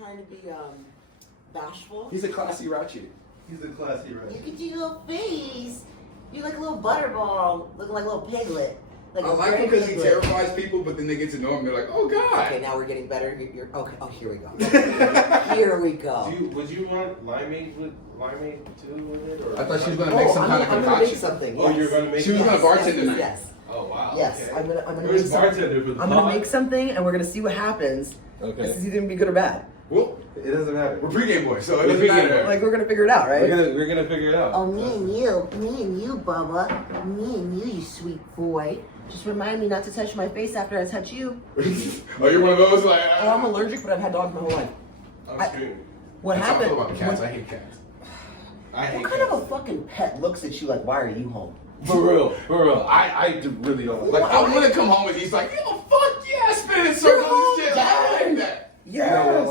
trying to be bashful. He's a classy ratchet. He's a classy ratchet. Look at your little face. You're like a little butterball, looking like a little piglet. Like I like him because he terrifies people, but then they get to know him. They're like, oh god. Okay, now we're getting better. You're okay. Oh, here we go. Here we go. Would you want limeade too with it? Or? I thought she was gonna make some kind of I'm concoction. gonna make something. Oh, yes. you're gonna make. She was gonna bartend tonight. Yes. Oh wow. Yes, okay. I'm gonna Where's make something. bartender for the I'm gonna pod? make something, and we're gonna see what happens. Okay. This is either gonna be good or bad. Well, It doesn't matter. we're Pregameboyz, so it We're doesn't matter. Pregameboyz. Like we're gonna figure it out, right? We're gonna figure it out. Oh, me and you, Bubba. Me and you sweet boy. Just remind me not to touch my face after I touch you. Oh, you're one of those like. Oh, I'm allergic, but I've had dogs my whole life. I'm screaming. What That's how I happened? feel about cats. I hate cats. I hate What kind of a fucking pet looks at you like, why are you home? For real. I really don't Like, I want to come home and he's like, yo, fuck yeah, spinning circles and shit. I like that. Yes. No,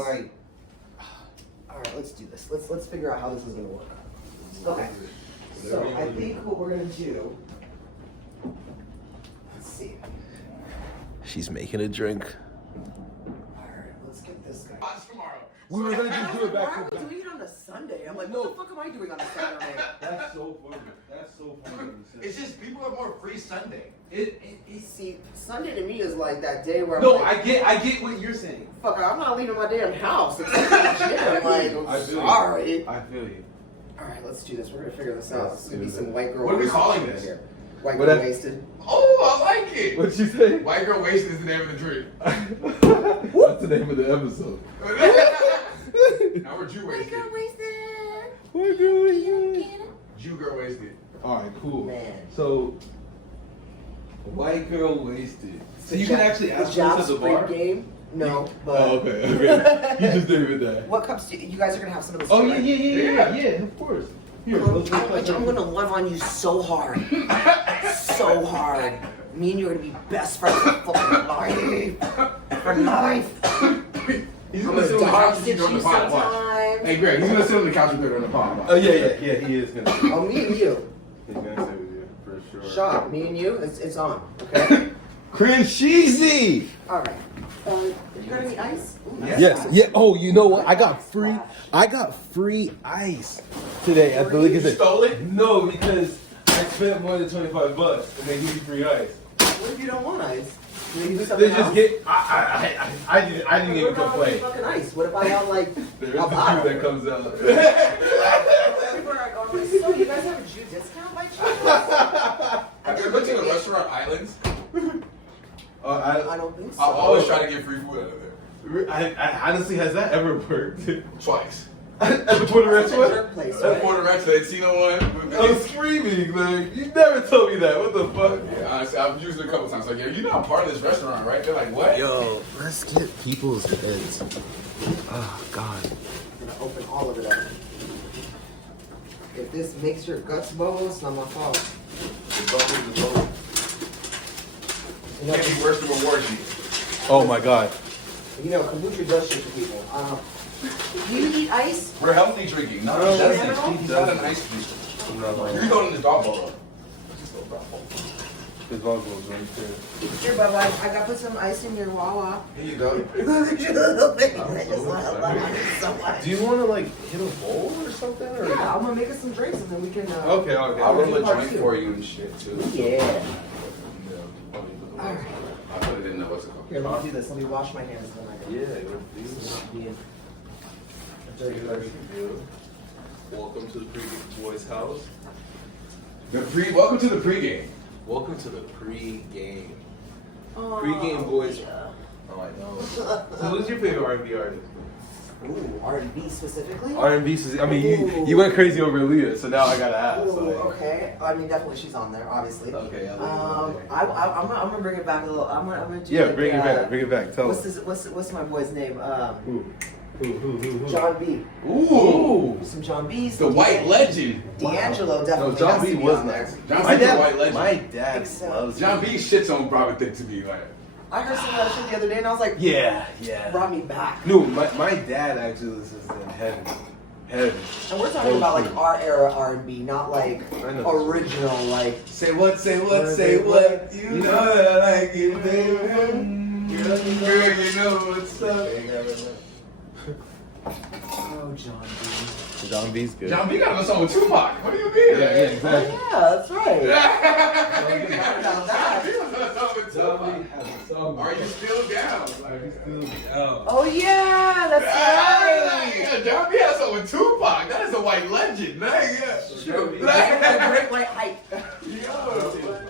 Alright, let's do this. Let's figure out how this is gonna work. Okay. So I think what we're gonna do. Let's see. She's making a drink. Alright, let's get this guy. Watch tomorrow. We were gonna just do it Why back are to we back. doing it on a Sunday? I'm like, what the fuck am I doing on a Saturday? That's so funny. That's so funny. It's just people are more free Sunday. See, Sunday to me is like that day where I'm No, like, I get what you're saying. fucker, I'm not leaving my damn house. It's like, I'm like, I'm I feel you. sorry. I feel you. Alright, let's do this. We're gonna figure this out. Let's It's gonna be do some it. white girl. What are we wasted calling shit this? here. White What girl that- wasted. Oh, I like it. What'd you say? White girl wasted is the name of the drink. That's the name of the episode. Now we're Jew White girl wasted. wasted. What doing? Jew girl wasted. Alright, cool. Man. So, white girl wasted. So you can actually ask the for this at the bar? game? No, but Oh, okay, okay. You just did it with that. what cups do you guys are gonna have some of this? Oh, too, yeah, right? yeah, of course. Here, let's I'm gonna love on you so hard. So hard. Me and you are gonna be best friends for fucking life. For life. He's I'm gonna sit on the gonna couch dog with sit you on you the pod. Watch. sometime. Hey, Greg, he's gonna sit on the couch with her on the pod. Oh, yeah, he is gonna. Oh, me and you. He's gonna stay with you, for sure. Shot. Me and you. It's on. Okay. Cringe cheesy! All right. You got any ice? Ooh, nice Yes, ice. yeah. Oh, you know what? I got free ice today at the liquor You store. stole it? No, because I spent more than $25 and they give you free ice. What if you don't want ice? You do They something just else? get. I didn't even What about complain. fucking ice? What if I got like There's a the bottle? dude that comes out. Everywhere I go, I'm like, so you guys have a Jew discount by chance? Have you ever been to the restaurant Islands? I don't think so. I always try to get free food out of there. I honestly, has that ever worked? Twice. At the Puerto It's a Rico one? jerk place, At right? Puerto Rico, the Encino one. I'm screaming, like, you never told me that. What the fuck? Yeah, honestly, I've used it a couple times. Like, yo, you're not part of this restaurant, right? They're like, what? Yo, let's get people's heads. Oh, God. I'm gonna open all of it up. If this makes your guts bubble, it's not my fault. You know, Can't be worse than reward sheet. Oh, my God. you know, kombucha does shit to people. Do you eat ice? We're healthy drinking. No, No, that's no. He's not an ice juice. You're going in this dog bowl. His dog goes right there. Here, Bubba, I got put some ice in your Wawa. Here you go. Look at you, little thing. I just love it so much. Do you want to, like, hit a bowl or something? Or? Yeah, I'm gonna make us some drinks and then we can. Okay. I'll roll a joint for you and shit, too. Yeah. Yeah. Alright. I put it in the what's it called? Here, let me do this. Let me wash my hands. Then I Yeah, can. welcome to the Pregameboyz house. Welcome to the pregame. Welcome to the pre-game. Oh, Pregameboyz. yeah. Oh, I know. So, who's your favorite R&B artist? Ooh, R&B specifically? R&B. I mean, you went crazy over Leah, so now I gotta ask. Ooh, Like, okay. I mean, definitely she's on there, obviously. okay. I'm gonna bring it back a little. I'm gonna do Yeah, like, bring it back. Bring it back. Tell What's us. what's my boy's name? Who? John B. Ooh. Some John B's. The white legend. D'Angelo definitely. No, John has B to be was on there. nice. John My B's a dad, white legend. my dad Think so. loves John him. B shits on Robert Thicke to me like. I heard some of that shit the other day, and I was like, Yeah. brought me back. No, my dad actually listens to Heaven. And we're talking about like our era R&B, not like I know. original like. Say what, say what, say what. You know I like it, baby. Girl, you know what's up. Oh, John B. John B's good. John B got a song with Tupac. What do you mean? Yeah, exactly. Oh, yeah, that's right. John B About that. got a song with Tupac. Are you still down? Oh, yeah, that's right. Yeah, John B has song with Tupac. That is a white legend, man. Yeah. Sure. A great white hype. Yo.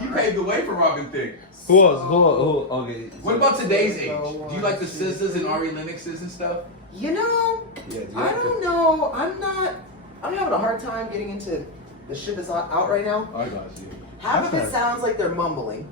You paved the way for Robin Thicke. Who else? Okay. What about today's age? Do you like the SZAs and Ari Lennoxes and stuff? You know, Yeah, I don't know. I'm having a hard time getting into the shit that's out right now. I got you. Half of it sounds like they're mumbling.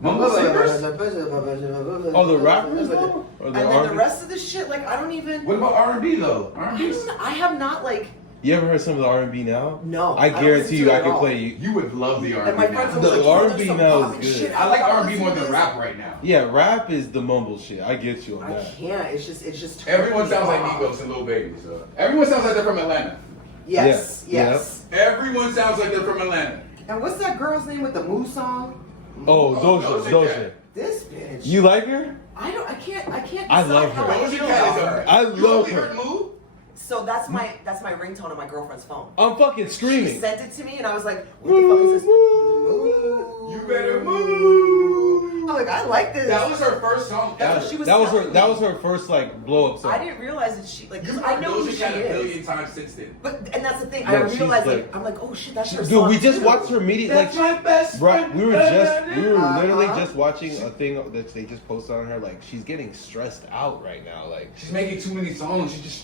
Mumble singers? Oh, the rappers though? Or And the then the R&B? rest of the shit, like, I don't even. What about R&B though? I have not, like. You ever heard some of the R&B now? No. I don't guarantee listen you to it I at can all. play you. You would love the R&B And my friends now. are The like, R&B there's some now is popping good. shit. I like don't R&B listen more to than this. rap right now. Yeah, rap is the mumble shit. I get you on I that. can't. It's just. Everyone sounds like turning me off. Migos and Lil Baby. So everyone sounds like they're from Atlanta. Yes. Yeah. Yes. Everyone sounds like they're from Atlanta. And what's that girl's name with the Moo song? Oh, Doja Doja. Cat. This bitch. You like her? I can't. I decide love how her. I Doja feel Cat about is her. a. I You love only her. heard Move? So that's my ringtone on my girlfriend's phone. I'm fucking She screaming. sent it to me, and I was like, "What the fuck is this?" Moo. You better move. I'm like, I like this. That was her first song That's ever. what she was That was her. telling That me. was her first like blow up song. I didn't realize that she like. You Cause I heard know who Doja she Cat a is. billion times since then. But and that's the thing. No, I she's realized like- I'm like, oh shit, that's her Dude, song. we just too. watched her meeting. Like, That's my best bro, friend. we were literally Uh-huh. just watching a thing that they just posted on her. Like, she's getting stressed out right now. Like, She's making too many songs. She's just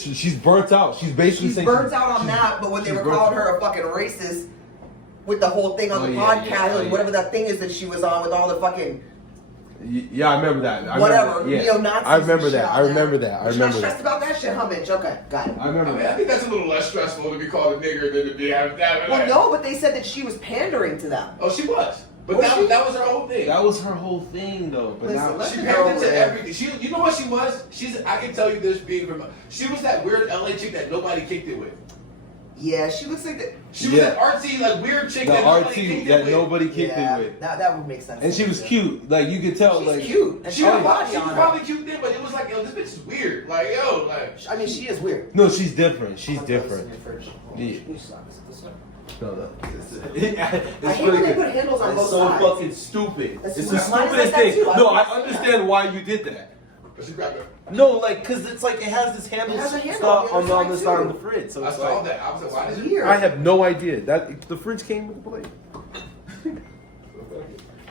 stressed. she's burnt out. She's basically She's saying burnt out on that, but when they she's were burnt calling out. her a fucking racist with the whole thing on Oh, the yeah, podcast yeah, oh, and whatever that thing is that she was on with all the fucking Yeah, I remember that. I whatever remember that. Yeah. neo-Nazis. I remember and shit that. on I there. remember that. I But remember you're not stressed that. about that shit, huh, bitch? Okay, got it. I remember I mean, I that. think that's a little less stressful to be called a nigger than to be having that. Well, no, but they said that she was pandering to them. Oh, she was. But Was she? that was her whole thing. That was her whole thing, though. But Listen, now let's She go pandered with- to everything. You know what she was? I can tell you this being from. She was that weird LA chick that nobody kicked it with. Yeah, she looks like that. She was that artsy, like weird chick the that nobody RT kicked that it with. nobody kicked Yeah, it with, that would make sense. and she was cute. Like you could tell. She's like cute, and She she was had a body she on was her. probably cute then, but it was like, yo, this bitch is weird. Like, yo, like. I mean, she is weird. No, she's different. She's I'll throw this different. in your fridge. Yeah. You suck. This one. No, I hate when they put handles on both so sides. fucking stupid. That's It's stupid. the Mine is stupidest like that thing. too. I No, don't I understand understand why you did that. But she grabbed her. No, like, cause it's like it has this handle It has a handle stuff on the on other the side, side of too. the fridge. So I it's saw like, that. I was like, why It's did you? weird. I have no idea that the fridge came with the plate.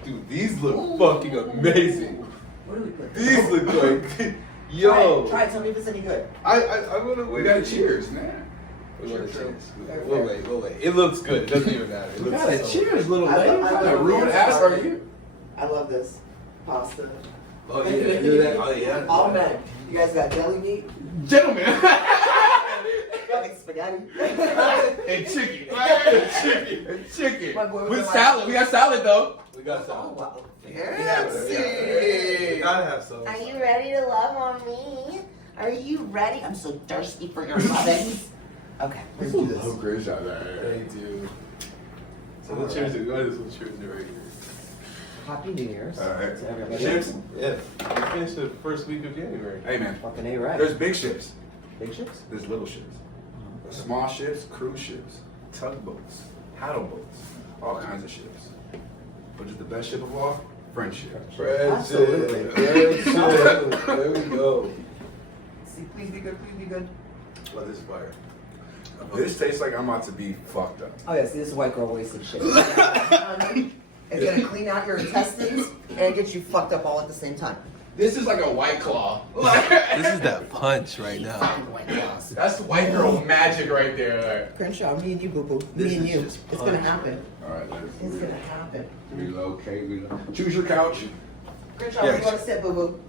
dude, these look fucking amazing. Where do we put These look like, Try yo. it. Try it. Tell me if it's any good. I'm gonna We wait. got cheers, man. We'll wait. It looks good. It doesn't even matter. It We looks got a so cheers, little I lady. love- I What kind love of rude this. ass are you? I love this pasta. Oh yeah, do that. Oh yeah. All men. You guys got deli meat, Gentlemen. like spaghetti. And chicken. And chicken. My boy was With like- salad. We got salad though. We got Oh some. wow. We Fancy. gotta have some. Are you ready to love on me? Are you ready? I'm so thirsty for your lovings. Okay, let's do this. Grisha. They do. So let's cheers it. Let's cheers it right here. Happy New Year's All right. to everybody. Cheers. Yeah. We finished the first week of January. Hey man, Fucking A right. there's big ships. Big ships. There's little ships. There's small ships, cruise ships, tugboats, paddle boats, all kinds of ships. But is the best ship of all? Friendship. Absolutely. Friendship. There we go. See, please be good. Please be good. Well, this is fire. This tastes like I'm about to be fucked up. Oh yeah, see, this is white girl wasted shit. It's gonna clean out your intestines and get you fucked up all at the same time. This is like a white claw. This is that punch right now. White claws. That's white girl magic right there. Crenshaw, me and you, boo boo. This Me and is you. just It's gonna punch. happen. All right, It's gonna happen. relocate. Choose your couch. Crenshaw, where you wanna sit, boo boo?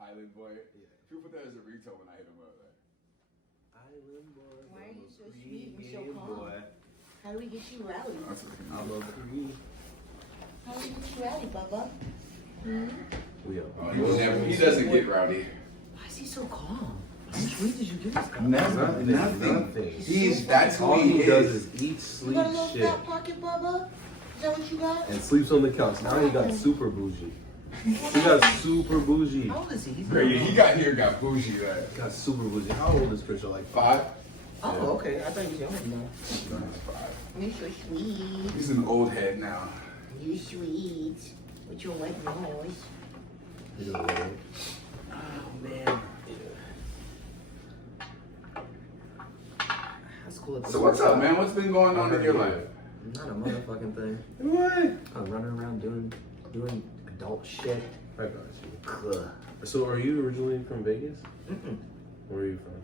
Island boy. People put that as a retail when I hit him up. Why are you so sweet and so calm? How do we get you rowdy? I'm a creep. How do we get you rowdy, Bubba? We are. He doesn't get rowdy. Why is he so calm? How much weight did you give this guy? Never, Nothing. That's who All he he is. does is eat, You sleep, got a little shit, fat pocket, Bubba? Is that what you got? and sleeps on the couch. Now he got super bougie. He got super bougie. How old is he? He's Bro, yeah, he got here, got bougie. Like Got super bougie. How old is Christian? Like 5. Oh, okay. I thought he was younger than that. He's 5. You're so sweet. He's an old head now. You're sweet. With your white nose. Oh, man. That's cool. So what's up, man? What's been going on in your life? Not a motherfucking thing. What? I'm running around doing adult shit. I got you. Ugh. So, are you originally from Vegas? Mm-mm. Where are you from?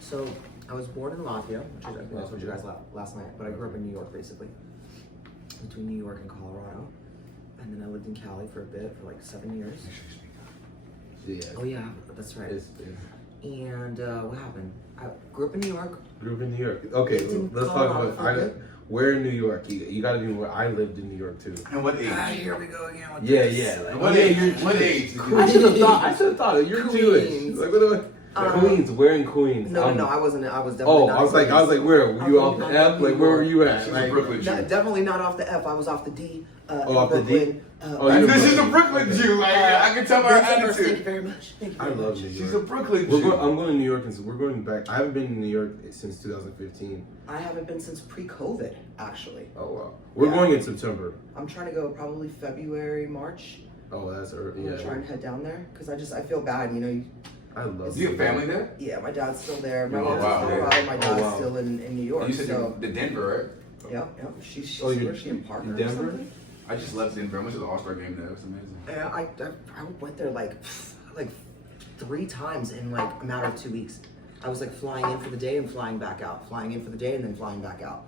So, I was born in Latvia, which is, I think I told you guys last night, but I grew up in New York, basically. Between New York and Colorado. And then I lived in Cali for a bit, for like 7 years. Yeah. Oh yeah, that's right. It's And what happened? I grew up in New York. grew up in New York. Okay, Lived in let's talk Colorado about. for a bit. Where in New York? You gotta be where I lived in New York too. And what age? Here we go again with Yeah, this. yeah. Like, What age? What age? Did I you should have thought. I should have thought. You're Queens. Jewish. Like what? Queens. Where in Queens? No, I wasn't. I was definitely. Oh, not I was like, where? Were you I'm off the from F? Like, where were you at? She's a Like, Brooklyn Jew. No, definitely not off the F. I was off the D. off the D? Brooklyn. Oh, you're This is a Brooklyn. Brooklyn Jew. Like I can tell by her Thank you attitude. very much. Thank you I very love much. New York. She's a Brooklyn We're Jew. I'm going to New York, and so we're going back. I haven't been in New York since 2015. I haven't been since pre-COVID, actually. Oh wow. We're Yeah. going in September. I'm trying to go probably February, March. Oh, that's early. I'm gonna try and head down there because I feel bad, you know. I love. Do you have family there? Yeah, my dad's still there. My Oh, mom's wow, in Colorado. yeah. My Oh, dad's wow. still in New York. You said So the Denver, right? yeah. She's Oh, you're where's she in Parker? in or Denver? something? I just left Denver. I went to the All-Star game there. It was amazing. Yeah, I went there like 3 times in like a matter of 2 weeks. I was like flying in for the day and flying back out, flying in for the day and then flying back out.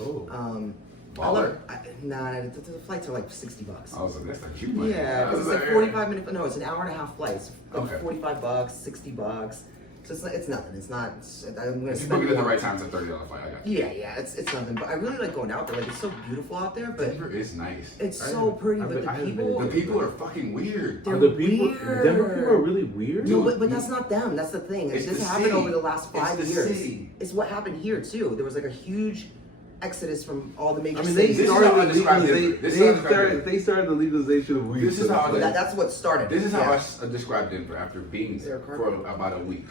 Oh. I love the flights are like $60. I was like, that's not cheap money. Yeah, I because was it's like like, 45 minutes. No, it's an hour and a half flight. It's like Okay. $45, $60. So it's nothing. It's not. I'm gonna If you spend book it at the more. right time, it's a $30 flight. I got you. Yeah, it's nothing. But I really like going out there. Like it's so beautiful out there, but Denver is nice. it's so pretty. But the people, The people are fucking weird. they're Are the people? weird. Denver people are really weird. No, but that's not them. That's the thing. It's This the happened city. over the last 5 It's the years. city. It's what happened here too. There was like a huge exodus from all the major I mean, they cities. This is how I started describe Denver. legalization. This is how I describe Denver. They started the legalization of weed. This is so how it's I- like- That's what started. This is how Yeah. I describe Denver after being Is there there a for car? about a week.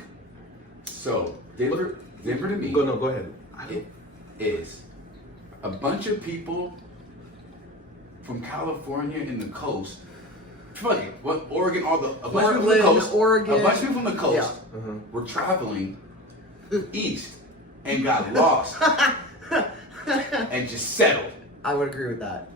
So Denver to me, Go ahead. it is a bunch of people from California and the coast. Fuck it, what Oregon? A bunch of people from the Portland, coast. Oregon. A bunch of people from the coast Yeah. were traveling east and got lost and just settled. I would agree with that.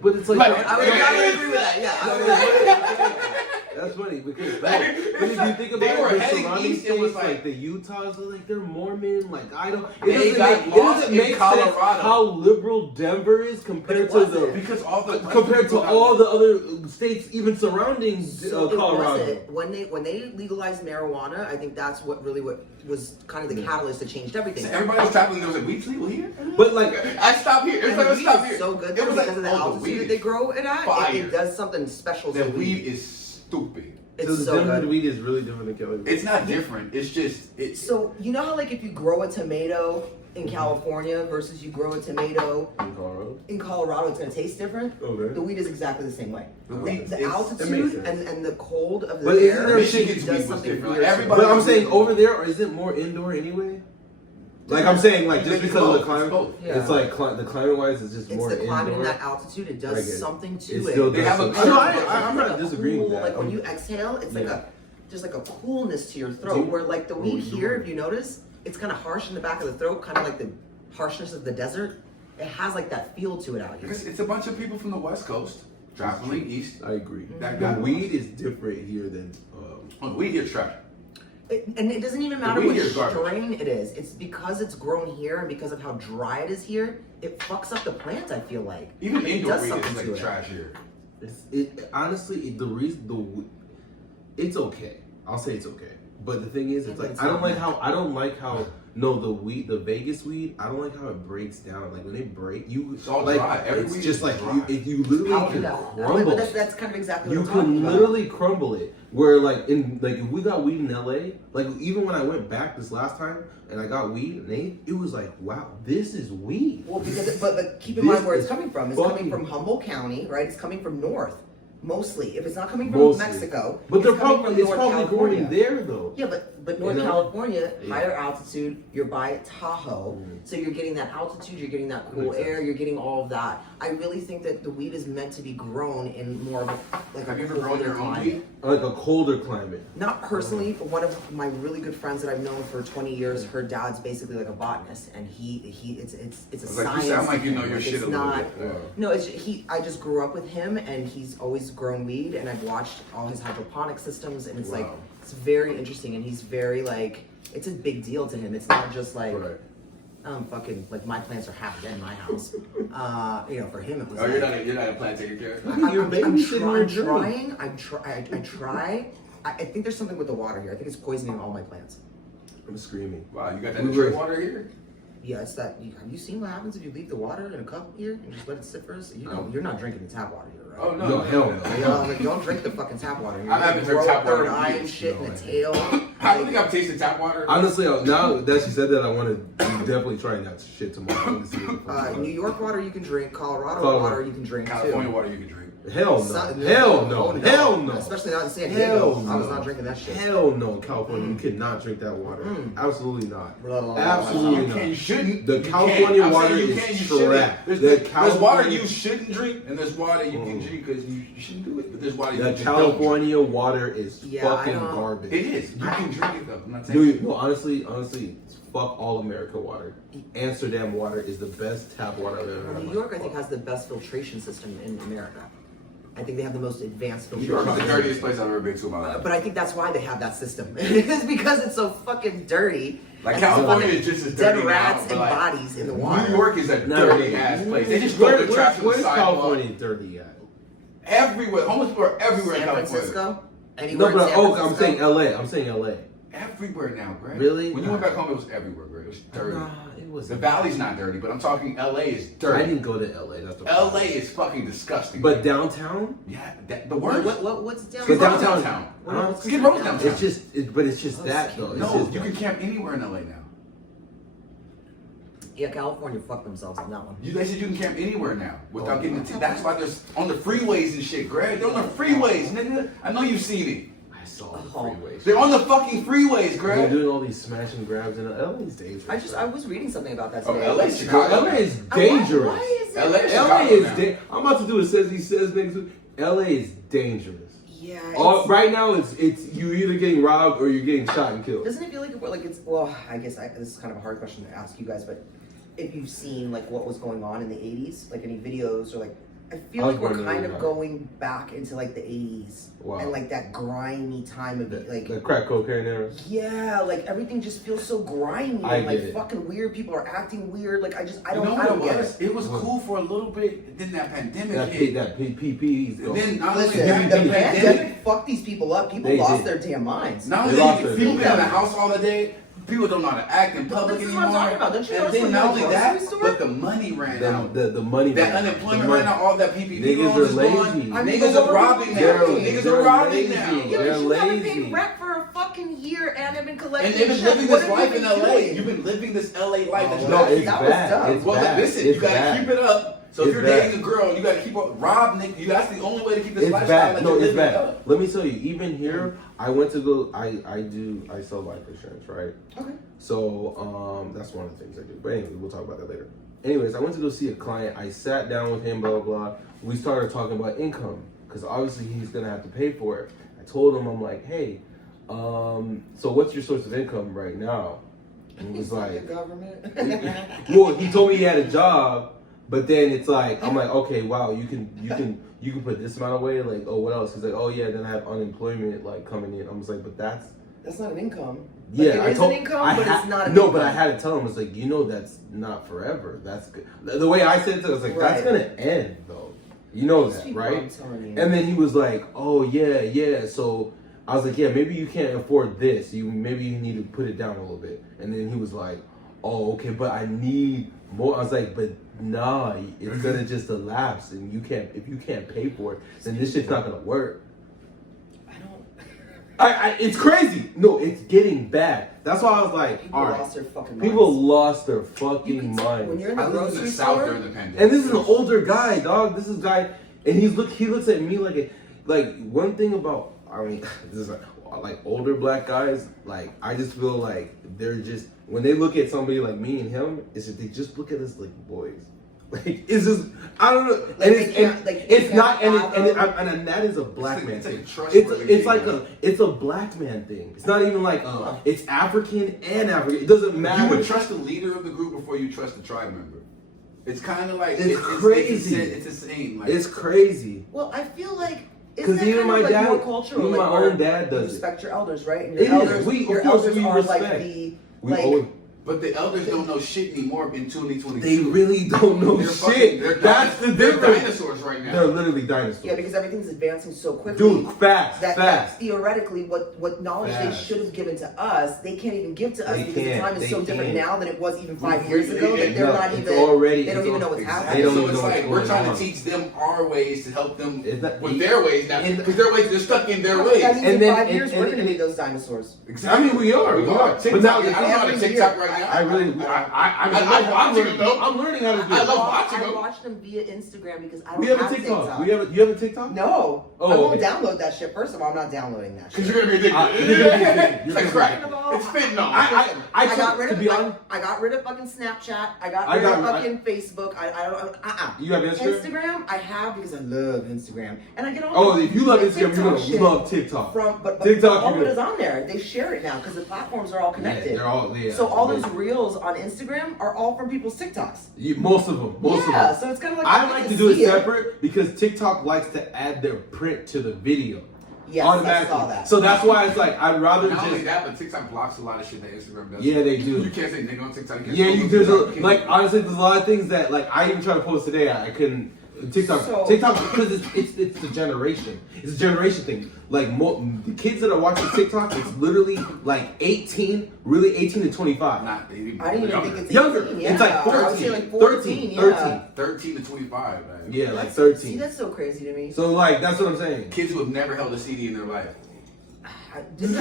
But it's like, Like, I would agree with that. Yeah, I would agree with that. that's funny because but if you think about They were the heading surrounding east, it was states, like like- the Utahs, like they're Mormon. Like I don't. They got lost in sense Colorado. how liberal Denver is compared to the Because all the compared to all the other states, even surrounding So it Colorado. wasn't. When they legalized marijuana, I think that's what was kind of the catalyst that changed everything. So everybody was traveling. There was like, weed's legal here. But like, I stopped here. It was And like, the let's weed stop is here. so good It was like, because of the oh, the altitude weed that they is grow it at. fire. It does something special to The the weed is stupid. It's so the so Denver good. weed is really different than Cali. It's not different. It's just it's. So you know how like if you grow a tomato in California versus you grow a tomato in Colorado. in Colorado, it's gonna taste different. Okay. The weed is exactly the same way. The weed The is- it altitude makes sense. and the cold of the But isn't air there Michigan's does weed was something different. weird. Everybody- But I'm saying over there, is it more indoor anyway? Like I'm saying, like just It's because of the both, climate, it's both. Yeah. it's like the climate wise, it's just It's more the climate indoor. and that altitude. It I get does it. something to It it. still They does have a something. climate. I'm Like not a disagreeing with cool- that. Like when you exhale, it's like Yeah. there's like a coolness to your throat. Do you- Where like the what weed was here, yours? if you notice, it's kind of harsh in the back of the throat, kind of like the harshness of the desert. It has like that feel to it out here. Because it's a bunch of people from the West Coast traveling east. I agree. That The got weed is different here than. Oh, weed here's trash. And it doesn't even matter weed what here is garbage. strain it is. It's because it's grown here and because of how dry it is here. It fucks up the plant. I feel like Even It indoor does weed something is to like it. trash here. Honestly, it's okay. I'll say it's okay. But the thing is, it's Yeah, like but it's I don't not like how no the Vegas weed. I don't like how it breaks down. Like when they break, It's all like dry. Every it's weed just is like dry. you literally How can Yeah. crumble. But that's kind of exactly You what I'm talking can about. literally crumble it. Where like if we got weed in LA, like even when I went back this last time and I got weed, it was like, wow, this is weed. Well, because but keep in This mind where it's is coming from. It's coming fucking- from Humboldt County, right? It's coming from north. Mostly, if it's not coming from Mostly. Mexico, But they're it's coming probably from it's North probably California. growing there though. Yeah, but North You know? California, Yeah. higher altitude, you're by Tahoe, so you're getting that altitude, you're getting that cool Makes air, sense. you're getting all of that. I really think that the weed is meant to be grown in more of a like Have a you ever grown colder your own climate. weed? Like a colder climate. Not personally, but one of my really good friends that I've known for 20 years, her dad's basically like a botanist, and it's a I was science. like, you sound like you know thing. your Like, shit it's a little not, bit. Yeah. No, it's I just grew up with him, and he's always grown weed, and I've watched all his hydroponic systems, and it's like Wow. it's very interesting, and he's very like it's a big deal to him. It's not just like Right. fucking like my plants are half dead in my house. For him it was. Oh, like, you're not a plant taker, care. You're babysitting your dream. trying. I try. I think there's something with the water here. I think it's poisoning all my plants. I'm screaming. Wow, you got that We Detroit were- water here? Yeah, it's that. Have you seen what happens if you leave the water in a cup here and just let it sit for us? You know, you're not drinking the tap water here, right? Oh no, No, hell no. You know, like, don't drink the fucking tap water. You're I haven't gonna drank grow tap a third water in eye and years. shit in No, the I tail. I don't think I've tasted tap water. Honestly, now that she said that, I want to definitely try that shit tomorrow. I want to see what the fuck it's New York water you can drink. Colorado Colorado. water you can drink California too. water you can drink. like. Hell no. Hell no. Hell no. Especially not in San Hell Diego. I was no. not drinking that shit. Hell no, California. You cannot drink that water. Absolutely not. Absolutely You not. can't, you shouldn't. The You California can't. I'm water saying you is can't, you shouldn't. trash. There's, The there's water California- you shouldn't drink, and there's water you can drink because you shouldn't do it. But there's water you The just don't drink. California water is Yeah, I fucking don't- garbage. It is. You can drink it though. I'm not saying. Dude, well, honestly, fuck all America water. Amsterdam water is the best tap water I've ever had. in New my York, I think, life. has the best filtration system in America. I think they have the most advanced New filtration York is the system. dirtiest place I've ever been to in my life. But I think that's why they have that system. It's because it's so fucking dirty. Like And California there's is just as dead dirty rats now, but and like, bodies in the water. New York is a No, dirty no, ass no. place. They just throw their trash on the Where's sidewalk. California dirty at? Everywhere. Homeless people are everywhere in San California. Francisco. Anywhere No, in but San I'm Francisco? saying LA. I'm saying LA. Everywhere now, Greg. Really? When you went back home, it was everywhere, Greg. It was dirty. Nah, it was. The valley's not dirty, but I'm talking LA is I dirty. didn't go to LA. That's the LA problem. is fucking disgusting. But downtown, yeah, the worst. What's down But Skid Row's downtown- downtown. Huh? Skid Row's downtown. it's just. But it's just Oh, that Skid though. It's No, just you can camp anywhere in LA now. Yeah, California fucked themselves on that one. They said you can camp anywhere now without getting the. That's why there's on the freeways and shit, Greg. They're on the freeways, nigga. I know you've seen it. I saw the Oh. freeways. They're on the fucking freeways, They're Greg. doing all these smash and grabs in LA's dangerous. I was reading something about that Oh, today. LA, Chicago. LA is Why- dangerous. Why is it? LA is LA Chicago is now. I'm about to do a says he says niggas. LA is dangerous. Yeah. Right now, it's you either getting robbed or you're getting shot and killed. Doesn't it feel like it's well? I guess this is kind of a hard question to ask you guys, but if you've seen like what was going on in the '80s, like any videos or like, I feel I was like we're born in kind of 89. going back into like the '80s Wow. and like that grimy time of it, like. The crack cocaine era. Yeah, like everything just feels so grimy I and like get it. fucking weird. People are acting weird. Like I You know I what don't it get was? it. It was cool for a little bit. Then that pandemic That hit. PPP's. And then not only Listen, that, the the pandemic pandemic. fucked these people up. People They lost did. their damn minds. Not They only lost that, their people been in the minds. house all the day. People don't know how to act in public This is anymore. what I'm talking about. Don't you and notice then when not you're only in the that, grocery store? but the money ran out. The money. That ran out. unemployment The money- ran out. All that PPP Niggas loans are is lazy. gone. I mean, Niggas they're are robbing now. They're- Niggas they're are robbing lazy. now. Yeah, They're but you haven't lazy. paid rent for a fucking year and have been collecting. And they've been shit. living What this have life you in been LA. doing? You've been living this LA life. That's Oh, No, not it's that was bad. dumb. It's well, bad. listen, It's you gotta bad. keep it up. So if It's you're bad. dating a girl, you gotta keep up. Rob, nigga, that's the only way to keep this It's lifestyle bad. that No, you're it's living bad. up. Let me tell you. Even here, I went to go. I sell life insurance, right? Okay. So that's one of the things I do. But anyway, we'll talk about that later. Anyways, I went to go see a client. I sat down with him, blah, blah, blah. We started talking about income because obviously he's going to have to pay for it. I told him, I'm like, hey, so what's your source of income right now? And he was like, The government. well, he told me he had a job, but then it's like, I'm like, okay, wow, you can put this amount away. Like, oh, what else? He's like, oh yeah, then I have unemployment like coming in. I was like, but that's That's not an income. yeah, Like, I it is told, an income, I but ha- it's not an no, income. but I had to tell him, it's like, you know, that's not forever. That's good. The way I said it to him, I was like, that's Right. gonna end though. You know that, People, right? I'm telling you. And then he was like, oh yeah. So I was like, yeah, maybe you can't afford this. Maybe you need to put it down a little bit. And then he was like, oh, okay, but I need more. I was like, but nah, it's gonna just elapse, and if you can't pay for it, then this shit's not gonna work. It's crazy. No, it's getting bad. That's why I was like, People all right. lost their fucking minds. People lost their You fucking can tell- when minds. you're in I the lived in grocery the South store. during the pandemic. And this is an older guy, dog. This is guy, and he looks at me like like one thing about, I mean, this is like older black guys, like I just feel like they're just, when they look at somebody like me and him, is that they just look at us like boys. Like it's just, I don't know, Like, and they it's can't- like, it's they not, can't and that is a black man It's like thing. a trustworthy It's like thing. it's a black man thing. It's not even like it's African and African. It doesn't matter. You would trust the leader of the group before you trust the tribe member. It's kind of like It's crazy. It's the same. Like, It's crazy. Well, I feel like Because isn't that even kind my of like dad, more cultural? even like my where own dad you does it. respect your elders, right? And It your is. elders, We- of your course elders we are respect. like the We like. owe- but the elders don't know shit anymore in 2022. They really don't know They're shit. They're That's the they're difference. dinosaurs right now. They're literally dinosaurs. Yeah, because everything's advancing so quickly. Dude, fast, that fast. theoretically, what knowledge Fast. they should have given to us, they can't even give to us They because the can't. time is They so different can't. now than it was even 5 We- years ago. That they're No, not it's even. already- They don't it's even know what's exactly. happening. They don't so even it's know what's like we're going trying on. to teach them our ways to help them Is that- with their ways now, and- because their ways they're stuck in their That ways. means And in then- 5 years and- we're going to and- be those dinosaurs. I mean, we are. TikTok. But now, I don't know how to every TikTok year, right now. I really, I mean, I love watching learning- them, though. I'm learning how to do I it. love watching I them. watch them via Instagram because I don't We have a have TikTok. You have a TikTok? No, Oh, I won't okay. download that shit. First of all, I'm not downloading that shit. Because you're gonna be addicted. You're gonna be addicted. It's like You're crack. gonna be- It's fentanyl. I got took- rid to of be honest- I got rid of fucking Snapchat. I got I rid of got- fucking Facebook. I don't. You have Instagram? Instagram, I have because I love Instagram, and I get all. Oh, the- if you love the Instagram, you're TikTok gonna shit love TikTok. From but TikTok, all you're of it gonna- is on there. They share it now because the platforms are all connected. Yeah, they're all, yeah. So all those reels on Instagram are all from people's TikToks. Most of them. Most of Yeah, them. so it's kind of like I like to do it see separate because TikTok likes to add their print to the video. Yes, automatically. I saw that. So that's why it's like I'd rather Not only just. that, but TikTok blocks a lot of shit that Instagram does. Yeah, they do. You can't say nigga on TikTok. Yeah, can't there's post a, like honestly, there's a lot of things that like I even tried to post today. I couldn't. TikTok because it's a generation. It's a generation thing. Like the kids that are watching TikTok, it's literally like 18, really 18 to 25. Not, they even I didn't even younger. think it's Younger. 18, It's like yeah. 14, I would say like 14, 13, yeah. 13. 13 to 25. Man. Yeah, like See, 13. that's so crazy to me. So like that's what I'm saying. Kids who have never held a CD in their life. Did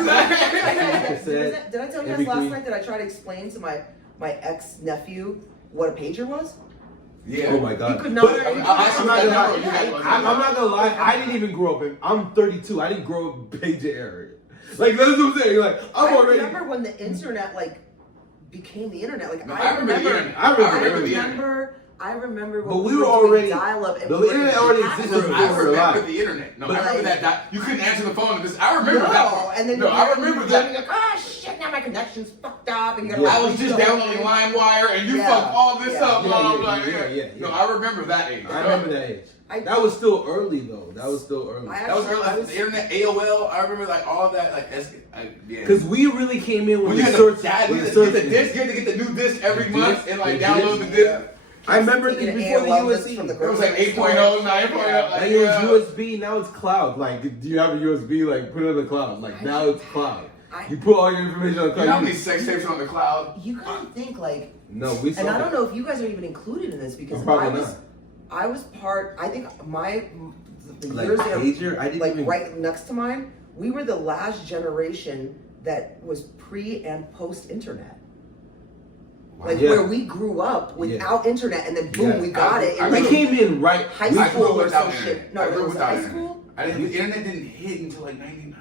I tell you guys last night that I tried to explain to my ex nephew what a pager was? Yeah. Oh my god. He could not. But I'm not gonna lie. I'm not gonna lie. Yeah. I didn't even grow up in. I'm 32. I didn't grow up in pager area. Like that's what I'm saying. Like I'm I already. remember when the internet like became the internet. Like No, I remember. the internet. I remember the internet. I remember But when we were doing already- dial-up. And the we were internet in already chat existed rooms. I before we were remember alive. the internet. No, But I remember like- that. You couldn't answer the phone. I remember No, that. and then No, you I remember that. Like, ah, shit! Now my connection's fucked up, and you gotta. Yeah. I was just downloading LimeWire, and you Yeah. fucked all this Yeah. up. Yeah, Blah, yeah, blah, yeah. No, I remember that age. I remember that age. I- That was still early though. That was still early. I That was actually- early. I was- The internet, AOL. I remember like all that. Like, yeah. Because we really came in when with you the had search. to with the get search the engine. disc, you had to get the new disc every The month disc, and like the download the disc. disc. I remember Taking it before the AOL discs USB. from the It was like grocery 8.0, store. 9.0. Like it was USB, now it's cloud. Like, do you have a USB? Like, put it in the cloud. Like, now it's cloud. You put all your information on the You know how cloud. many sex tapes are on the cloud? You gotta think like, No, we saw and I don't it. know if you guys are even included in this because Probably I was part. I think the Like years that are, pager? I didn't like even. right next to mine, we were the last generation that was pre and post internet. Like Yeah. where we grew up without internet, and then boom, Yeah. we got it. I in We like came in right. high we- I grew school up or without some internet. shit. No, I it grew up was without high internet. school. The internet didn't hit until like 99.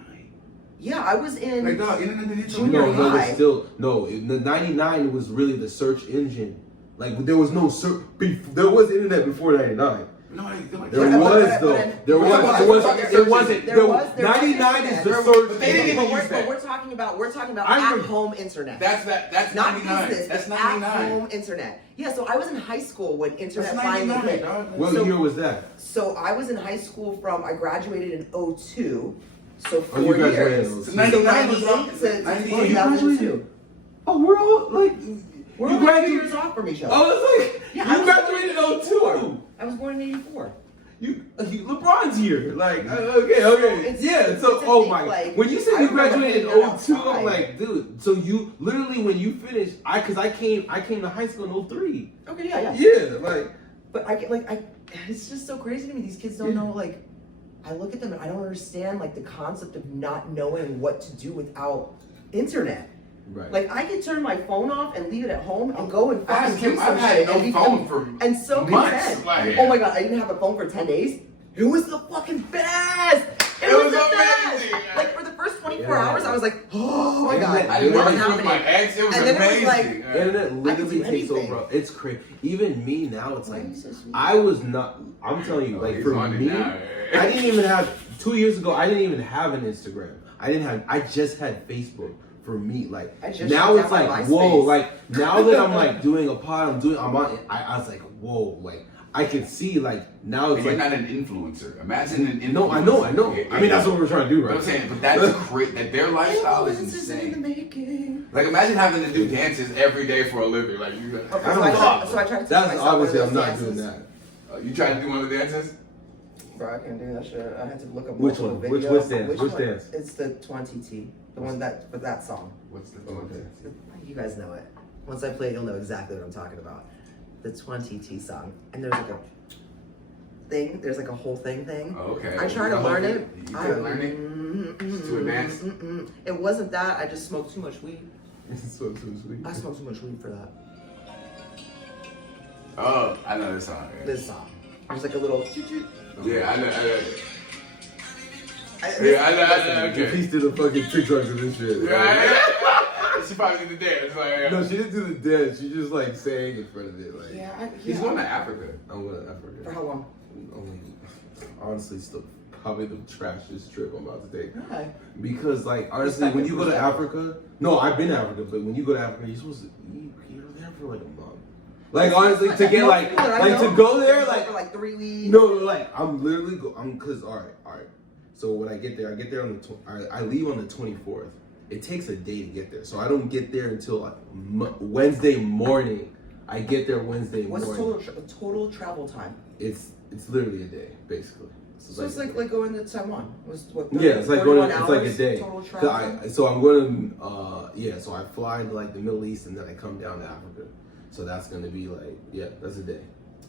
Yeah, I was in. Like, dog, internet didn't hit till Junior No, no, high. it's still no. The 99 was really the search engine. Like there was no search. There was internet before 99. No, like, There Yeah, was but- though. but- There but- was. but- It wasn't. but- It wasn't. there was 99 is the internet. search. But they didn't engine. even But use that. we're talking about I at remember- home internet. That's not 99. business. That's At 99. home internet. Yeah, so I was in high school when internet That's finally 99, hit. dog. What So- year was that? So I was in high school I graduated in 02. So Oh, you 4 graduated years. in 02. So 99 was 98 to 98. 2002. Oh, we're all like. We're you only 2 graduated. years off from each other. I was like, Yeah, I you was graduated in born in 02. I was born in 84. LeBron's here. Like, okay. It's- Yeah, so, it's a oh thing, my. like, When you said I you remember graduated in playing 02, I'm outside. like, dude, so you, literally when you finished, I came to high school in 03. Okay, yeah. Yeah, like. But it's just so crazy to me. These kids don't know, like, I look at them and I don't understand, like, the concept of not knowing what to do without internet. Right. Like, I could turn my phone off and leave it at home and go and fucking do some I've had shit no and be phone for and so months. content. Like, Oh my god, I didn't have a phone for 10 days. It was the fucking best. It was the amazing. best. Like for the first 24 Yeah. hours, I was like, oh my god, Internet I didn't what's know this was my happening? ex. It was And then it was amazing. like- Yeah. Internet I can literally do takes anything. over. It's crazy. Even me now, it's Why like are you so sweet? I was not. I'm telling you, Oh, like he's for on it me, now. I didn't even have 2 years ago. I didn't even have an Instagram. I just had Facebook. For me, like I just now shut it's down like my whoa, MySpace. like now that I'm like doing a pod, I'm on. I was like whoa, like I can see like now And it's you're like not an influencer. Imagine an influencer. no, I know. Yeah, I mean that's what we're trying to do, But right? I'm saying, but that's great. That their lifestyle is Influencers in the insane. making. Like imagine having to do dances every day for a living. Like you. Okay, I so don't I know. tried to teach That's myself one of obviously those I'm not dances. doing that. You tried to do one of the dances? Bro, I can't do that shit. I had to look up Which multiple one? Which videos. dance? Which one? dance? It's the 20T, the one that for that song. What's the Okay. You guys know it. Once I play it, you'll know exactly what I'm talking about. The 20T song, and there's like a thing. There's like a whole thing. Oh, okay. I tried to learn it. You couldn't learn it? Just to advance? It wasn't that. I just smoked too much weed. So sweet. I smoked too much weed for that. Oh, I know this song. Yeah, This song. There's like a little. yeah I know. I I know. You Okay. pieced to the fucking TikToks of this shit. Yeah. She probably did the dance. Like, yeah. No, she didn't do the dance. She just like sang in front of it. Like, Yeah, He's going to Africa. I'm going to For Africa. how long? Honestly, still probably the trashiest trip I'm about to take. Why? Because like honestly, when you go to Africa, no, I've been to Africa, but when you go to Africa, you're supposed to you're there for like a month. Like honestly, to get like to go there, for like like 3 weeks. no, like I'm literally I'm cause all right. So when I get there on the I leave on the 24th. It takes a day to get there, so I don't get there until like Wednesday morning. I get there Wednesday What's morning. total travel time? It's literally a day, basically. So it's like going to Taiwan. What, yeah, it's like going. 31 It's like a hours day. Total 'Cause travel. So I'm going to. Yeah, so I fly to like the Middle East and then I come down to Africa. So that's gonna be like that's a day.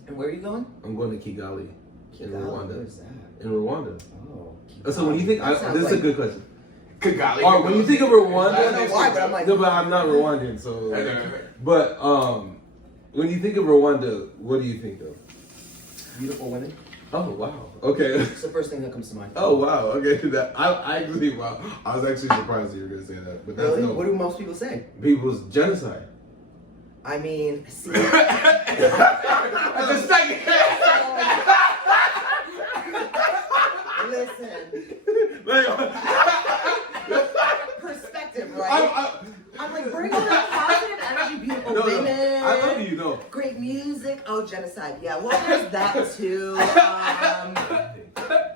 And where are you going? I'm going to Kigali in Rwanda. Where's that? In Rwanda. Oh. So when you think, That sounds this is like- a good question. Kigali. Or when you think of Rwanda, I don't know why, but I'm like. no, but I'm not Rwandan, so. I know. But when you think of Rwanda, what do you think of? Beautiful women. Oh wow. Okay. It's the first thing that comes to mind. Oh wow. Okay. That I actually wow. I was actually surprised you were gonna say that, but that's Really? no. What do most people say? People's genocide. I mean, see. That's a second. Listen. Perspective, right? I'm like, bring on that positive energy, beautiful women. I love you though. Great music. Oh, genocide. Yeah, well, there's that too.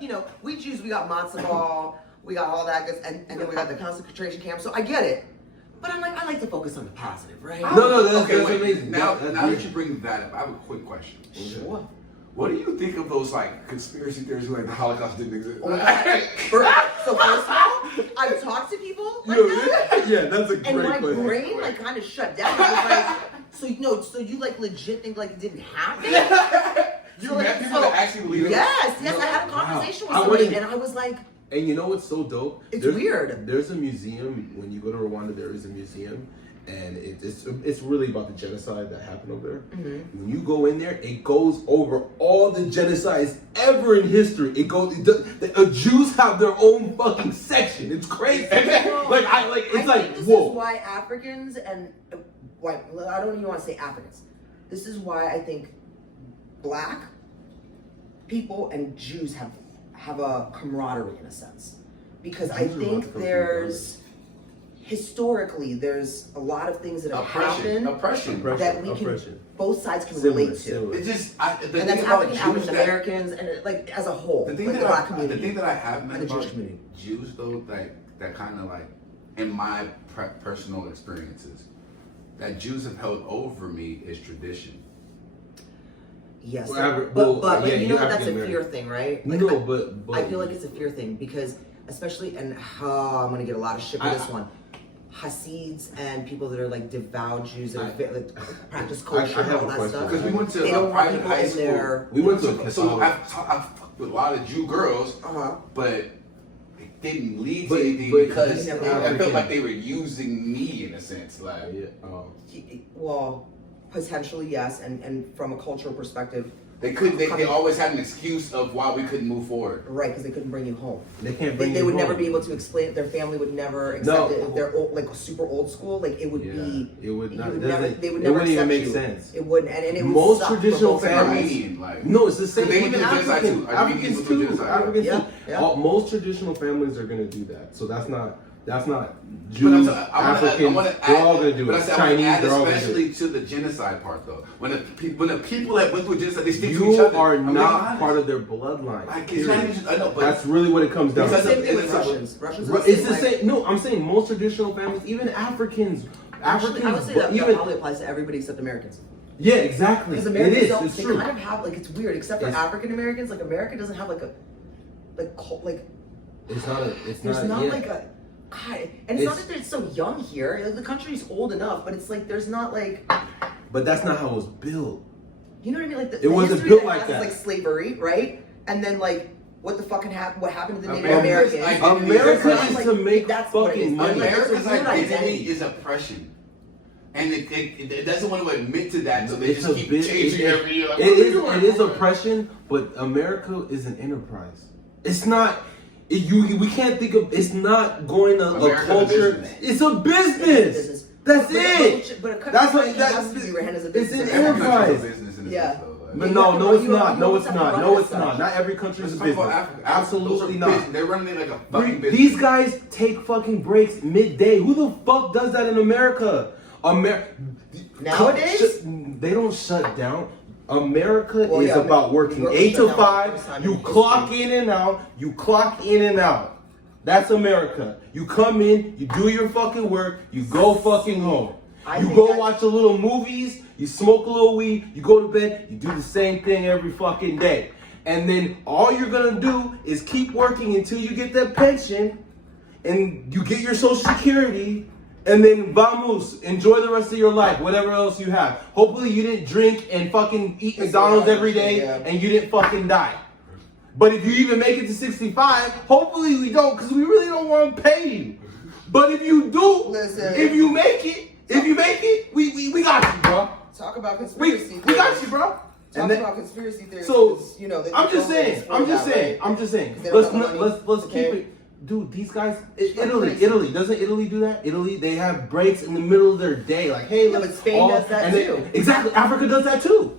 You know, we Jews, we got matzo ball, we got all that good, and then we got the concentration camp. So I get it. But I'm like, I like to focus on the positive, right? No, that's wait. amazing. Now That's that amazing. you bring that up, I have a quick question. Sure. What do you think of those like conspiracy theories like the Holocaust didn't exist? Oh my God. So first of all, I've talked to people like that, Yeah, that's a great and my question. brain like kind of shut down. I was like, so you like legit think like it didn't happen? You So, met like, people so- that actually believe it? Yes, I had a Wow. conversation I with wouldn't- somebody, and I was like, And you know what's so dope? It's weird. There's a museum when you go to Rwanda. There is a museum, and it's really about the genocide that happened over there. Mm-hmm. When you go in there, it goes over all the genocides ever in history. The Jews have their own fucking section. It's crazy. I think this whoa. is why Africans and white, I don't even want to say Africans. This is why I think black people and Jews have a camaraderie in a sense. Because I Jews are allowed to think come to there's, historically, there's a lot of things that have happened Oppression. that we can, Oppression. both sides can Similar, relate to. similar. It's just the And thing that's about African Jews that Americans and like as a whole, the thing like that the black community. the thing that I have met and the about Jewish community. Jews though, that kind of like in my personal experiences, that Jews have held over me is tradition. Yes, Well, but yeah, you you're know that that's a African fear thing, right? No, but I feel like it's a fear thing because, especially, and I'm gonna get a lot of shit for this one. Hasids and people that are like devout Jews that like, practice kosher and have all a that question. stuff. Because we went to They a don't want private people high in school. there. We went to a So I've Catholic. fucked with a lot of Jew girls, Uh-huh. but it didn't lead to But- anything but because they never I felt African. like they were using me in a sense. Like, Yeah. Oh. Well, Potentially, yes, and from a cultural perspective, They always had an excuse of why we couldn't move forward. right? Because they couldn't bring you home. They can't bring They you would home. never be able to explain it. Their family would never accept it. If they're old, like super old school, like it would be. It would not. you would It never, doesn't- they would it never wouldn't even accept make you. sense. It wouldn't, and it would Most suck for traditional both sides. Armenian, like No, it's the same. They even with do genocide Africans. too. Africans Armenians do too. genocide. Africans Yeah, too. yeah. Most traditional families are gonna do that. So that's not But Jews, I Africans. wanna They're add, all gonna do but it. I said, I wanna Chinese, add they're all gonna do especially it. to the genocide part though. When the people that went through genocide, they stick to each You other. are I'm being not honest. part of their bloodline. It's not even, I know, but That's really what it comes down It's to. the same thing with It's a- Russians. Russians are Right, the it's the way. same. No, I'm saying most traditional families, even Africans. Actually, I would say but that even probably applies to everybody except Americans. yeah, exactly. Because It Americans is. don't. It's They true. kind of have like it's weird, except for It's- African Americans. Like America doesn't have like a like It's not a. It's there's not. not yeah. like a. God, and it's not that it's so young here. Like, the country's old enough, but it's like there's not like But that's not how it was built. you know what I mean. Like It wasn't history built that like has that. is, like slavery, right? And then like what the fucking what happened to the Native America's Americans? identity America is is like, to make that's what it is. fucking money. America's America's weird identity identity. is oppression. And it doesn't want to admit to that, so they It's just a keep bit- changing it- every year. Like, It what are we is. doing? It is oppression, but America is an enterprise. It's not. We can't think of. It's not going to a America's a culture. business. It's a business. That's it. But a country That's what. like That's. has to be ran as a It's business. an Every country's a enterprise. business in a Yeah. sense, though, like. But You no, have no, to- it's you not. don't No, have it's to not. run No, it it's as not. such. Not every country is a Let's talk business. about Africa. Absolutely Those are not. business. They're running it like a fucking business. These guys take fucking breaks midday. Who the fuck does that in America? Nowadays? They don't shut down. America Well, is yeah, about working Europe 8 to shut down 5. first time You in clock history. in and out. You clock in and out. That's America. You come in, you do your fucking work, you go fucking home. I You think go that's- watch a little movies, you smoke a little weed, you go to bed, you do the same thing every fucking day. And then all you're gonna do is keep working until you get that pension and you get your social security, and then vamos, enjoy the rest of your life, whatever else you have. Hopefully you didn't drink and fucking eat McDonald's every day and you didn't fucking die. But if you even make it to 65, hopefully we don't, because we really don't want to pay you. But if you do, Listen. if you make it, we got you, bro. Talk about We conspiracy. got theories. you, bro. Talk And then- about conspiracy theories. So, 'cause, you know, I'm just saying. I'm just saying. They don't Let's have the money, let's okay? keep it. Dude, these guys, It's Italy, crazy. doesn't Italy do that? Italy, they have breaks in the middle of their day, like, hey, Yeah, let's but Spain does that and they- too. Exactly, Africa does that too.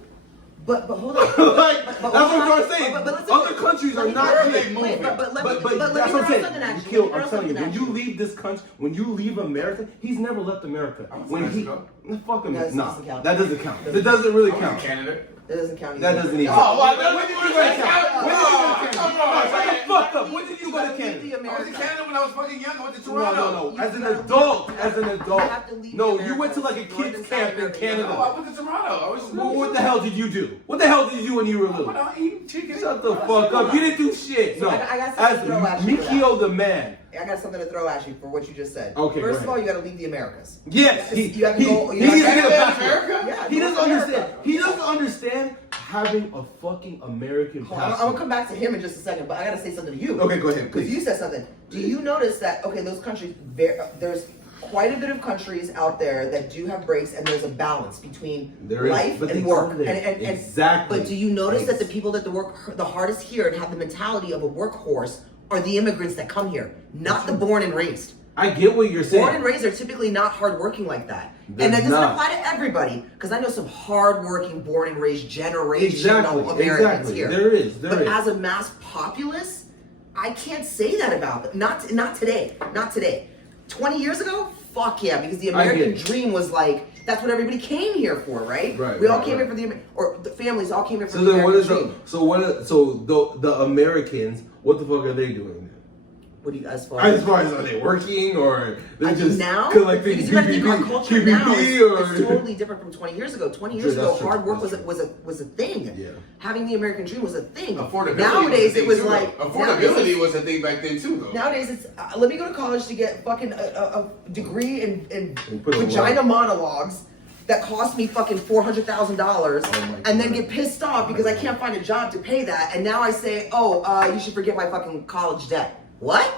But hold on. Like, But that's what I'm saying. But listen, Other countries are let me not throw- doing wait, movement. But let me But throw that's what I'm something saying. at you. Nikhil, Let me I'm throw telling you, something when at you leave this country, when you leave America, he's never left America. I was When in he, Mexico. fuck him, No, this nah, doesn't count. that doesn't count. That doesn't really I was in count. Canada. It doesn't count. That either. doesn't even. Oh, well, when did you go to Canada? When did you go to Canada? Come on, Shut the man. fuck up. When did you go to Leave Canada? the I was in America. Canada when I was fucking young. I went to No, Toronto. no, no. As an You gotta adult, leave. as an adult. You have to leave No, the you went to like a America. kids camp in No, Canada. I went to Toronto. I was. Well, what the hell did you do? What the hell did you do when you were I little? went out eating chicken. Shut the fuck up. You didn't do shit. No. I got something to throw at As you for Mikio the man. I got something to throw at you for what you just said. Okay, First go of all, ahead. you got to leave the Americas. Yes, You have to go. he You have to doesn't go get a to passport. America? Yeah, He North doesn't America. understand. He doesn't understand having a fucking American Hold on, I'm passport. gonna come back to him in just a second, but I gotta say something to you. Okay, go ahead, Because please. you said something. Do you notice that? Okay, those countries. There's quite a bit of countries out there that do have breaks, and there's a balance between There is, life but they and work. come there. And Exactly. But do you notice that the people that work the hardest here and have the mentality of a workhorse are the immigrants that come here, not the born and raised. I get what you're saying. Born and raised are typically not hardworking like that. They're And that doesn't not. apply to everybody, because I know some hardworking, born and raised generational Exactly, Americans exactly. here. There is. But as a mass populace, I can't say that about them. Not today. Not today. 20 years ago, fuck yeah, because the I get American it. dream was like, that's what everybody came here for, right? Right, We all right, came right. here for or the families all came here for So the then, what American is dream. the Americans? What the fuck are they doing? What do you, as far As far as are they working or they're I just think now, collecting because you gotta think our culture now is or totally different from 20 years ago. 20 years True, ago, that's true, hard work that's was a thing. Yeah. Having the American dream was a thing. Affordability. Nowadays, it was too, like though. nowadays Affordability it's- was a thing back then too, though. Nowadays, it's let me go to college to get fucking a degree in And put it vagina away. monologues that cost me fucking $400,000, Oh my and then God. get pissed off because I can't find a job to pay that, and now I say, oh, you should forget my fucking college debt. What?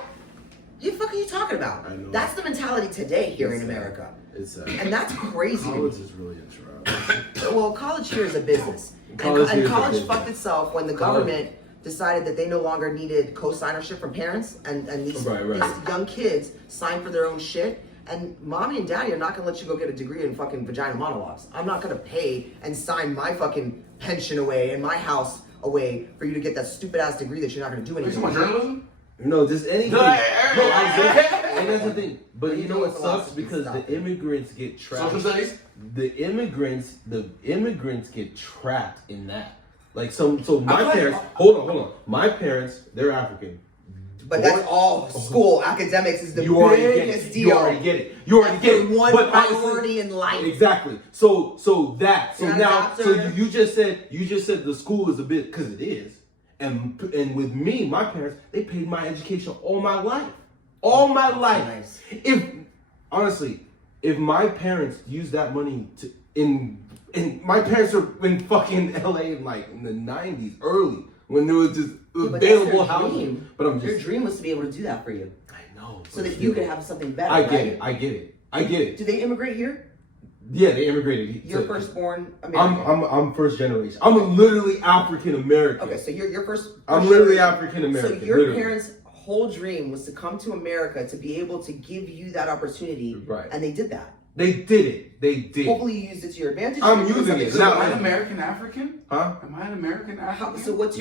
The fuck are you talking about? I know. That's the mentality today here in It's sad. America. It's sad. And that's crazy. College is really a trap. Well, college here is a business. College here And is a college business. fucked itself when the College. government decided that they no longer needed co-signership from parents, and these young kids sign for their own shit. And mommy and daddy are not gonna let you go get a degree in fucking vagina monologues. I'm not gonna pay and sign my fucking pension away and my house away for you to get that stupid ass degree that you're not gonna do Are you anything. talking about journalism? No, just anything. No, And that's the thing. But you know what sucks? Philosophy Because stuff. the immigrants get trapped. Social studies? The immigrants get trapped in that. Like so my like- parents. Hold on. My parents, they're African. But that's all school. Academics is the You already get biggest it. deal. You already get it. You already That's get it. your one But honestly- priority in life. Exactly. So that. So You're not a now. doctor. So you just said the school is a bit, because it is. And with me, my parents, they paid my education all my life. All my life. Nice. If my parents used that money my parents are in fucking LA in the 90s, early, when there was just Yeah, but available that's your housing. dream. But I'm Your just, dream was to be able to do that for you, I know. so that you could have something better. I get right? it. I get it. Do they immigrate here? Yeah, they immigrated. You're to- firstborn American. I'm first generation. I'm literally African American. Okay, so you're first. I'm literally African American. So your literally. parents' whole dream was to come to America to be able to give you that opportunity, Right. and they did that. They did it. They did. Hopefully, you used it to your advantage. I'm You're doing using something it. good. Now- Am I an American African? Huh? Am I an American African? So what's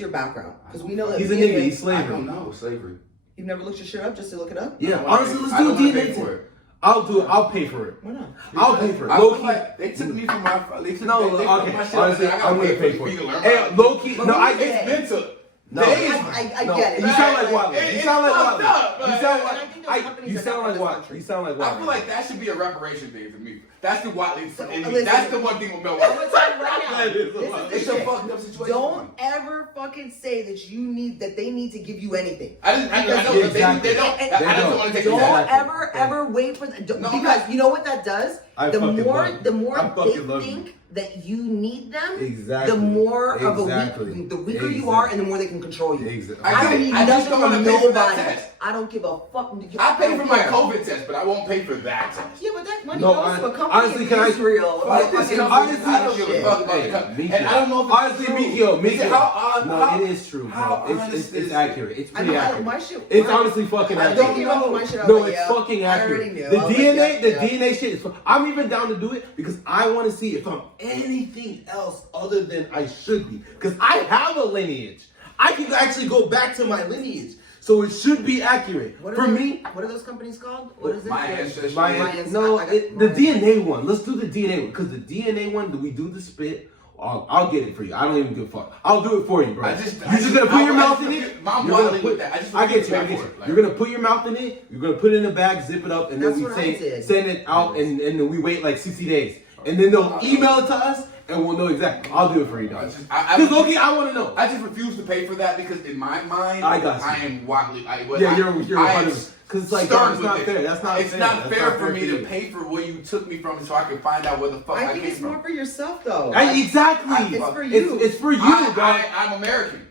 your background? Because we know that He's a DNA nigga. He's I slavery. don't know. Slavery. You've never looked your shit up just to look it up. Yeah. I don't Honestly, wanna let's pay- do a I don't wanna DNA pay for test. it. I'll do it. I'll pay for it. Why not? I'll pay for it. I Low feel key. like they took me from my. They took, No, they took okay. my shit. Honestly, I gotta I'm gonna pay for for you to it. learn Hey, about low key. But No, who I is get it? It's mental. No, I no, get it. You sound like It- Wiley. it- You it's sound like fucked Wiley. up, You man. sound And I like think those companies you are sound not like from this Wiley. country. You sound like I Wiley. feel like that should be a reparation thing for me. That's the Watley. listen. That's the one thing with Mel. I'm gonna tell you right now. That is This is wild. the It's a shit. fucked up situation. Don't ever fucking say that they need to give you anything. I know Exactly. they don't. They I just don't. want to take Don't that. ever wait for the, No, because I'm you know what that does. I The fucking more love you. I they fucking love you. think that you need them, Exactly. the more of Exactly. the weaker you Exactly. are, and the more they can control you. Exactly. I don't get it. need I just nothing don't wanna from pay for that nobody. test. I don't give a fuck. I pay for my care. COVID test, but I won't pay for that test. Yeah, but that money No, goes to a company honestly, in can I- Israel. Fuck Like, this fucking company. honestly, I don't give a shit. fuck about Hey, the company. Mikio. And I don't know if it's Honestly, true. Mikio. Is it how, No, how, it is true, how bro. honest It's is it? accurate. It's I pretty know accurate. my shit. It's honestly fucking I accurate. don't give up my shit. I was No, like, it's yeah, fucking I accurate. already knew. The I was like, DNA, yeah, the yeah. DNA shit is. I'm even down to do it because I want to see if I'm anything else other than I should be. Because I have a lineage. I can actually go back to my lineage, so it should be accurate. What are For those- me, what are those companies called? What is it? My ancestry. my Lions. no, I got- the DNA one. Let's do the DNA one because the DNA one. We do the spit. I'll get it for you. I don't even give a fuck. I'll do it for you, bro. I You're just gonna put your mouth in refuse- it. I'm You're gonna wilding put- with that. I just I get refuse you. to I pay get for you. it. Like- You're gonna put your mouth in it. You're gonna put it in a bag, zip it up, and That's then what I we did. send it out, and then we wait like 60 days, and then they'll email it to us, and we'll know exactly. I'll do it for you, dog. Because Loki, I want to know. I just refuse to pay for that because in my mind, I got you. I am Watley. Yeah, you're I am 100%. Because it's like, stern dog, it's with not it. fair. That's not it's fair. not That's fair not for me you. to pay for where you took me from so I can find out where the fuck I, I think came it's from. more for yourself, though. Exactly. It's for you. It's for you, dog. I'm American.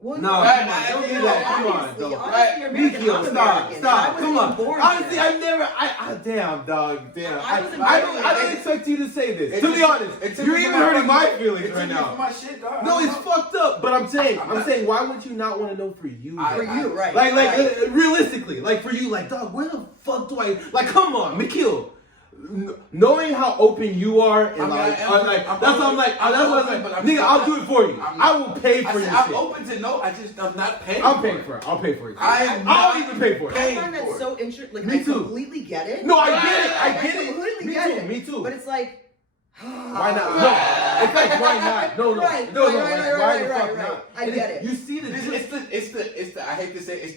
Well, No, Right, come on, don't do yeah, that. Come on, obviously, dog. obviously you're American. Mikio, I'm stop, American. stop, I wasn't come on. even born Honestly, yet. I've never, damn, dog, damn. I wasn't I born don't yet. expect you to say this. It To took- be honest, it took you're me even for my hurting my fucking- feelings it took right me now. for my shit, dog. No, I it's don't know. fucked up. But I'm saying, why would you not want to know for you? I- For bro? you, right? Like, right. realistically, like for you, like, dog, where the fuck do I, like, come on, Mikil. Knowing how open you are, and I mean, like, I am- that's why I'm like, that's why I'm open, but like, I'm nigga, not- I'll do it for you. I'm I not- will pay for I your said, I'm shit. open to know. I'm not paying. I'm paying for it. I'll pay for it. I'm I'll not even pay for it. paying I find that for it. so interesting. Like, Me I too. completely get it. No, I get it. I I get it. completely Me get too. it. Me too. But it's like, Why not? No. In fact, why not? No. Right, No. right, Like, right, why right, the right, fuck right. not? I And get it. You see the It's the. I hate to say it's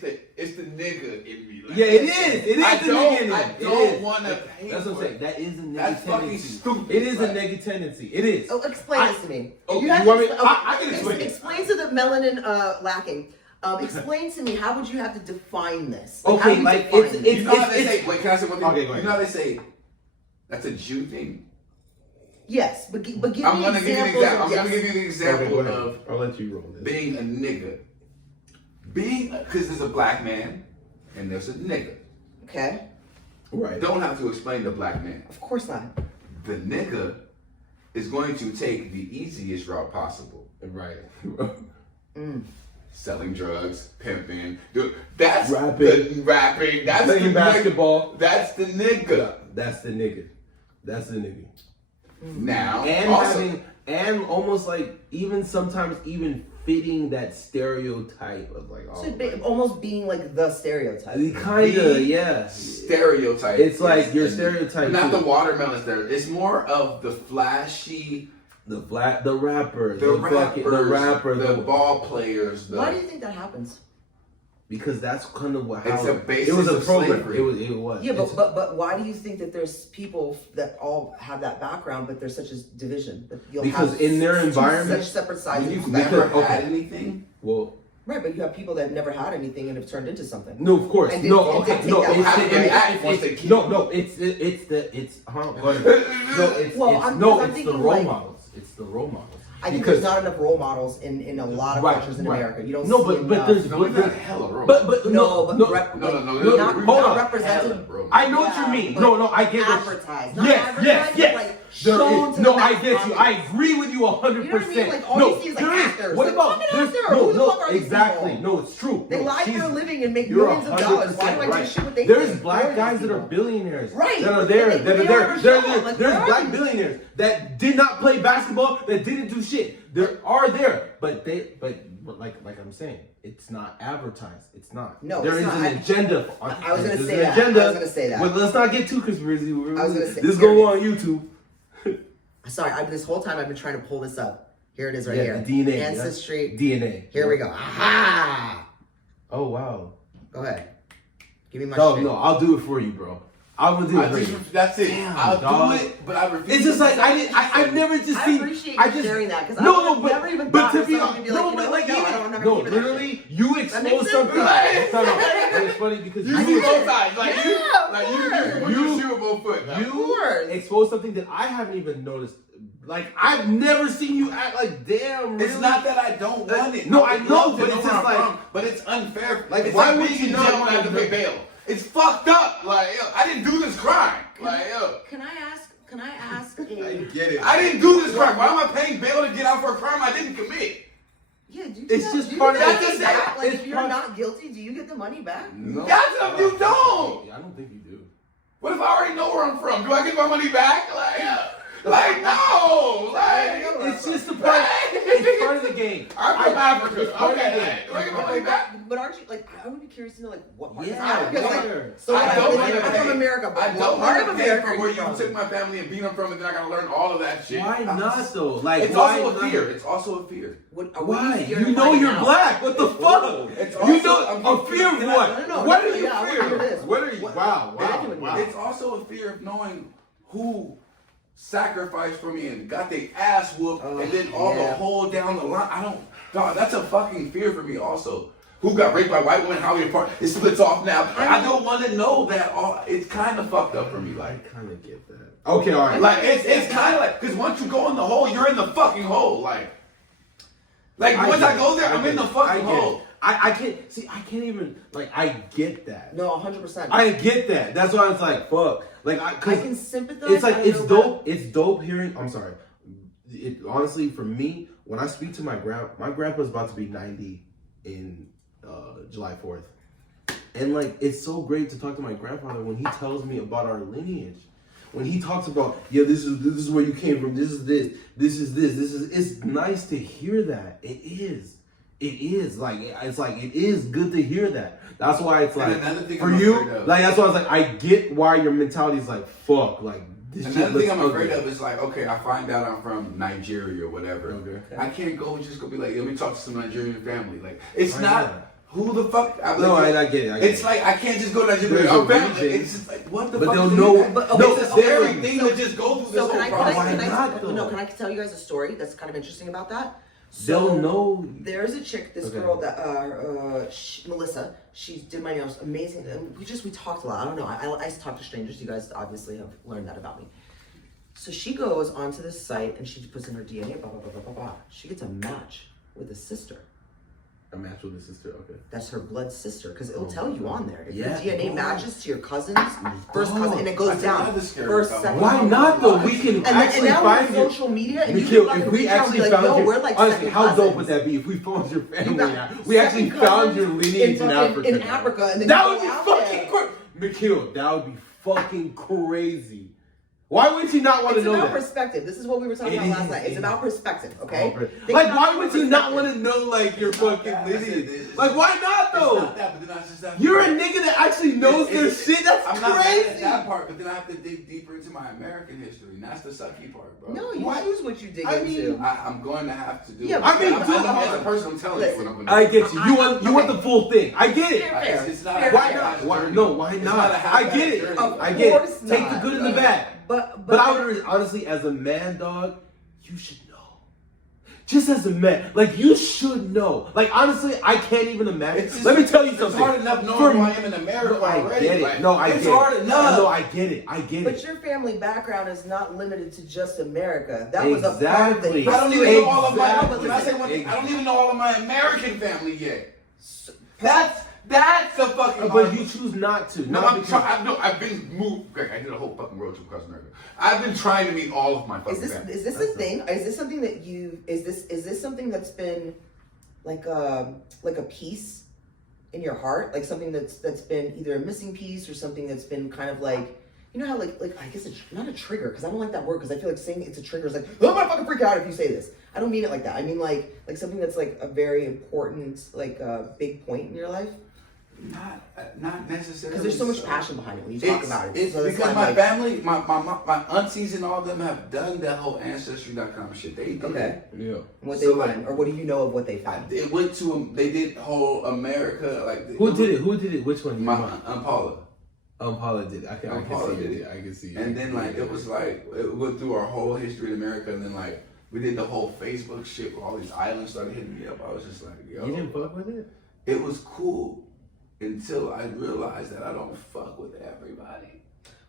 the nigga in me. Like, Yeah, it is. It is I the don't- nigga in I it. It don't is. wanna pay That's what I'm for saying. it. That is a That's negative fucking tendency. stupid. It is a Like- negative tendency. It is. oh, explain this to me. Oh, You have you want to me- expl- I can explain it. Explain to the melanin lacking. Explain to me, how would you have to define this? Like, how Okay, do you like, define it's- this? You know how they say? Wait, can I say one thing? Okay, go ahead. You know how they say that's a Jew thing. Yes, but give me I'm gonna give you an examples. example. I'm Yes. gonna give you the example of I'll let you roll this. being a nigga. Because as a black man, and there's a nigga. Okay. Right. Don't have to explain the black man. Of course not. The nigga is going to take the easiest route possible. Right. Selling drugs, pimping. That's Rapping. rapping. That's Playing the basketball. Nigga. That's the nigga. That's the nigga. That's the nigga. Now, And also, having, and almost like even sometimes even fitting that stereotype of like, oh, So almost being like the stereotype. kinda, yeah. stereotype. It's like your is- stereotype. Not too. the watermelon stereotype. It's more of the flashy, the rapper, the rapper, the ball players. Why do you think that happens? because that's kind of what. It's how a basis it was a of program. slavery. It was. Yeah, It's- but why do you think that there's people that all have that background, but there's such a division? That you'll Because have in their two environment- such separate When sizes. you've never Because- had okay. anything, well, Right, but you have people that have never had anything and have turned into something. no, of course, And no, didn't okay, take no, that it's path. the role models. It's the role models. I think Because- there's not enough role models in a lot of Right, cultures in right. America. You don't No, see but enough. there's no, we've had hella room. but no, but no, rep, no, like, no, not, hold not on. represented. I know what Yeah, you mean. but No, I get what. advertised. Not Yes, advertised, but like There shown is- to no, the I mass get you. audience. I agree with you 100%. You know what I mean? Like, all no, you see is, like, there actors. What Like, about fucking there's actor. Who the fuck are these exactly. people? No, it's true. They No, lie for a she's- living and make You're millions of dollars. Why do I do right. shit what they There's do? black Who are guys these that are people? billionaires Right. that are there. But That they are there. are There's shown. Like, where are black these? billionaires that did not play basketball, that didn't do shit. There are there, but like I'm saying, it's not advertised. It's not. No, there it's is not. an agenda. I was gonna There's say an that. agenda. I was gonna say that. But let's not get too conspiracy. I was gonna say- This is here going it on YouTube. Sorry, this whole time I've been trying to pull this up. Here it is right Yeah, here. the DNA. Ancestry. DNA. Here we go. Aha! Oh wow. Go ahead. Give me my No, shit. no, I'll do it for you, bro. I will do it for you. That's it. Damn, I'll dog. do it, but I refuse. It's just to like say I've never just I seen. appreciate I you just sharing that, 'cause I no, would've never even but thought to for be someone to honest, be like, no, you but know like what? No, yeah, I don't ever no, give it that literally, you makes exposed sense, something. right? No, it's funny because You see both sides, like you, Yeah, of like course. you shoot with both foot. Like, you exposed something that I haven't even noticed. Like I've never seen you act like damn. It's really? not that I don't want it. No, I would know, love to but it's where just I'm like- from, but it's unfair. Like, It's why like would being you in not jail and wanna have to do- pay bail. It's fucked up. Like, yo, I didn't do this crime. Like, yo, Can I ask? Can I ask? get it. I didn't do this crime. Why am I paying bail to get out for a crime I didn't commit? Yeah, do you It's get- just do you part get of that the- money back? Like, it's if you're part- not guilty, do you get the money back? No. That's what you don't. I don't think you do. What if I already know where I'm from? Do I get my money back? Like no. Like, It's just a part. It's part of the game. I'm from Africa. It's part of the Okay, game. do I get my money back? But aren't you like? I would be curious to know like what part. Yeah, of Africa? yeah. Like, so I don't I'm wanna from pay. America, but I what don't part of want to pay America for are where you you from? took my family and beat them from, and then I gotta learn all of that shit. Why not though? Like It's why also a not? fear. It's also a fear. What, are Why? scared You of know finding you're out? black. What the fuck? It's You also- know I'm a fear of confused. what? No, What no, are you yeah, I wanna fear hear of? this. What are you? Wow, Genuinely. wow. It's also a fear of knowing who sacrificed for me and got their ass whooped, and then all the yeah. whole down the line. I don't, dog. That's a fucking fear for me. Also, who got raped by white women? How we apart? It splits off now. I don't want to know that. All it's kind of fucked up for me. I Like, kind of get that. Okay, all right. like it's kind of like because once you go in the hole, you're in the fucking hole. Like once I go there, I'm in the fucking hole. I can't see. I can't even like. I get that. No, 100%. I get that. That's why it's like fuck. Like I cause can sympathize. it's like I don't it's know dope. It's dope hearing. I'm sorry. It honestly for me when I speak to my grandpa's about to be 90 in July 4th, and like it's so great to talk to my grandfather when he tells me about our lineage. When he talks about, yeah, this is where you came from. This is this. This is this. This is. It's nice to hear that. It is. It is like it's like it is good to hear that. That's why it's like another thing for I'm you, afraid of- like that's why I was like, I get why your mentality is like fuck, like this shit Another thing looks I'm afraid ugly. of is like, okay, I find out I'm from Nigeria or whatever. Okay. I can't go and just go be like, let me talk to some Nigerian family. Like, it's Why not not? who the fuck. No, I get it. I get It's it. like I can't just go to Nigeria. There's I'm a family. region, It's just like what the but fuck. they'll is it? know- But, no, it's a okay, scary so- thing to just go through this So whole can I process. can I tell you guys a story that's kind of interesting about that? They'll So, know. There's a chick, this Okay. girl that Melissa. She did my nails, amazing. And we talked a lot. I don't know. I talk to strangers. You guys obviously have learned that about me. So she goes onto this site and she puts in her DNA. Blah blah blah blah blah blah. She gets a match with a sister. A match with his sister. Okay. That's her blood sister, because it'll tell you on there. If Yeah. your DNA matches to your cousin's first cousin, and it goes That's down. another scary First, stuff. second. Why not though? We can And actually now find with your social media, and you Nikhil, can if we reach out and be actually like, found yo, your, we're like honestly, second how dope cousins. would that be if we found your You family got now? We actually second found cousins your lineage in Africa. In Africa, and then That you would go be out fucking there. crazy. Nikhil, that would be fucking crazy. Why would you not want to It's know about that? perspective. This is what we were talking about last night. It's about perspective, okay? Think Like, about why your would you not perspective. want to know, like, your fucking That's it. lineage? Like, why not, It's though? not that, but then I just have to- You're a nigga that actually knows their shit. That's I'm not mad crazy. at that part, but then I have to dig deeper into my American history, and that's the sucky part, bro. No, you choose what you dig I into. mean, I'm going to have to do Yeah, it. I mean, I'm dude, as a person, I'm telling you what I'm going to do. I get you. You want the full thing. I get it. Fair. It's not Fair. a Why half-ass not? journey. No, why It's not? a I half-ass get it. journey. Of I get it. course Take the not. good and the bad. But But I would honestly, as a man, dog, you should know. Just as a man, like you should know. Like honestly, I can't even imagine. Let me tell you something. It's hard enough knowing For who I me- am in America No, I already. get it. Like, No, I it's get hard it. enough. No, I get it. I get But it. your family background is not limited to just America. That was a part of the Exactly. I don't even know all of my. Exactly. When I say one thing, I don't even know all of my American family yet. That's the fucking. But you choose not to. No, Not I'm because- trying. No, I've been moved. Greg, I did a whole fucking road trip across America. I've been trying to meet all of my fucking family. Is this a thing? Is this something that you? Is this something that's been like a piece in your heart, like something that's been either a missing piece or something that's been kind of like, you know how like I guess it's not a trigger, because I don't like that word, because I feel like saying it's a trigger is like, oh, I'm gonna fucking freak out if you say this. I don't mean it like that. I mean like something that's like a very important, like big point in your life. Not necessarily. Because there's so much passion behind it when you talk about it. It's So because why I'm my like, family, my aunties and all of them have done that whole Ancestry.com shit. They did. okay, Yeah. what So, they like, find, or what do you know of what they found? It went to they did whole America like. Who did it? Who did it? Which one? My Aunt Paula. Paula did it. I can Paula see did it. it. I can see it. And then like it was like it went through our whole history in America, and then like we did the whole Facebook shit where all these islands started hitting me up. I was just like, yo, You didn't fuck with it? it was cool until I realized that I don't fuck with everybody.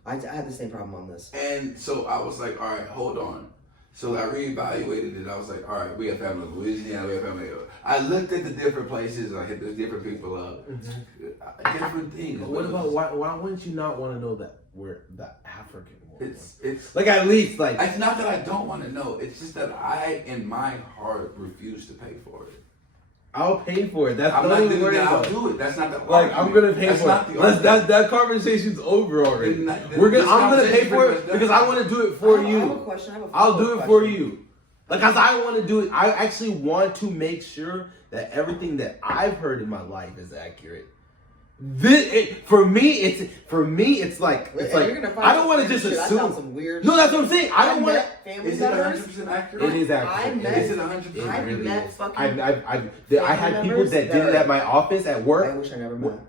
I had the same problem on this. And so I was like, all right, hold on. So I reevaluated it. I was like, all right, we have family in Louisiana, we have family. I looked at the different places. I hit the different people up. Different things. But what about why wouldn't you not want to know that we're the African one? It's Like at least like It's not that I don't want to know. It's just that I, in my heart, refuse to pay for it. I'll pay for it. That's I'm the not only doing worry that. I'll about. do it. That's not the Like I'm gonna pay That's for not it. the Let's, argument. that conversation's over already. Then this I'm gonna pay conversation for pretty it much because done. I want to do it for I have you. a question. I have a I'll do follow-up it for question. you. Like, cause I want to do it. I actually want to make sure that everything that I've heard in my life is accurate. For me, it's like You're gonna find I don't want to some just weird shit. I assume. found some weird No, that's shit. what I'm saying. I don't want. met family Is it members. 100% accurate? It is I accurate. met- Is it 100%? I really met is. fucking I had people members that did that it are- at my office at I work. wish I never met.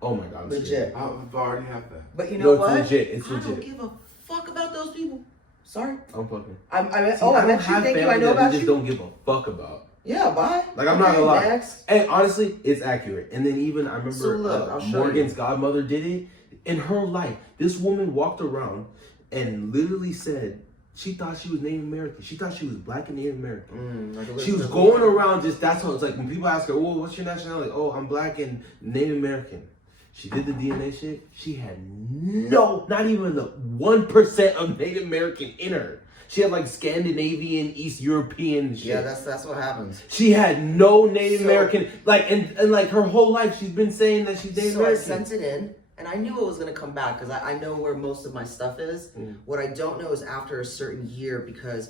Oh my god, I'm Legit. serious. I've already have that. But you No, know it's what? legit. It's I don't legit. give a fuck about those people. Sorry. I'm fucking. I met See, you. don't Thank have you. I family know that we about just you. don't give a fuck about. Yeah, bye. Like, I'm not gonna lie. Next. And honestly, it's accurate. And then even I remember So look, I'll show Morgan's godmother did it. In her life, this woman walked around and literally said she thought she was Native American. She thought she was black and Native American. She was going around just, that's how it's like when people ask her, well, what's your nationality? Oh, I'm black and Native American. She did the DNA shit. She had not even the 1% of Native American in her. She had like Scandinavian, East European shit. Yeah, that's what happens. She had no Native American, like, and like her whole life, she's been saying that she's Native So I American. sent it in, and I knew it was gonna come back because I know where most of my stuff is. What I don't know is after a certain year, because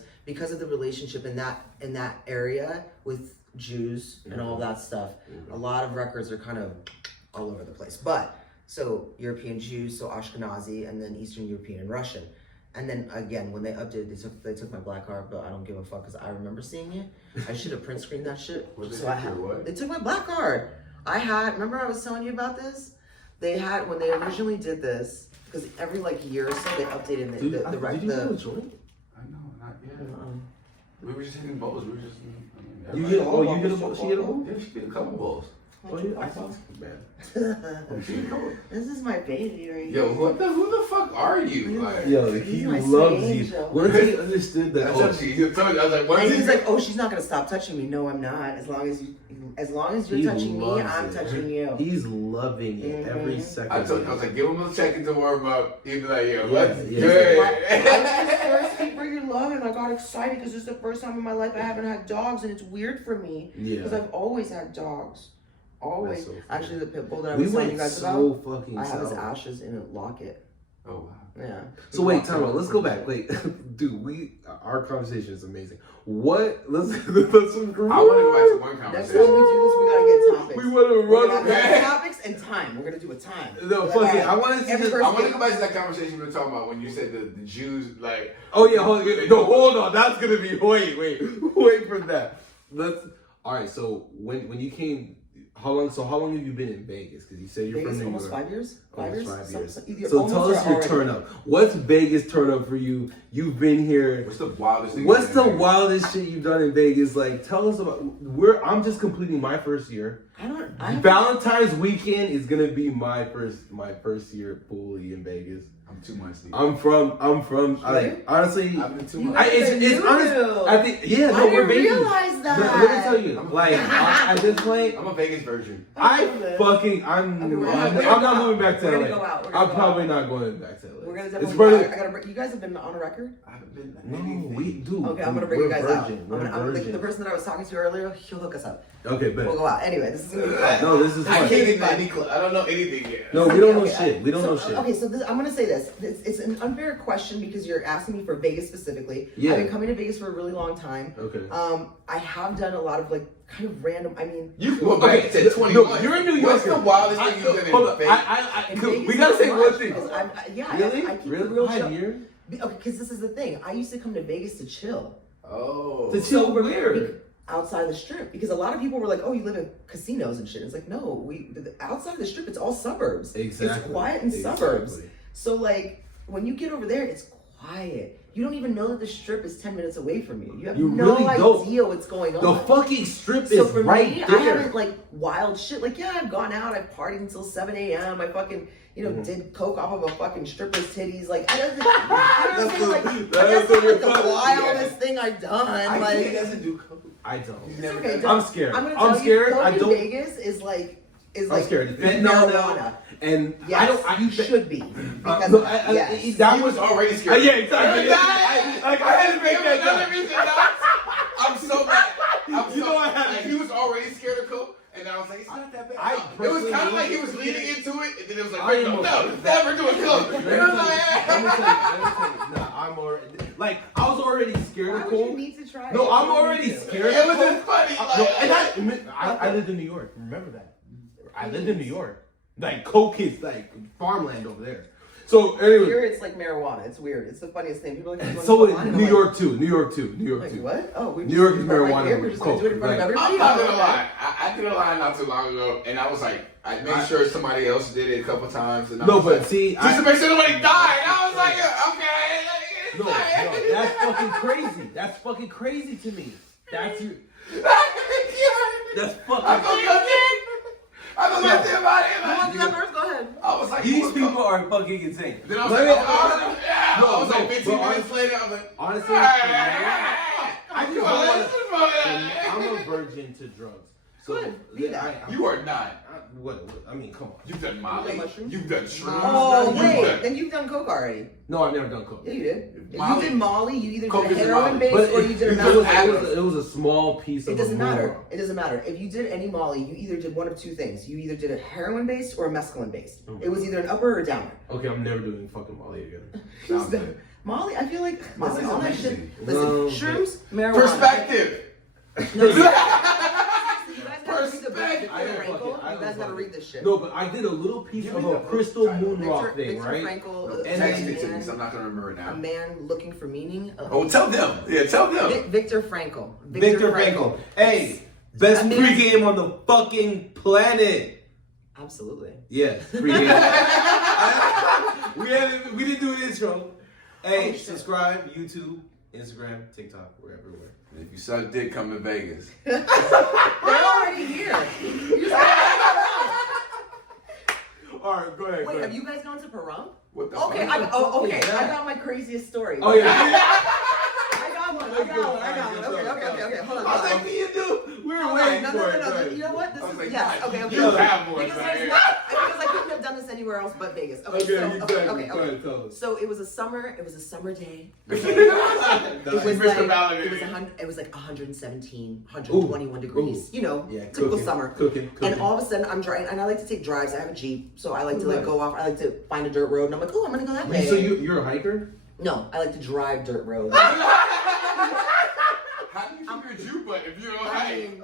of the relationship in that area with Jews and all that stuff. A lot of records are kind of all over the place. But so European Jews, so Ashkenazi, and then Eastern European and Russian. And then again, when they updated, they took my black card, but I don't give a fuck because I remember seeing it. I should have print screened that shit. So I had they took my black card. Remember I was telling you about this? They had, when they originally did this, because every like year or so they updated the Did you get a joint? I know, not yet. We were just hitting bowls. We were just. You get a bowl? She get a bowl? Yeah, she did a couple bowls. Oh, yeah, I saw man. This is my baby right Yo, here. who the fuck are you? Like, Yo, He's he my loves sweet you. angel. Once he understood that, that's what she told me. I was like, what And is he's he? like, oh, she's not gonna stop touching me. No, I'm not. As long as you're he touching me, loves I'm it. touching you. He's loving it every second. I told you, I was like, give him a second to warm up. He'd be like, yo, Yeah, what's yeah. good? I was thirsty for your love, and I got excited because this is the first time in my life I haven't had dogs, and it's weird for me because Yeah. I've always had dogs. Always. That's so funny. Actually, the pit bull that I We was telling went you guys so about, fucking I have his south. ashes in a locket. Oh, wow. Yeah. So wait, time out. Let's go back. Wait, dude, our conversation is amazing. What? Let's I want to go back to one Next conversation. time we do this, we gotta get topics. We want to We're run. gonna have topics and time. We're gonna do a time. No, fuck it. I wanted to Every just. person- I want to go back to that conversation we were talking about when you said the Jews, like. Oh yeah, hold on. That's gonna be wait for that. Let's. All right. So when you came, how long have you been in Vegas? Because you said you're Vegas from New almost York. 5 years. Almost 5 years. Either So almost tell us or your already. turn up. What's Vegas turn up for you? You've been here. What's the wildest thing? What's you've the done in wildest shit you've done in Vegas? Like, tell us about. I'm just completing my first year. Valentine's weekend is gonna be my first year fully in Vegas. I'm 2 months deep. I'm from. Like, honestly, I've been 2 You months. it's honest. I think I we're didn't babies. realize that. Let me tell you, like at this point, I'm a Vegas virgin. I'm Okay, we're not moving back to We're LA. gonna go out. We're gonna I'm go probably out. not going back to LA. We're gonna It's definitely. probably I gotta. You guys have been on a record. I haven't been. no, we do. Okay, I'm gonna bring we're you guys out. virgin. I'm We're gonna, virgin. the person that I was talking to earlier, he'll hook us up. Okay, bet. We'll go out. Anyway, this is gonna be fun. No, this is I fun. can't get to any club. I don't know anything yet. No, we don't know Okay, shit. We don't so, know shit. Okay, so I'm gonna say this. It's an unfair question because you're asking me for Vegas specifically. Yeah. I've been coming to Vegas for a really long time. Okay. I have done a lot of like kind of random. I mean, You can go back to 21. No, you're in New York. What's the wildest thing you've done Hold in on. Vegas? in Cool. Vegas We gotta not say much, one thing. because Really? I keep the Really? real 5 show. years? Okay, because this is the thing. I used to come to Vegas to chill. Oh. To chill where? Outside the strip, because a lot of people were like, "Oh, you live in casinos and shit." It's like, no, outside the strip, it's all suburbs. Exactly. It's quiet in suburbs. So like, when you get over there, it's quiet. You don't even know that the strip is 10 minutes away from you. You have You no really don't. idea what's going on. The fucking strip So is for right me, there. I haven't like wild shit. Like, yeah, I've gone out, I've partied until 7 a.m. I fucking, did coke off of a fucking stripper's titties. Like, I don't That's like the funny. wildest thing I've done. I like, think he doesn't do coke. I don't. He's it's never okay, done I'm scared. I'm gonna I'm tell scared. You, coke I in don't. Vegas is like scared. marijuana. And Yes, I don't. you should be. Because no, yes. that He was was already scared. yeah, exactly. I had to make another reason. I'm so mad. You know I had like, to- he was already scared of coke, and I was like, it's not that bad. I It was personally kind of like he believe- was leading into it, and then it was like, I wait, am no, okay. never doing coke. Let And me I was tell like, you, nah, I'm already like I was already scared Why of would you coke. need to try No, it? I'm You don't already need to. scared it of was coke. just funny. No, and I lived in New York. Remember that? I lived in New York. Like coke is like farmland over there. So anyway, Here it's like marijuana. It's weird. It's the funniest thing. People are like, so "What's is going on?" New I'm York too. New York too. New York Like, too. what? Oh, we New York is right marijuana here. with We're just gonna coke, do it in front of right. everybody. I'm not gonna Oh, lie. I did a line not too long ago, and I was like, I made sure somebody else did it a couple times. And I No, was but like, see, just to make sure nobody died. I was like, okay. no, that's fucking crazy. That's fucking crazy to me. That's you. That's I fucking. thought nothing about it. You want to do that first? Go ahead. I was like, These people are fucking insane. Then I was Let like, me- I was like 15 but minutes later, I was like, honestly, for me, I just Come don't on, wanna- let's move on. I'm a virgin to drugs. So Good. Be that. You are not. What? I mean, come on. You've done You've Molly. done mushrooms? You've done shrooms. Oh, You've wait. done- Then you've done coke already. No, I've never done coke. Yeah, you did. If Molly. you did Molly, you either Coke did a is heroin Molly. base But or you did a it was a small piece It of doesn't a matter. moon. It doesn't matter. If you did any Molly, you either did one of two things. You either did a heroin based or a mescaline based. Okay. It was either an upper or a downer. Okay, I'm never doing fucking Molly again. Sounds good. Molly, I feel like Molly's listen, all that shit. amazing. Listen, No, shrooms, marijuana. Perspective. No, you guys gotta read the book, Perspective. I Victor don't fuck Frankl. it. I You don't guys gotta fuck read it. this shit. No, but I did a little piece Give of me a the crystal title. moon rock thing, Victor right? Frankl, And Text then- it to me, so I'm not gonna remember it a now. man looking for meaning. Oh, tell them. Yeah, tell them. Victor Frankl. Victor Frankl. Hey, best I mean- pregame on the fucking planet. Absolutely. Yeah, pregame. we didn't do an intro. Hey, Oh, shit. subscribe, YouTube, Instagram, TikTok, we're everywhere. If you suck dick, come to Vegas. They're already here. You just gotta All right, go ahead. Wait, have you guys gone to Pahrump? What the Okay, fuck? okay. Yeah. I got my craziest story. Oh yeah. I got one. Okay. Hold on. I was like, what do you do? We were Hold waiting on. for it. No. Go ahead. You know what? This I was is like, yes. God, Okay. you have one, Because man. I couldn't have done this anywhere else but Vegas. Okay. Exactly. Okay. Go ahead, tell us. So it was a summer day. Nice. It was like 117, 121 degrees. Ooh. You know, Yeah, typical cooking, summer. Cooking. And all of a sudden, I'm driving, and I like to take drives. I have a Jeep, so I like to like go off. I like to find a dirt road, and I'm like, oh, I'm gonna go that way. So you're a hiker? No, I like to drive dirt roads. How do you keep your Jew butt if you don't I hike? mean,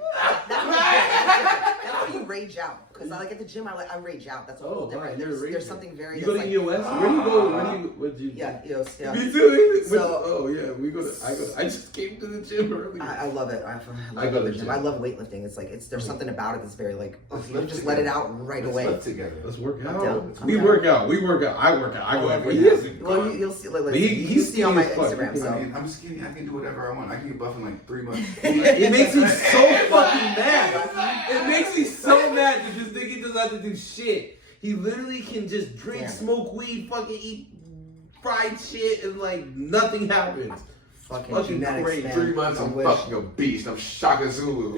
that's when you rage out. Because I like at the gym, I rage out. That's a whole different. There's something very. You go to like, EOS? Where do you go? Where'd you? Yeah, EOS. Yeah. Me too. So- oh yeah, I just came to the gym earlier. I love it. I go to love the the gym. gym. I love weightlifting. It's like there's something about it that's very like you just let it out right Let's away. live together. Let's work out. down. We work out. I work out. I go every day. Well, you'll see. Like, But he- you he's see on my skinny as fuck. Instagram. I So mean, I'm skinny. I can do whatever I want. I can get buff in like 3 months. It makes me so fucking mad. It makes me so mad that this nigga doesn't have to do shit. He literally can just drink, Damn. smoke weed, fucking eat fried shit, and like nothing happens. fucking Fucking genetics, great. man. 3 months, I I'm wish. fucking a beast. I'm Shaka Zulu.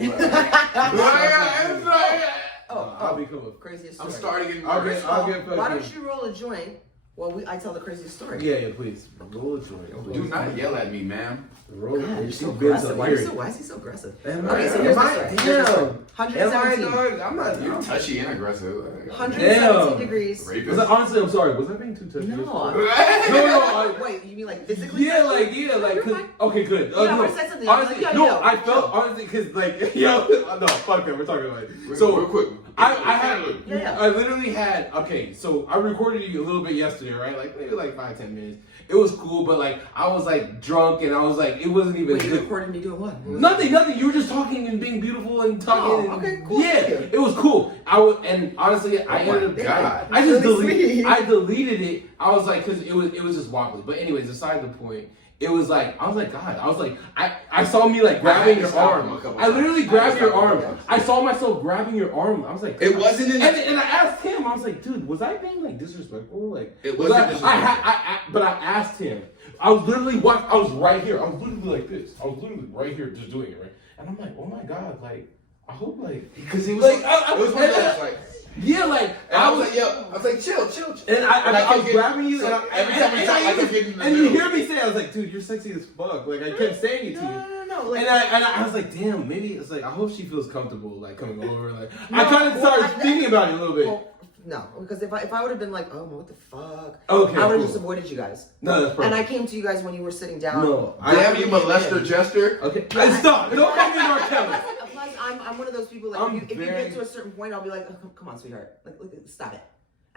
I'll become a. Craziest story. I'm starting in I'll March. get- I'll get Why fucking- don't you roll a joint while I tell the craziest story? Yeah, please. Roll a joint. Do not yell at me, ma'am. Roll God, it. you're so She's been aggressive. so Why irritated. is he so aggressive? Am Okay, so I? here's the Am I? story. Here's the story. Damn. Am I, 117. dog? I'm not. You're touchy and aggressive. 117 Damn. degrees. Rapist. Was I, honestly, I'm sorry. Was I being too touchy? No. No. Wait, you mean like physically? Yeah, touchy? like, You're 'cause- fine. okay, good. Yeah, I no, would've said something. I'm honestly, like, yo, no, yo, I felt, chill. honestly, because, like, yo, no, fuck that, we're talking about it. So, real quick. I had, Yeah. I literally had, okay, so I recorded you a little bit yesterday, right? Like, maybe like 5-10 minutes. It was cool, but like, I was like drunk and I was like, it wasn't even Wait, you good. recorded me doing what? Nothing. You were just talking and being beautiful and talking. Oh, and, okay, cool. Yeah, Thank you. it was cool. And honestly, I my ended up. God. I just Really deleted. sweet. I deleted it. I was like, because it was just wobbly. But anyways, aside the point. It was like, I was like, God, I was like, I saw me like grabbing your arm. I literally grabbed your arm. I saw myself grabbing your arm. I was like, It wasn't in and I asked him, I was like, dude, was I being like disrespectful? Like, It was wasn't I, disrespectful. but I asked him. I was literally I was right here. I was literally like this. I was literally right here just doing it, right? And I'm like, oh my God, like, I hope like. Because he was Like, it was one of those, like, Yeah, like, and I was like, yo, I was like, chill. and I was grabbing you, so and every time we talk, I kept getting in the and you middle. hear me say, I was like, dude, you're sexy as fuck. Like, I kept saying it to you. No. Like, And I was like, damn, maybe it's like, I hope she feels comfortable, like, coming over. Like, No, I kind of well, started thinking about it a little bit. well, no, because if I would have been like, oh, what the fuck? Okay, I would have cool. just avoided you guys. No, that's perfect. And I came to you guys when you were sitting down. No, Damn you, molester jester. Okay, stop. Don't make me R. Kelly. Plus, I'm one of those people, like, I'm if you very- get to a certain point, I'll be like, oh, come on, sweetheart. Like, stop it.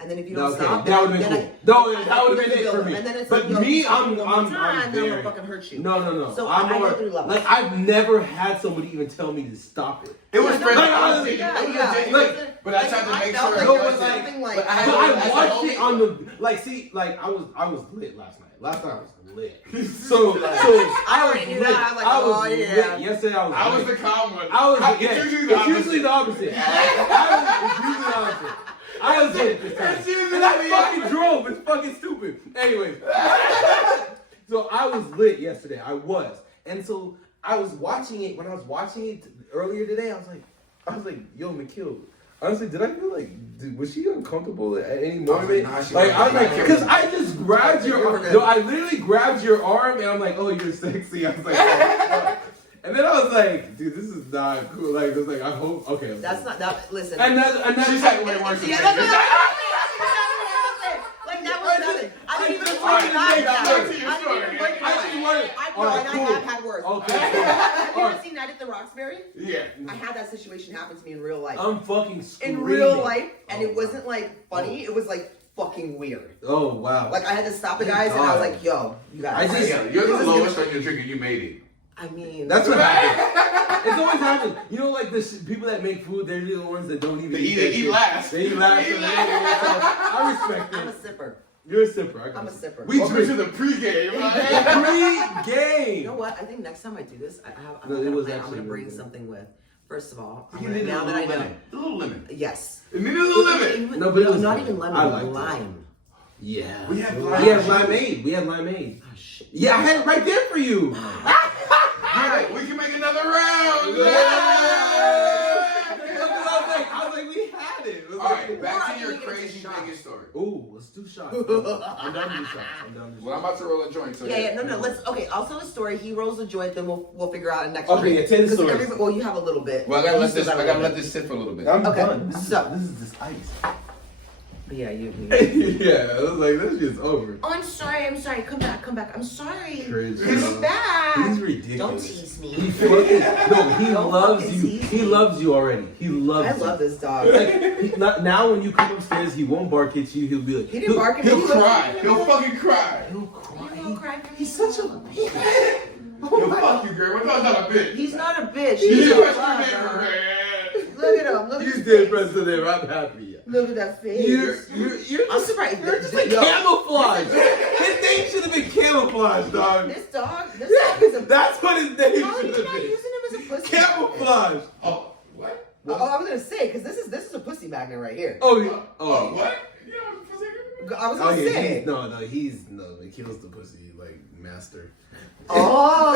And then if you No, don't okay, stop, that would have then been cool. That would have been it build for up. me. And then it's But like, yo, me, you stop I'm me one more time, then I'm very. gonna fucking hurt you. No. So I'm I more go through levels. like I've never had somebody even tell me to stop it. It was Yeah, friendly. no, Honestly, yeah, it was yeah. genuine, but I tried to make felt sure like No, there but was like- something like, but But I I watched it on the I was lit last night. Last night I was lit. So I already knew that. I was like, I was oh, lit. yeah. Yesterday I was. I was lit. the calm one. I was. It's Yeah, usually the opposite. It's usually the opposite. I was lit this time. It's usually And I the fucking opposite. drove. It's fucking stupid. Anyways. So I was lit yesterday. I was. And so I was watching it. When I was watching it earlier today, I was like, yo, McKill. Honestly, did I feel like, dude, was she uncomfortable at any moment? nah, she Like, I was like, wasn't. because I just grabbed your arm. No, I literally grabbed your arm and I'm like, oh, you're sexy. I was like, oh, fuck. And then I was like, dude, this is not cool. Like, it was like, I hope, okay. that's not that. Listen. And that's She's like way worse than Yeah, me. that's what like that was nothing. I didn't even just break wanted to that make down. sure. I didn't even break I that just down. wanted. I All right, and cool. I have had worse. Okay. Have you All ever right. seen Night at the Roxbury? Yeah. I had that situation happen to me in real life. I'm fucking screaming. In real life, and Oh, it wasn't like funny. It was like fucking weird. Oh, wow. Like I had to stop the Thank guys, and I was God. like, "Yo, you guys." I just- Yeah, you're this the is lowest gonna- on your drink and you made it. I mean, That's what happens. It's always happens. You know, like the people that make food, they're the ones that don't even They eat that eat shit. last. They eat last. They eat and last. I respect I'm a it. sipper. You're a sipper. I got I'm a you. sipper. We Okay. drink to the pregame. Pre-game. You know what? I think next time I do this, I'm No, it gonna, was I'm actually gonna bring really good. something with First of all, You needed now a that I little know, lemon. A little lemon. yes. It needed a little lemon. No, but it was not good. even lemon. I liked it. lime. Yeah. We had We had limeade. We had limeade. Oh, shit. Yeah, I had it right there for you. Alright, we can make another round. I was like, we had it. Alright, back Or I to your can make it crazy into shots. Vegas story. Ooh, let's do shots. I'm down to do shots. Well, I'm about to roll a joint. So Yeah, no. Let's. Okay, I'll tell the story. He rolls a joint, then we'll figure out a next. Okay, drink. yeah, tell the 'Cause story. Well, you have a little bit. Well, I gotta You let still this. got a I gotta little let this sit for a little bit. I'm Okay, done. This so- is just ice. bit. Yeah, you. Yeah, I was like, this shit's over. Oh, I'm sorry. Come back. I'm sorry. Crazy. Come back. He's ridiculous. Don't tease me. He Don't loves fucking you. tease He me. loves you already. He loves I you. love this dog. Now when you come upstairs, he won't bark at you. He'll be like, He didn't bark at me. He'll cry. He'll fucking cry. He'll cry. He won't cry for me. He's such a bitch. Yo, fuck you, girl. We're not a bitch. He's not a bitch. He's He's a a bitch. lover. Look at him. Look at He's his dead face. president. I'm happy. Look at that face. You're I'm surprised. You're just Yo, like camouflage. His name should have been camouflage, dog. This dog is a. That's what his name How are should you have not been. using him as a pussy? Camouflage. Oh, what? Oh, I was gonna say because this is a pussy magnet right here. Oh, yeah. Oh, what? You know, I was Oh, gonna yeah, say. he kills the pussy like master. Oh,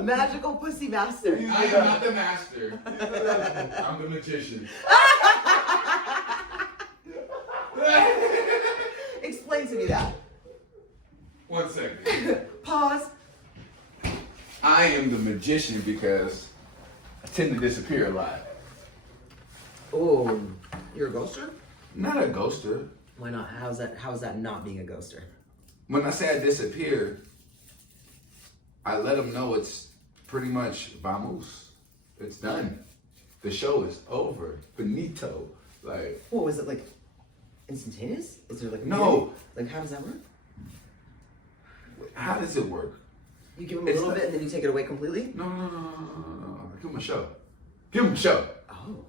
magical pussy master. I am not the master. I'm the magician. Explain to me that. 1 second. Pause. I am the magician because I tend to disappear a lot. Oh, you're a ghoster? Not a ghoster. Why not? How's that not being a ghoster? When I say I disappear, I let them know it's pretty much vamos. It's done. The show is over. Finito. Like, What was it like? Instantaneous? Is there like No. Like how does that work? how does it work? You give him a It's little not- bit and then you take it away completely? No. Give him a show. Give him a show. Oh,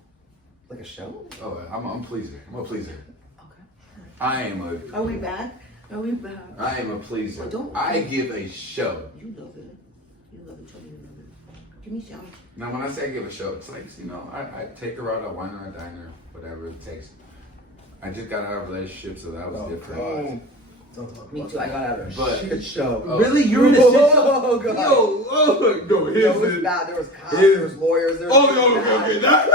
like a show? Oh, I'm a pleaser. I'm a pleaser. Okay. I am a Are we back? Are we back? I am a pleaser. I give a show. You love it. You love it. Tell me you love it. Give me a shout. Now, when I say I give a show, it's like, I take her out, I wine her, I dine her, whatever it takes. I just got out of a relationship, so that was different. Don't talk Me about too. I that. got out of a But- shit show. Oh. Really? You're in a shit show? Oh god. Yo, no, There here's was it. bad. There was cops. Here's- There was lawyers. There was Oh, no, okay. That,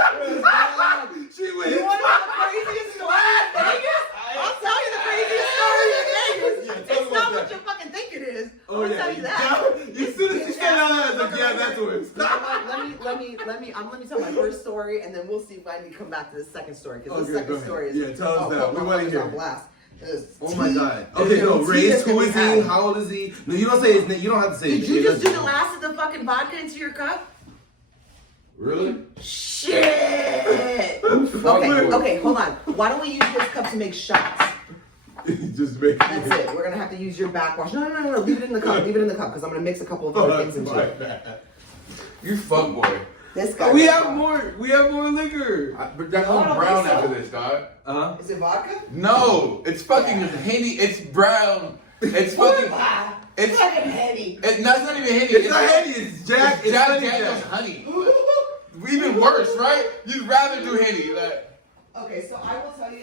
she went. You want to know the craziest story in Vegas? I'll tell you the craziest story in Vegas. Yeah, tell me It's about not that. what you fucking think it is. Oh, I'll yeah. tell you that. As soon as she said that, I was like, yeah, that's worse. You know what? Let me tell my first story, and then we'll see if I need to come back to the second story because the Okay, go second ahead. story is Yeah, tell us that. We wanna hear on it. blast. Oh my god. Okay, no, race, who is he? How old is he? No, you don't say his name. You don't have to say Did his you name. just do the last of the fucking vodka into your cup? Really? Shit. Okay, hold on. Why don't we use this cup to make shots? Just make That's it. We're gonna have to use your backwash. No. Leave it in the cup. Leave it in the cup because I'm gonna mix a couple of other things into it. You fuckboy. This guy. We have more liquor. But that's No, I going don't brown think so. after this, dog. Is it vodka? No, it's fucking Henny. It's brown. It's fucking. It's fucking heady. It's not even Henny. It's not Henny, it's Jack. It's Jack Honey Daniel's Jack. honey. Even worse, right? You'd rather do Henny. Like, Okay, so I will tell you.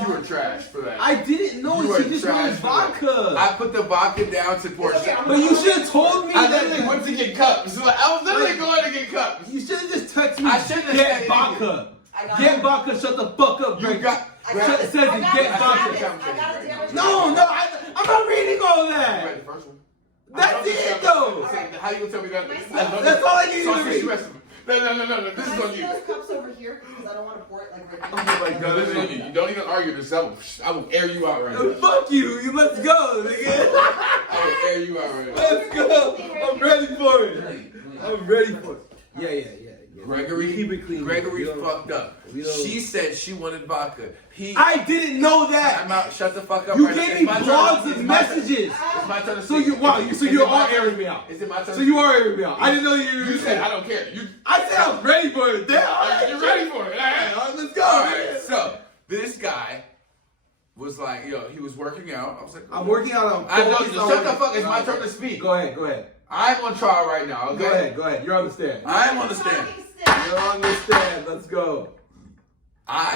you were trash for that. I didn't know. You She were just trash wanted for that. vodka. I put the vodka down to pour. It's okay, I'm But you should have told me I that. literally went to get cups. Like, I was literally going to get cups. You should have just texted me. I shouldn't have Get said vodka. I got Get it. vodka. Shut the fuck up. You Drake. got. I got it. Says it, I got get it. vodka. I got it. Damn it. No, I'm not reading all You that. read the first one? That's it, though. How you gonna tell me that? That's all I needed to Sausage read. recipe. No. This is Can I on see you. those cups over here? Because I don't want to pour it like right Oh now. my No, god. this is on you. You don't even argue this. I will air you out right now. Fuck you. Let's go, nigga. I will air you out right now. Let's go. I'm ready for it. I'm ready for it. Yeah. Gregory, Keep it clean. Gregory We don't- fucked up. we don't- She said she wanted vodka. I didn't know that. I'm out. Shut the fuck up. You right now. gave It's me my turn. blogs It's of my turn. messages. It's my turn to So speak. you wow. So Is you it my are turn? airing me out. Is it my turn? So you are airing me out. I didn't know you. You said I don't care. I said I was ready for it. Damn. All right, You're ready for it. All right. Let's go. All right. So this guy was like, he was working out. I was like, I'm working out on. I know. Shut the fuck. It's my turn to speak. Go ahead. I'm on trial right now. Okay. Go ahead. You're on the stand. I'm on the stand. You're on the stand. Let's go.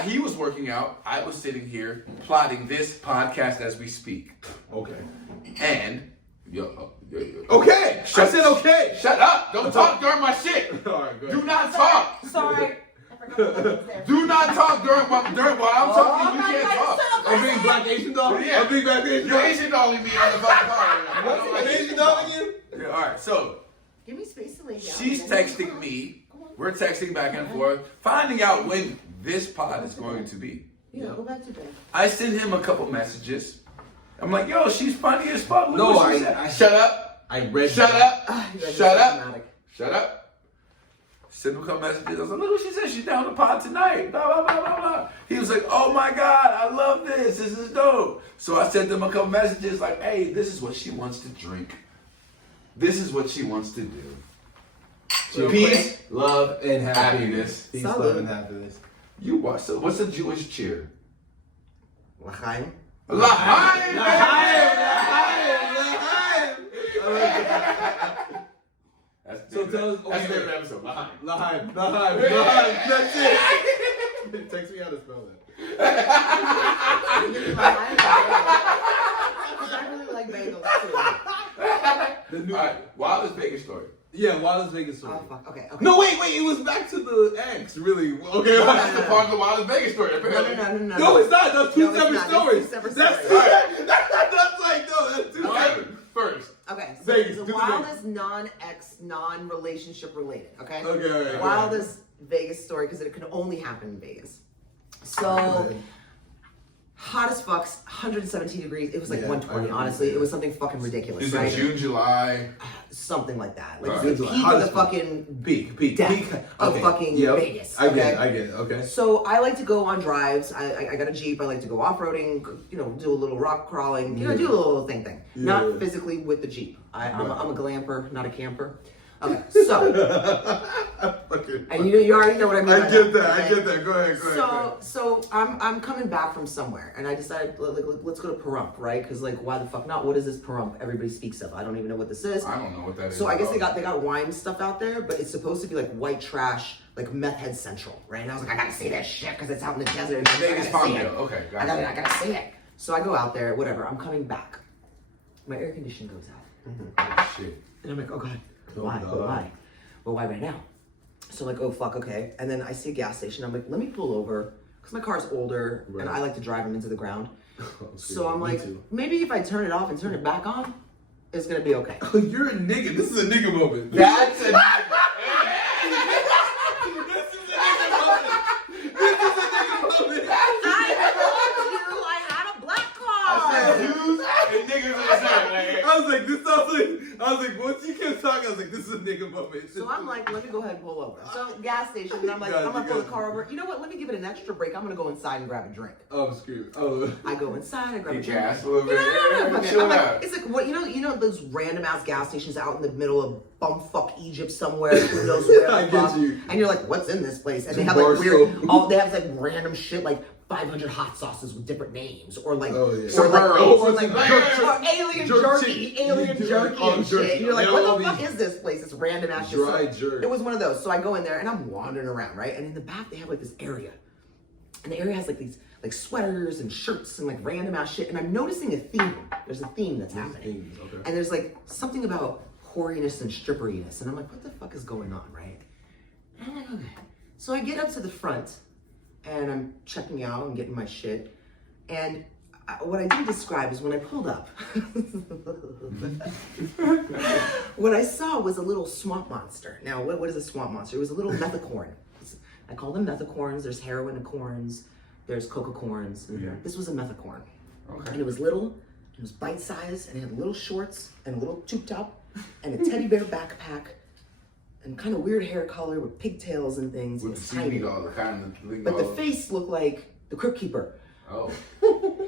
He was working out. I was sitting here plotting this podcast as we speak. Okay. And Okay. I said okay. Shut up! Don't talk during my shit. All right, go ahead. Do not talk. Sorry. Do not talk during while I'm talking. You can't talk. I'm being Black Asian dog. Yeah. I'm being Black Asian You're dog. Asian dogging me on the fucking car right now. I don't like Asian dogging you? Yeah, all right, so Give me space to lay down. she's texting me. We're texting back and forth, finding out when this pod is going to be. Yeah, go back to bed. I send him a couple messages. I'm like, yo, she's funny as fuck. Look No, what she said. Shut up. I read Shut that. up. You guys Shut are up. dramatic. Shut up. Send him a couple messages. I was like, look what she said. She's down the pod tonight. Blah, blah, blah, blah, blah. He was like, oh my God, I love this. This is dope. So I sent him a couple messages like, hey, this is what she wants to drink. This is what she wants to do. Real Peace, quick. love, And happiness. Peace, Salud. love, and happiness. You watch. So what's a Jewish cheer? L'chaim. L'chaim, So tell us. That's the favorite episode. L'chaim. L'chaim. That's it. Text me how to spell that. I really like bagels too. The new. All right, wildest Vegas story. Yeah, Wildest Vegas story. Oh fuck. Okay. No, wait. It was back to the ex. Really? Okay. That's the part of the wildest Vegas story. Apparently. No. No, it's not. That's two No, it's separate not. stories. It's two separate That's stories. that's like no. That's two What separate. happened first? Okay. So Vegas, the do the wildest non-ex, non-relationship related. Okay. Okay, all right. Wildest Vegas story because it can only happen in Vegas. So. Go ahead. Hot as fuck, 117 degrees. It was like Yeah, 120, I honestly. remember. It was something fucking ridiculous, Is right? it June, July? Something like that. Like Right. the July. peak Hot of the as fuck. fucking Peak. depth of Okay. fucking Yep. Vegas. I Okay? get it. Okay. So I like to go on drives. I got a Jeep. I like to go off-roading, do a little rock crawling, do a little thing. Yeah. Not physically with the Jeep. I'm a glamper, not a camper. Okay, so, and you already know what I mean. I by get that. that. I okay? get that. Go ahead. So I'm coming back from somewhere, and I decided let's go to Pahrump, right? Because like why the fuck not? What is this Pahrump everybody speaks of? I don't even know what this is. I don't know what that is. So I guess they got wine stuff out there, but it's supposed to be like white trash, like meth head central, right? And I was like, I gotta see that shit because it's out in the desert. And Vegas I gotta see Palmdale. it. Okay, I gotcha. gotta see it. So I go out there, whatever. I'm coming back. My air conditioning goes out, Oh, shit. and I'm like, oh god, Oh, why? God. But why? Well, why right now? So I'm like, oh fuck, okay. And then I see a gas station. I'm like, let me pull over because my car's older Right. and I like to drive them into the ground. Okay, So I'm me like, too. maybe if I turn it off and turn it back on, it's gonna be okay. You're a nigga. This is a nigga moment. That's a This is a nigga moment. This is a nigga moment. I told you I had a black car. Jews and niggas in the same. Like, I was like, once you kept talking, I was like, this is a nigga moment. So I'm like, let me go ahead and pull over. So gas station, and I'm like, God, I'm gonna you pull the guys- car over. You know what? Let me give it an extra break. I'm gonna go inside and grab a drink. Oh, I'm screwed. Oh. I go inside, I grab a Eat drink. gas a little bit. No, Yeah, fuck it. chill I'm like, out. it's like what you know those random ass gas stations out in the middle of bumfuck Egypt somewhere, who knows where I the get fuck. you. And you're like, what's in this place? And they Some have like bar weird, soap. they have like random shit like 500 hot sauces with different names, or like, Oh, yeah. or like, Sombrero. or like, Jerk- or alien jerk jerky, chicken. alien You do jerky like, oh, and jerky. shit. And you're like, And what all the fuck these is this place? It's random ass shit. dry So jerk. it was one of those. So I go in there and I'm wandering around, right? And in the back they have like this area, and the area has like these like sweaters and shirts and like random ass shit. And I'm noticing a theme. There's a theme that's happening. Themes, okay. And there's like something about whoriness and stripperiness. And I'm like, what the fuck is going on, right? And I'm like, okay. So I get up to the front and I'm checking out and getting my shit. And what I didn't describe is when I pulled up, what I saw was a little swamp monster. Now, what is a swamp monster? It was a little methacorn. I call them methacorns. There's heroin corns. There's coca corns. Okay. This was a methacorn. Okay. And it was little, it was bite sized, and it had little shorts and a little tube top and a teddy bear backpack and kind of weird hair color with pigtails and things. With It was the tiny. TV doll, the kind of legal. But the face looked like the Crypt Keeper. Oh.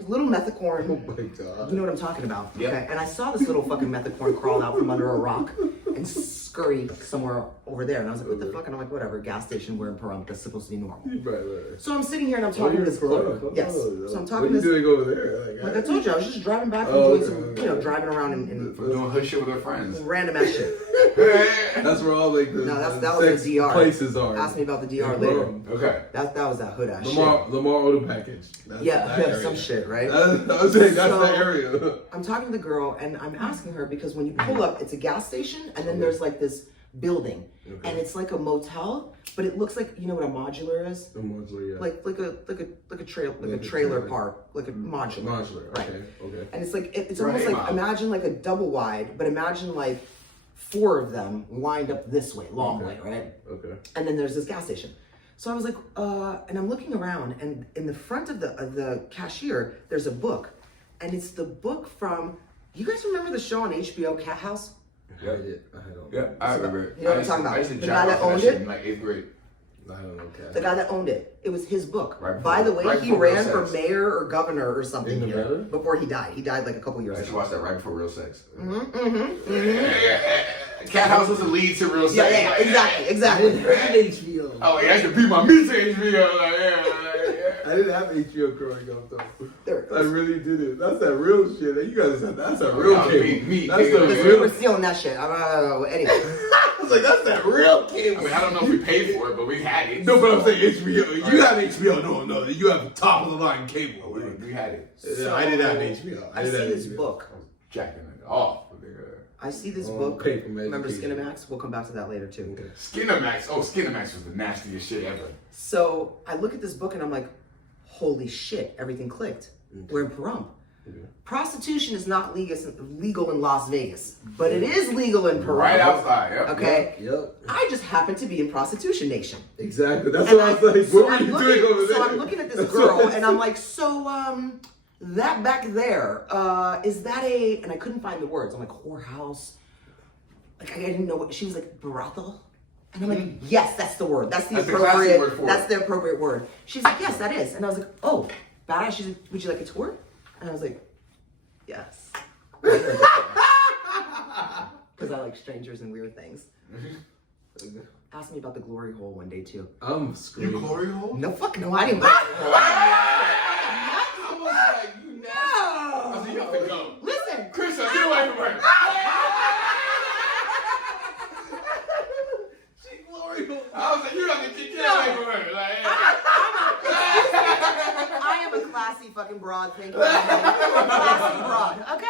Little methacorn. Oh my God. You know what I'm talking about? Yep. Okay. And I saw this little fucking methacorn crawl out from under a rock and scurry somewhere over there. And I was like, what the fuck? And I'm like, whatever, gas station, we're in Pahrump, that's supposed to be normal. Right. So I'm sitting here and I'm talking to this clerk. Yes. So I'm talking to What are you this. doing over there? Like I told you, I was just driving back and doing some, driving around in Doing hood shit with her friends. random ass shit. That's where all like the that was sex the DR. places are. Ask me about the DR later. Okay. That was that hood ass shit. Lamar Auto Package. That's that area. Some shit, right? I was saying that's So, the area. I'm talking to the girl and I'm asking her because when you pull up, it's a gas station and then there's like this building and it's like a motel, but it looks like, you know what a modular is? The modular, yeah. Like a trailer park, like a modular. Modular, right? Okay. And it's like it's almost like imagine like a double wide, but imagine like 4 of them lined up this way, long way, right? Okay. And then there's this gas station. So I was like, and I'm looking around, and in the front of the cashier, there's a book, and it's the book from. You guys remember the show on HBO, Cat House? Yeah, I don't. Yeah, I remember. You know what I'm talking about? I used to The jack guy off that to owned shit it? in like 8th grade. I don't know, Cat. The guy that owned it. It was his book. Right By the way, right he before ran Real for Sex. mayor or governor or something In here Nevada? before he died. He died like a couple I years used to ago. watch that right before Real Sex. Cat House was the lead to Real Sex. Yeah, exactly. HBO. Oh, yeah, I used to beat my meat to HBO. Like, yeah. I didn't have HBO growing up though. There it I goes. really didn't. That's that real shit. You guys said that's a real y'all cable. beat me, That's nigga. the Listen, we real. were stealing that shit. Anyway. I was like, that's that real I cable. mean, I don't know if we paid for it, but we had it. No, but I'm saying HBO. Right. You have HBO. No, you have top of the line cable. We had it. Yeah, I didn't have HBO. I see this book. Jacking it off. I see this Oh, book. pay for Remember education. Skinamax? We'll come back to that later too. Okay. Skinamax. Oh, Skinamax was the nastiest shit ever. So I look at this book and I'm like, holy shit, everything clicked. We're in Pahrump. Prostitution is not legal in Las Vegas, but it is legal in Pahrump. Right outside, yep. Okay? Yep. I just happen to be in Prostitution Nation. Exactly. That's And what I was like. so What were you doing over there? So I'm looking at this girl and I'm like, so that back there, is that a, and I couldn't find the words. I'm like, whorehouse. Like I didn't know what, she was like, brothel. And I'm like, yes, that's the word. That's the That's the classy word for it. That's the appropriate word. She's like, yes, that is. And I was like, oh, badass. She's like, would you like a tour? And I was like, yes. Because I like strangers and weird things. Ask me about the glory hole one day too. I'm screaming. Glory hole? No, fuck no, I didn't. I was like, you nasty. I said, you have to go. Listen, Chris, get away from her. She glory hole. I was like, you have to get away from her. Like, I am a classy fucking broad. Thank you. I'm a classy broad. Okay.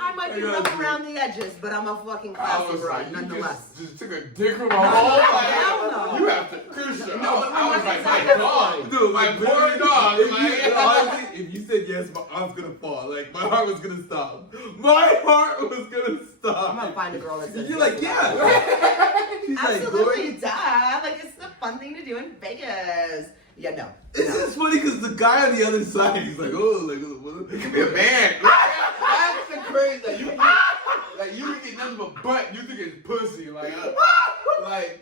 I might be rough around the edges, but I'm a fucking I classy was broad, like, you nonetheless. just took a dick from a hole. Hell no. Like, you have to, Chris, I was like, that's my dog. Dude, My like, poor literally, dog. Like, honestly, if you said yes, my arm's gonna fall. Like, my heart was gonna stop. My heart was gonna stop. I'm gonna find a girl that says You're yes like, to yeah. that. She's like, Absolutely, glory. duh. Like it's a fun thing to do in Vegas. Yeah, no. It's just funny because the guy on the other side, he's like, oh, like, what? man, that's the crazy. Like you get nothing but butt. You think it's pussy. Like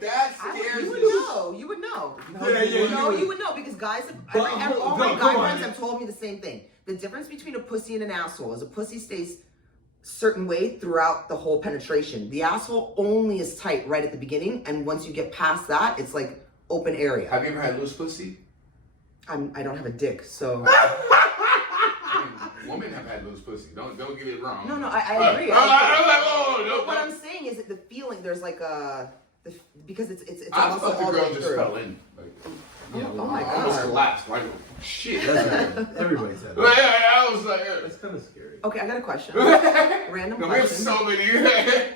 that scares You would the know. You would know. Yeah, yeah, No, you you would know because guys, But- all no, my come guy on. friends have told me the same thing. The difference between a pussy and an asshole is a pussy stays certain way throughout the whole penetration. The asshole only is tight right at the beginning, and once you get past that, it's like open area. Have you ever had loose pussy? I don't have a dick, so. Women have had loose pussy. Don't get it wrong. No, I agree. I was like, oh, no. But what I'm saying is that the feeling, there's like because it's I a muscle thought the all the girl way just through. fell in. Like, Yeah, Oh my I almost god. collapsed. Like, shit. Everybody's had Like, that. I was like, That's kind of scary. Okay, I got a question. Random no, we have question. so many.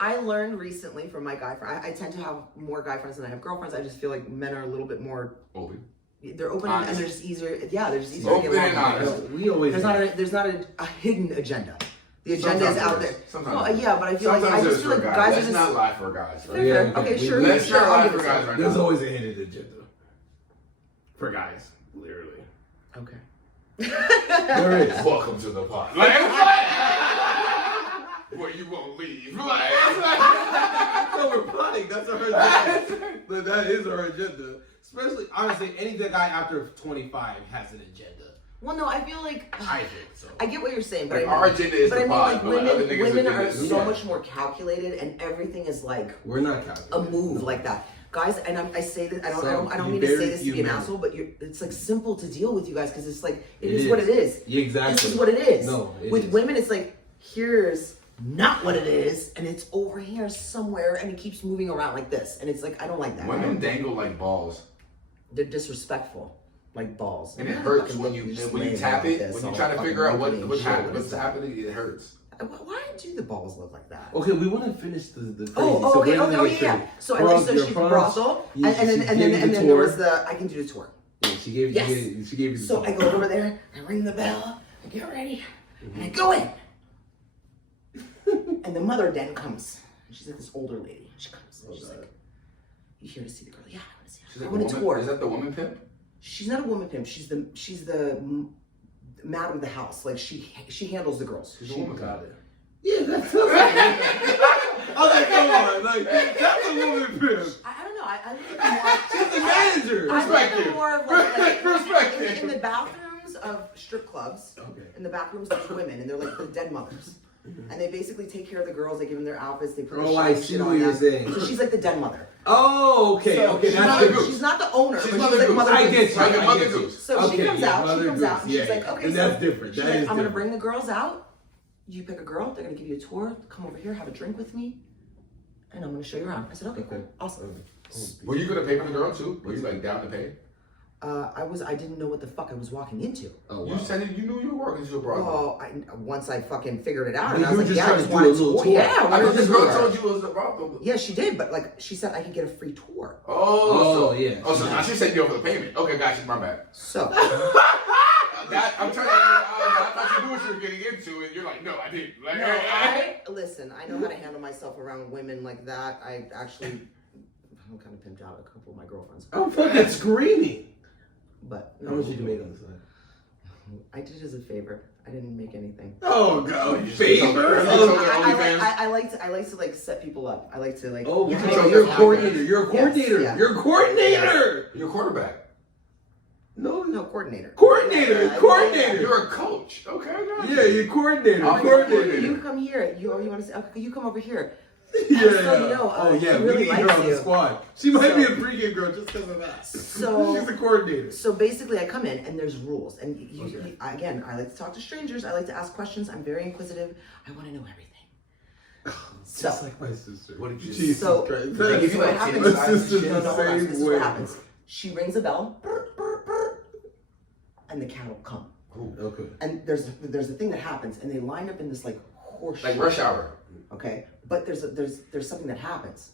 I learned recently from my guy friend. I tend to have more guy friends than I have girlfriends. I just feel like men are a little bit more. Open. They're open Honest. and they're just easier. Yeah, they're just easier Open to get and along with. honest. We always There's not a hidden agenda. The agenda Sometimes is out there there. is. Sometimes Well, there is. yeah, but I feel like I Sometimes just it's feel for like guys. guys are Let's just. not lie for guys. Right? Fair. Yeah, Okay, we- sure. Let's sure, not I'll lie give for it guys to right There's now. always a hidden agenda. For guys, literally. you. Okay. There is. Welcome to the pod. Like, where you won't leave. Like, No, we're plotting. That's our agenda. That is our agenda. Especially, honestly, any guy after 25 has an agenda. Well, no, I feel like I think so. I get what you're saying, but Like, I mean, our agenda is but I the mean, pod, like but like, other niggas' women are agenda is- so Yeah. much more calculated, and everything is like We're not a calculating. move like that, guys. And I say that I So, don't mean you to say very this to be an human. asshole, but it's like simple to deal with you guys because it's like It is what it is. Yeah, exactly. This is what it is. No, it with is. women, it's like here's not what it is, and it's over here somewhere, and it keeps moving around like this, and it's like I don't like that. Women dangle like balls. They're disrespectful, like balls. And it I'm hurts fucking when look- you just when you laying tap there it, like this, when you all try to fucking figure out looking what's and shit. What is what's that? happening, it hurts. Why do the balls look like that? Okay, we want to finish the crazy. Oh, okay, yeah. So I went, so she brothel, and then there was the I can do the tour. Yeah, she gave Yes. she gave you the So tour. I go over there, I ring the bell, I get ready, and I go in. And the mother then comes. She's like this older lady. She comes. And she's like, "You here to see the girl?" Yeah, I want to see her. She's I like want a to woman. tour. Is that the woman pimp? She's not a woman pimp. She's the madam of the house. Like she handles the girls. She's a woman got pimp. it. Yeah, that's I was like, come on, like that's a woman pimp. I don't know. I look at She's the manager. I look at Perspective. more of like Perspective. in the bathrooms of strip clubs. Okay. In the back rooms, there's women, and they're like the dead mothers. And they basically take care of the girls. They give them their outfits. They put Oh, the I shit see on what you're them. saying. So she's like the den mother. Oh, okay, So okay, she's that's not, good. Goose. she's not the owner, She's but Mother she's like Goose. Mother I Goose. get you. Like a I Mother get you. Goose. So Okay, she comes yeah, out. Mother She comes Goose, out. And yeah, she's like, yeah. okay, And so that's different. she's That like, is I'm gonna different. bring the girls out. You pick a girl. They're gonna give you a tour. Come over here, have a drink with me, and I'm gonna show you around. I said, okay, cool, awesome. Were you gonna pay for the girl too? Were you like down to pay? I didn't know what the fuck I was walking into. Oh, You said you knew you were working to a brothel. Well, once I fucking figured it out, But and I you was were like, just yeah, I trying just to do wanted a little tour. Yeah, I I wanted thought to this do girl tour. told you it was a brothel. Yeah, she did, but like she said, I could get a free tour. Oh, So, yeah. Oh, so now she said you over the payment. Okay, gotcha. My bad. So I'm trying to. I thought you knew what you were getting into, and you're like, no, I didn't. Like, no, I listen. I know how to handle myself around women like that. I actually, I'm kind of pimped out a couple of my girlfriends, I'm fucking screaming. but How much did you make on the side? I did it as a favor. I didn't make anything. Oh god, You just favor. told her- Oh, OnlyFans? I like to like set people up. I like to like. oh You wow, control you're a your coordinator. podcast. You're a coordinator. yeah. You're a coordinator. You're a quarterback. No, coordinator. Coordinator. Yeah, Coordinator. You're a coach. Okay, I got you. Yeah, you're coordinator. I'm a Coordinator. You come here. You want to say? Okay, you come over here. Yeah. So, you know, oh yeah, he we really need her likes on you. the squad. She might So- be a pregame girl just because of that. So- she's a coordinator. So basically, I come in and there's rules. And Okay. again, I like to talk to strangers. I like to ask questions. I'm very inquisitive. I want to know everything. So, Just like my sister. What did you Jesus So- Christ. They give so you what like happens? titty My size and sister's shit? No, the hold on. same This is way. what happens. She rings a bell, and the cat will come. Okay. And there's a thing that happens, and they line up in this like horseshoe. Like rush hour. Okay, but there's something that happens.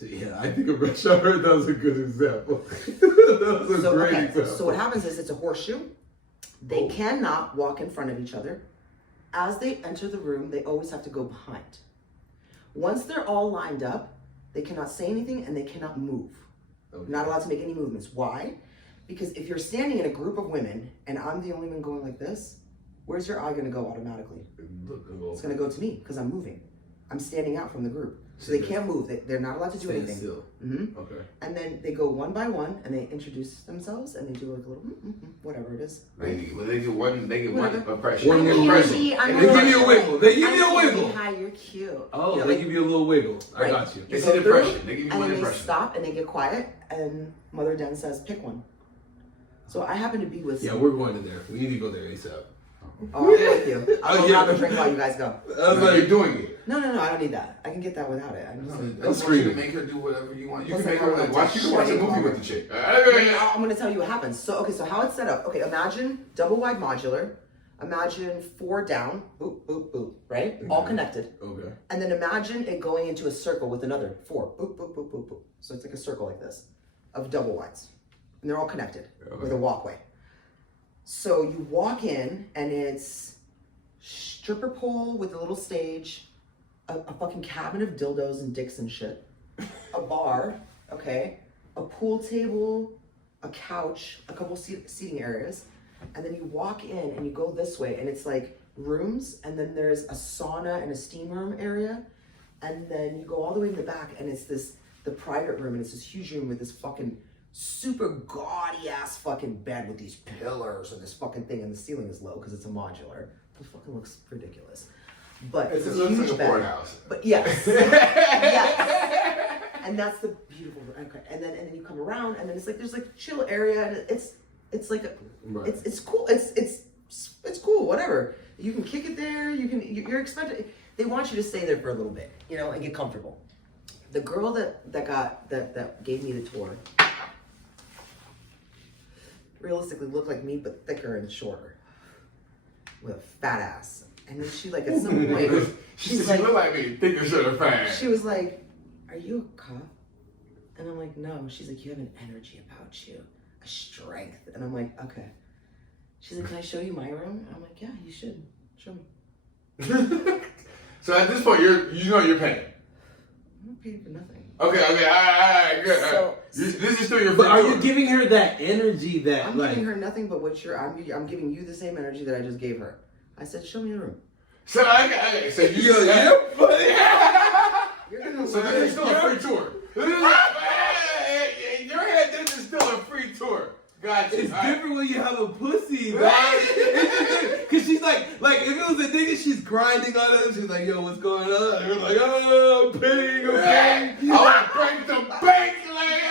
Yeah, I think a rush hour, that was a good example. That was a great example. So what happens is it's a horseshoe. They cannot walk in front of each other. As they enter the room, they always have to go behind. Once they're all lined up, they cannot say anything and they cannot move. Okay. Not allowed to make any movements. Why? Because if you're standing in a group of women and I'm the only one going like this, where's your eye going to go automatically? It's going to go to me because I'm moving. I'm standing out from the group. So they can't move. They're not allowed to do Stand anything. still. Mm-hmm. Okay. And then they go one by one and they introduce themselves and they do like a little whatever it is. They get one Whatever. impression. One I'm impression. Andy, I'm And they give you a Andy. wiggle. They give I'm you a Andy. wiggle. Hi, you're cute. Oh, You know, they like- give you a little wiggle. I Right. got you. You It's go an through, impression. They give you and one then impression. they stop and they get quiet and Mother Den says, pick one. So I happen to be with Yeah, we're going to there. We need to go there ASAP. Oh, I'm with you. I'll Oh, go yeah. grab a drink while you guys go. I was No, like, you're doing it. No, I don't need that. I can get that without it. I'm just I'm That's screaming. you to make her do whatever you want. You Plus, can make I her don't like want watch. You to can watch a shake movie her. with the chick. I'm going to tell you what happens. So, okay, so how it's set up. Okay, imagine double wide modular. Imagine 4 down, boop, boop, boop, right? All connected. okay. And then imagine it going into a circle with another 4, boop, boop, boop, boop, boop. So it's like a circle like this of double wides. And they're all connected with a walkway. So you walk in and it's stripper pole with a little stage, a fucking cabinet of dildos and dicks and shit, a bar, okay, a pool table, a couch, a couple seating areas, and then you walk in and you go this way and it's like rooms, and then there's a sauna and a steam room area, and then you go all the way in the back and it's the private room, and it's this huge room with this fucking super gaudy ass fucking bed with these pillars and this fucking thing, and the ceiling is low because it's a modular. It fucking looks ridiculous. But it's a huge like a bed. porn house. But yes, yes. And that's the beautiful. Okay. And then you come around, and then it's like there's like chill area, and it's like it's cool. It's cool. Whatever. You can kick it there. You're expected. They want you to stay there for a little bit, you know, and get comfortable. The girl that gave me the tour realistically looked like me, but thicker and shorter, with a fat ass. And then she like at some point, she's like, "You look like me, thicker, shorter, fat." She was like, "Are you a cop?" And I'm like, "No." She's like, "You have an energy about you, a strength." And I'm like, "Okay." She's like, "Can I show you my room?" I'm like, "Yeah, you should. Show me." So at this point, you're paying. I'm not paying for nothing. Okay, all right, good. So, this is still your. But are you giving her that energy that I'm like? giving her nothing but what I'm giving you the same energy that I just gave her. I said, "Show me your room." So okay, so you. You're gonna So this is still a free tour. In your head, this is still a free tour. Gotcha. It's different when you have a pussy, dog. Cause she's like if it was a nigga, she's grinding on him. She's like, "Yo, what's going on?" And we're like, "Oh, I'm paying, I'm paying." I want to break the bank, like.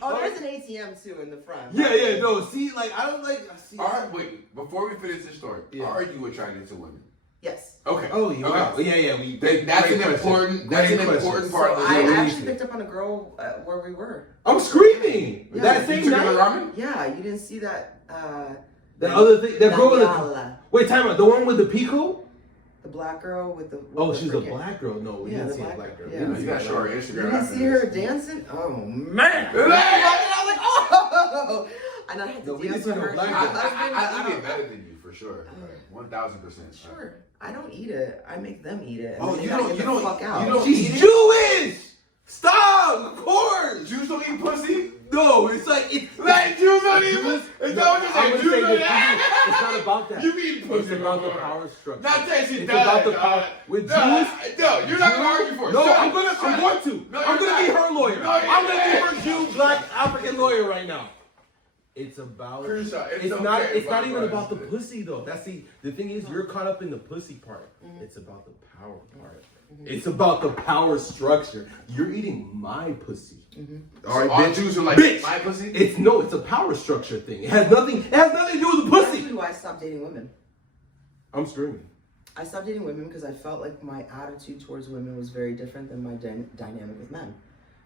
Oh, there's an ATM too in the front. Yeah, no. See, like I don't like. See, Wait, before we finish this story, are you attracted to women? Yes. Okay. Oh, you are. Okay. Yeah. That's an important part So of I the actually picked up on a girl where we were. I'm screaming. Yeah. That same You took her to night. ramen? Yeah, you didn't see that. The other thing, that girl with the Daniela. wait, time out. The one with the pico. The black girl with the. Oh, the she's a freaking- black girl. No, we Yeah, didn't the see a black black girl. girl. We didn't Yeah. see You a gotta show her black girl. Instagram. You didn't after see this. her dancing? Oh man! I was like, oh! And I had to No, we dance didn't with see her. no black She girl. was husband, I eat it better than you for sure. 1,000%. Sure. I don't eat it. I make them eat it. Oh, And you they gotta don't- get you the don't- fuck out. you don't- She's Jewish. Stop. Of course. Jews don't eat pussy? No, it's like it's Like Jews don't eat pussy? Is that what you're I'm saying? gonna Jews say don't this. eat It's not about that. You mean pussy? It's about the bro. power structure. Not that she It's does. about the power. With no, Jews, no, you're not gonna argue for it. No, Shut I'm up. going to. No, I'm you're gonna be not. her lawyer. No, you're I'm gonna be not. her Jew, black, African lawyer right now. It's about. Crenshaw, It's not. okay, It's not fine, even right. about the pussy though. That's the thing is you're caught up in the pussy part. It's about the power part. It's about the power structure. You're eating my pussy. All right, all Jews are like, bitch. my pussy? It's a power structure thing. It has nothing to do with the That's pussy. actually why I stopped dating women. I'm screaming. I stopped dating women because I felt like my attitude towards women was very different than my dynamic with men.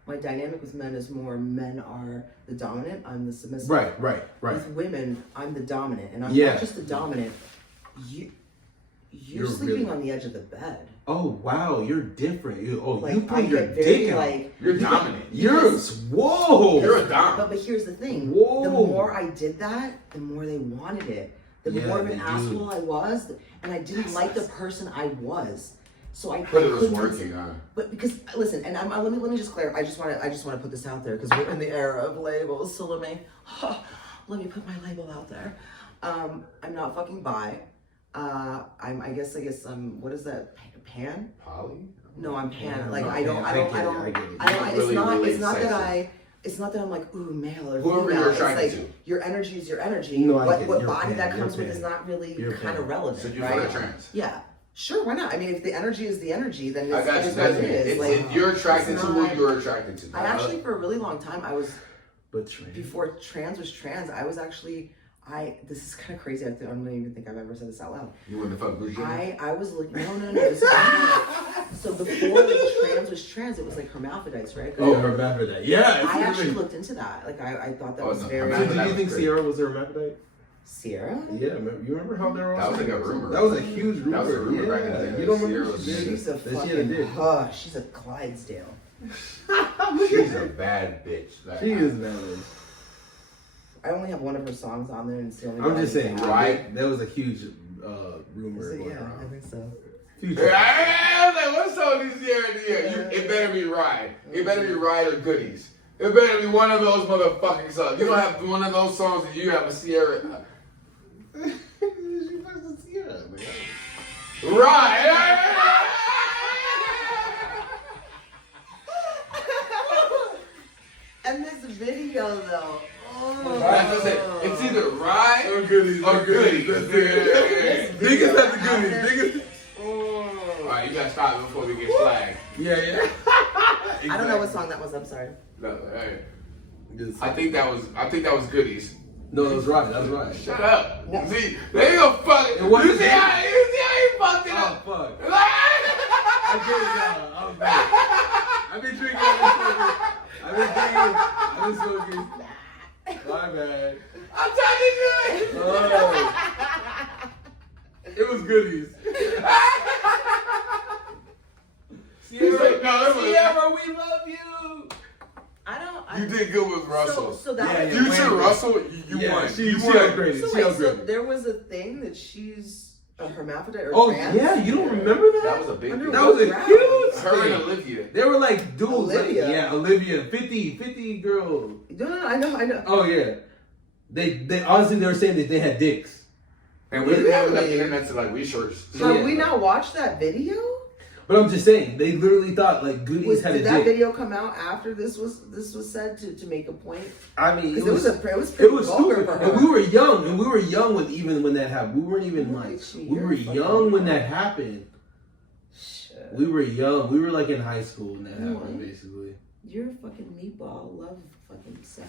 My dynamic with men is more men are the dominant, I'm the submissive. Right. With women, I'm the dominant, and I'm Yeah. not just the dominant. You're sleeping really- on the edge of the bed. Oh wow, you're different. You Like, put I your get very dick out. like. You're dominant. You're whoa. You're a dom. But here's the thing. Whoa. The more I did that, the more they wanted it. The Yeah, more of they an do. asshole I was, and I didn't like the person I was. So I But it was couldn't- working, huh? But because listen, and let me just clear. I just want to put this out there because we're in the era of labels. So let me put my label out there. I'm not fucking bi. I guess what is that? Pan? Poly? No, I'm pan. Yeah, like no, I don't. yeah, I don't. I I get it, don't. I get it. I don't. It's Really, not. really It's not that excited. It's not that I'm like ooh male or Whoever female. you're It's attracted like to. your energy is your energy. No, I get it. What You're body pan, that you're comes with pan. is not really You're kind pan. of relevant, So you right? feel trans? Yeah. Sure, why not? I mean, if the energy is the energy, then it's, I got you. it's what That's it it. is. It's you're attracted it's to not- who you're attracted to. I actually, for a really long time, But trans. before trans was trans, I was actually, this is kind of crazy. I don't even think I've ever said this out loud. You wouldn't fuck Bruce Jenner? I was looking, no. This is so before trans was trans, it was like hermaphrodites, right? Oh, hermaphrodite. Yeah. I actually looked into that. Like, I thought that Oh, was no, very... So hermaphrodite. do you think Sierra was a hermaphrodite? Sierra? Yeah, you remember how they were all That was saying like a rumor. That was a huge rumor. That was a rumor yeah. back in the day. You don't Sierra remember was she did? She's a That she had a fucking... dick. she's a Clydesdale. She's a bad bitch. Like, She is valid. I only have one of her songs on there, and it's the only I'm one just I saying, have. Right. There was a huge rumor So, going yeah, I around. think so. Future. I was like, what song is Sierra? It better be Ride. It better be Ride or Goodies. It better be one of those motherfucking songs. You don't have one of those songs and you have a Sierra. She fucks with Sierra, man. Right. And this video though. Oh. That's what I said. It's either ride Or goodies. or goodies. Niggas have the goodies. Niggas. Alright, you gotta stop before we get flagged. Yeah. I don't know what song that was. I'm sorry. No, alright. Good I think that was goodies. No, that's right. That's right. Shut up. See, they ain't gonna fuck it. It wasn't You see how he fucked it Oh up? fuck. I get it now. I'm back. I've been drinking. I've been smoking. My bad. I'm trying to do it. Oh. It was goodies. He's like, no, it was. Sierra, we love you. You did good with Russell. So that Yeah, was yeah. Future Russell, you won. She You won. upgraded. So She wait, so upgraded. there was a thing that she's a hermaphrodite or Oh trans? yeah, you don't remember that? That was a big Under deal. That was a Ground. huge Her and thing. Olivia. They were like dudes. Olivia. Like, yeah, Olivia. 50 girl. No, I know. Oh yeah. They honestly they were saying that they had dicks. And we didn't have enough Really? internet to like research. Have Yeah. we not watched that video? But I'm just saying, they literally thought like goodies had a Did that dick. video come out after this was said to make a point? I mean, Because it was it pretty was vulgar stupid, for her. and we were young when that happened. We weren't even Look like at you, we you're were fucking young when young. that happened. Shit. We were young. We were like in high school when that You happened, what? basically. You're a fucking meatball. Love fucking sad.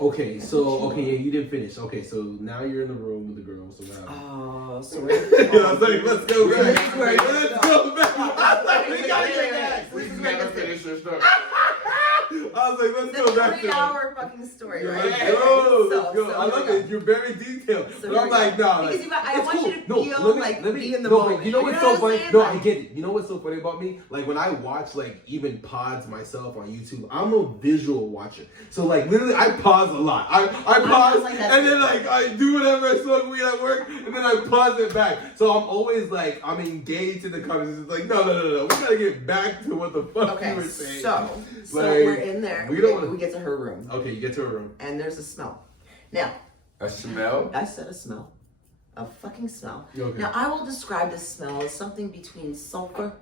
Okay, so yeah, you didn't finish. Okay, so now you're in the room with the girl. So now. Oh, so I was like, let's go This is back. where Let's go back. I was like, we gotta get back. We never finished your story. I was like, let's It's go a back to 3-hour fucking story, right? Let's go. So- Let's go. so I love here we it. You're very detailed. So But here I'm we like, go. nah. Because like, I it's want you cool. to feel let me- like let me- be in the no, moment. But you know what's You so know what funny? I'm saying? No, Like- I get it. You know what's so funny about me? Like when I watch like even pods myself on YouTube, I'm a visual watcher. So like literally, I pause a lot. I pause like that and too. then like I do whatever I smoke weed at work, and then I pause it back. So I'm always like I'm engaged in the conversation. It's like no. We gotta get back to what the fuck Okay, you were saying. so Like, we're in there. we We, don't get, wanna- we get to her room, Okay, you get to a room. and there's a smell. Now, A smell? I said a smell. A fucking smell. Okay. Now, I will describe this smell as something between sulfur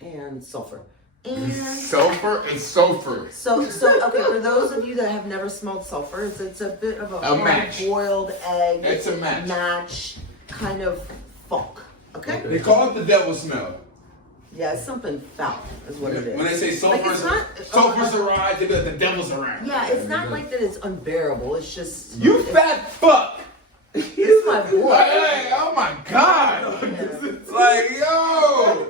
and sulfur. And Sulfur and sulfur. so okay, for those of you that have never smelled sulfur, it's a bit of a match. boiled egg. It's a match. Match kind of funk. Okay? They call it the devil smell. Yeah, it's something foul, is what it is. When they say Like, sulfur's, it's not- sulfur's around, they be like the devil's around. Yeah, it's not like that it's unbearable. It's just You fat fuck! This is my boy. Hey, oh my god! Like, yo!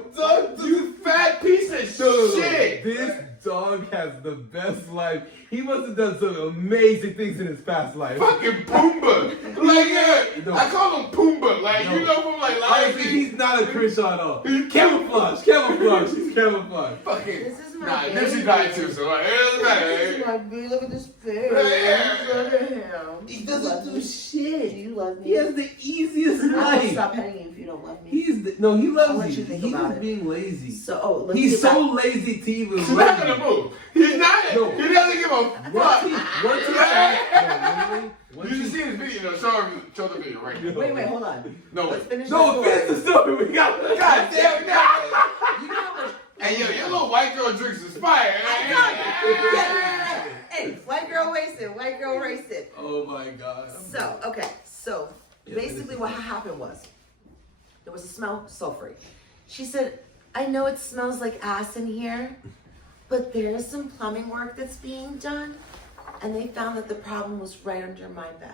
You fat piece of shit! This dog has the best life. He must have done some amazing things in his past life. Fucking Pumbaa! Like, yeah, No. I call him Pumbaa. Like, No. you know from like Lion Honestly, King? he's not a Crenshaw at all. Camouflage. He's camouflage. Fucking. This is my Nah, baby. Nipsey died too, so like, it doesn't matter. This is my baby. Look at this face. Yeah. Look at him. He You doesn't love do me? shit. Do you love me? He has the easiest I will life. stop petting you if you don't love me. He I'll loves let you. you think He's about just it. being lazy. So, let's He's get so back. lazy to even He's not love gonna you. move. He's not. No. He doesn't give a Once fuck. he, once You should see his video. No, show the video right now. Wait, hold on. No, Let's finish no, the finish the story. We got God damn it. You know how much. Hey, yo, your little white girl drinks is fire. Hey, white girl wasted. White girl wasted. Oh my god. So, okay. So, basically what happened was, there was a smell, sulfury. She said, I know it smells like ass in here, but there is some plumbing work that's being done. And they found that the problem was right under my bed.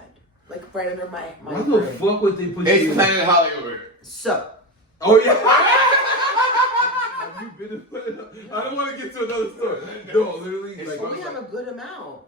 Like right under my Why the bed. fuck would they put It's you in? Planet Hollywood. So, Oh yeah. Have you been? I don't want to get to another story. No, literally, It's like, well, we have a good amount.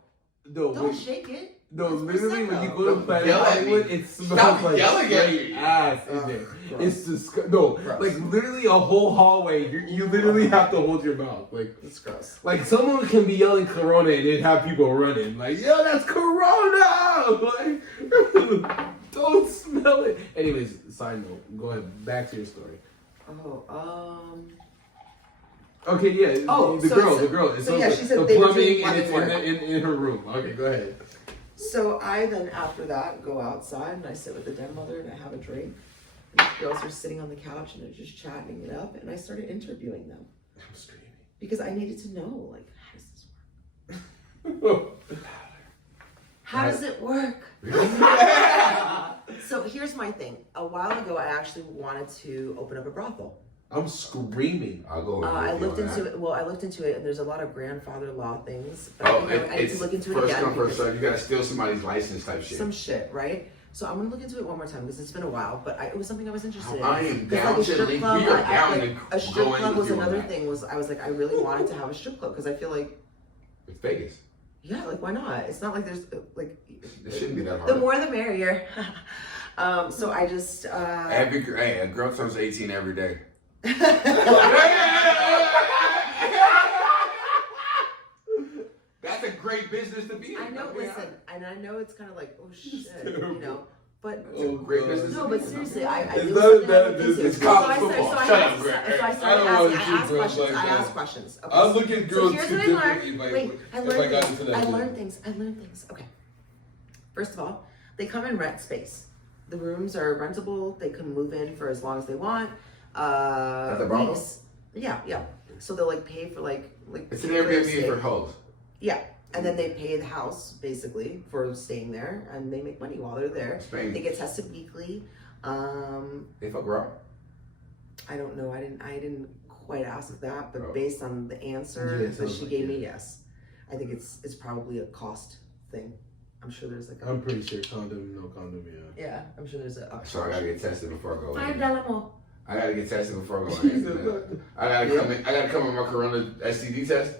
no, Don't wait. shake it. No, It's literally, when you Prosecco. go to Planet Yell at me. Hollywood, it smells Stop like yelling at straight me. ass in there. Gross. It's disgusting. No, Gross. like literally a whole hallway. You literally have to hold your mouth. It's gross. Like someone can be yelling Corona and then have people running. Like, yo, that's Corona. Like, don't smell it. Anyways, side note. Go ahead. Back to your story. Okay, yeah. Oh, the so- girl. so It's yeah, like she said the they were plumbing doing and it's plumbing in her room. Okay, go ahead. So I then, after that, go outside and I sit with the den mother and I have a drink. And the girls are sitting on the couch and they're just chatting it up. And I started interviewing them I'm screaming. because I needed to know, like, how does this work? How does it work? So here's my thing. A while ago, I actually wanted to open up a brothel. I'm screaming. I'll go. I looked into it. Well, I looked into it, and there's a lot of grandfather law things. But Oh, I need to look into it first again. come, first serve. You gotta steal somebody's license type shit. Some shit, right? So I'm gonna look into it one more time because it's been a while. But it was something I was interested in. I am 'Cause, down like, a to strip link. club, We are down to a strip go in club with was you on another that. thing. I was like, I really wanted to have a strip club because I feel like, It's Vegas. yeah, like why not? It's not like there's like. It shouldn't be that hard. The more the merrier. So I just. Hey, a girl turns 18 every day. That's a great business to be in. I know. Listen, and I know it's kind of like, oh shit, terrible. you know. But Oh, great God. business. no, but seriously, I It's it not was something that I looked into. business. It's college So I football. started- Shut up, so Greg. I I don't started wanna asking. I shoot asked girls questions. like I that. asked questions. Okay. I look at girls here's too what I learned. differently. Wait, I if I learned got things. into that. I shit. learned things. I learned things. Okay. First of all, they come in rent space. The rooms are rentable. They can move in for as long as they want. At the brothel? weeks. Yeah, yeah. So they'll like pay for like. It's an pay for their Airbnb stay. for hoes. Yeah. And then they pay the house basically for staying there, and they make money while they're there. Spain. They get tested weekly. They fuck around. I don't know. I didn't quite ask that, but Oh. based on the answer Yeah, that sounds she like gave it. me, yes. I think it's probably a cost thing. I'm sure there's like a, I'm pretty sure condom, no condom, yeah. yeah. I'm sure there's a So I gotta get tested before I go in. $5 more. I gotta get tested before I go in. I gotta come in. I gotta come in my Corona STD test.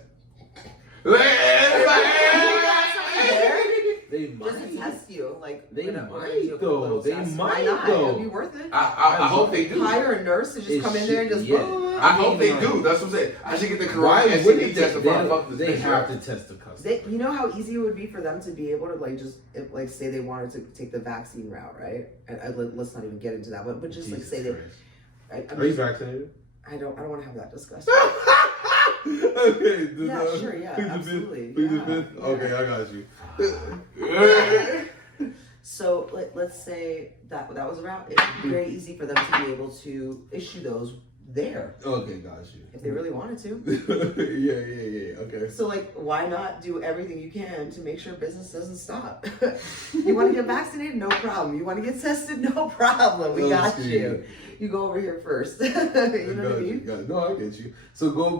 They Just to might. test you, like They we're gonna might, do a though. couple of They tests. might, Why not? though. It'd be worth it. I hope they do. Hire a nurse to just come in there and just. I hope they do. That's what I'm saying. I should get the Why Corona wouldn't STD test before I fuck this they bitch have up. to test the customer. They, you know how easy it would be for them to be able to like just like say they wanted to take the vaccine route, right? And let's not even get into that, but just like Jesus say they. Christ. I Are you vaccinated? I don't want to have that discussion. Okay. Yeah, sure, yeah, please absolutely, Please yeah, admit. yeah. Okay, I got you. So let's say that was a route. It would be very easy for them to be able to issue those there Okay, got you. if they really wanted to. Yeah. Okay. So like, why not do everything you can to make sure business doesn't stop? You want to get vaccinated? No problem. You want to get tested? No problem. We got you. You go over here first. You know what I mean? No, I get you. So go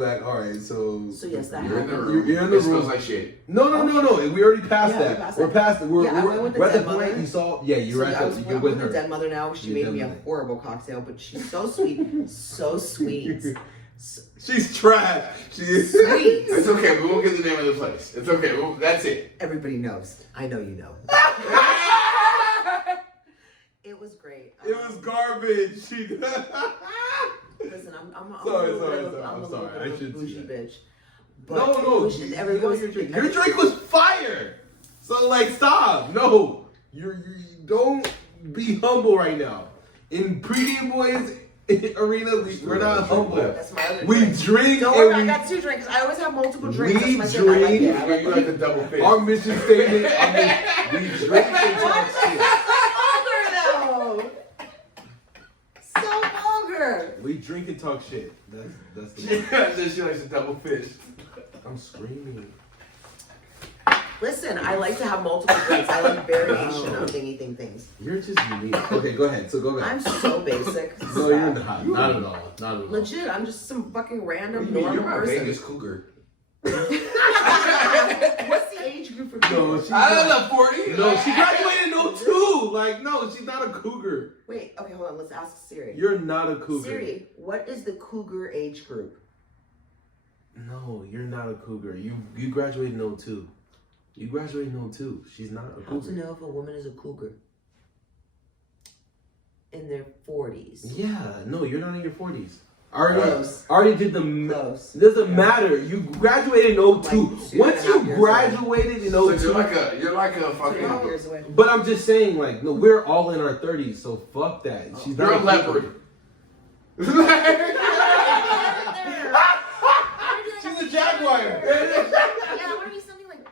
back. All right. So yes, that You're in the happened. room. You're in the It smells room. like shit. No. We already passed Yeah, we that. passed We're that. past it. We're Yeah, I went with the we're at the dead point mother. you saw. Yeah, you're So, at I was the. You're with the her. dead mother now. She Your made me dead a mother. horrible cocktail, but she's so sweet, so sweet. She's trash. She is. Sweet. It's okay. We won't get the name of the place. It's okay. That's it. Everybody knows. I know you know. It was great. It was garbage. She. Listen, I'm Sorry, a little sorry, bit of- sorry. I'm I'm a sorry. little I bit of a shouldn't bougie say that. bitch. But No. Your drink was fire. So like, stop. No, you don't be humble right now. In Pregameboyz arena, we're not humble. That's my other We drink. drink Don't worry, I and got 2 drinks. I always have multiple drinks. We That's my thing. I like drink. it. I like You it. like the double fish. our mission statement. We drink and Why talk is shit. that so vulgar though? So vulgar. We drink and talk shit. That's the. She likes the double fish. I'm screaming. Listen, I like to have multiple drinks. I like variation of thingy things. You're just unique. Okay, go ahead. So go back. I'm so basic. No, you're not. Not at all. Not at all. Legit, I'm just some fucking random You're normal my person. Vegas cougar. What's the age group for No, people? she's I don't not. know, 40. No, she graduated in 02. Like, no, she's not a cougar. Wait, okay, hold on. Let's ask Siri. You're not a cougar. Siri, what is the cougar age group? No, you're not a cougar. You graduated in 02. You graduated in 02. She's not a How to cougar. know if a woman is a cougar? In their 40s. Yeah, no, you're not in your 40s. Already, Close. already did the. Close. Doesn't matter. You graduated in 02. Like 2.5 Once you years graduated in So 02. you're like a 2.5 fucking. years away. But I'm just saying, like, no, we're all in our 30s, so fuck that. She's You're a not leopard. She's a jaguar. Yeah, I want to be something like.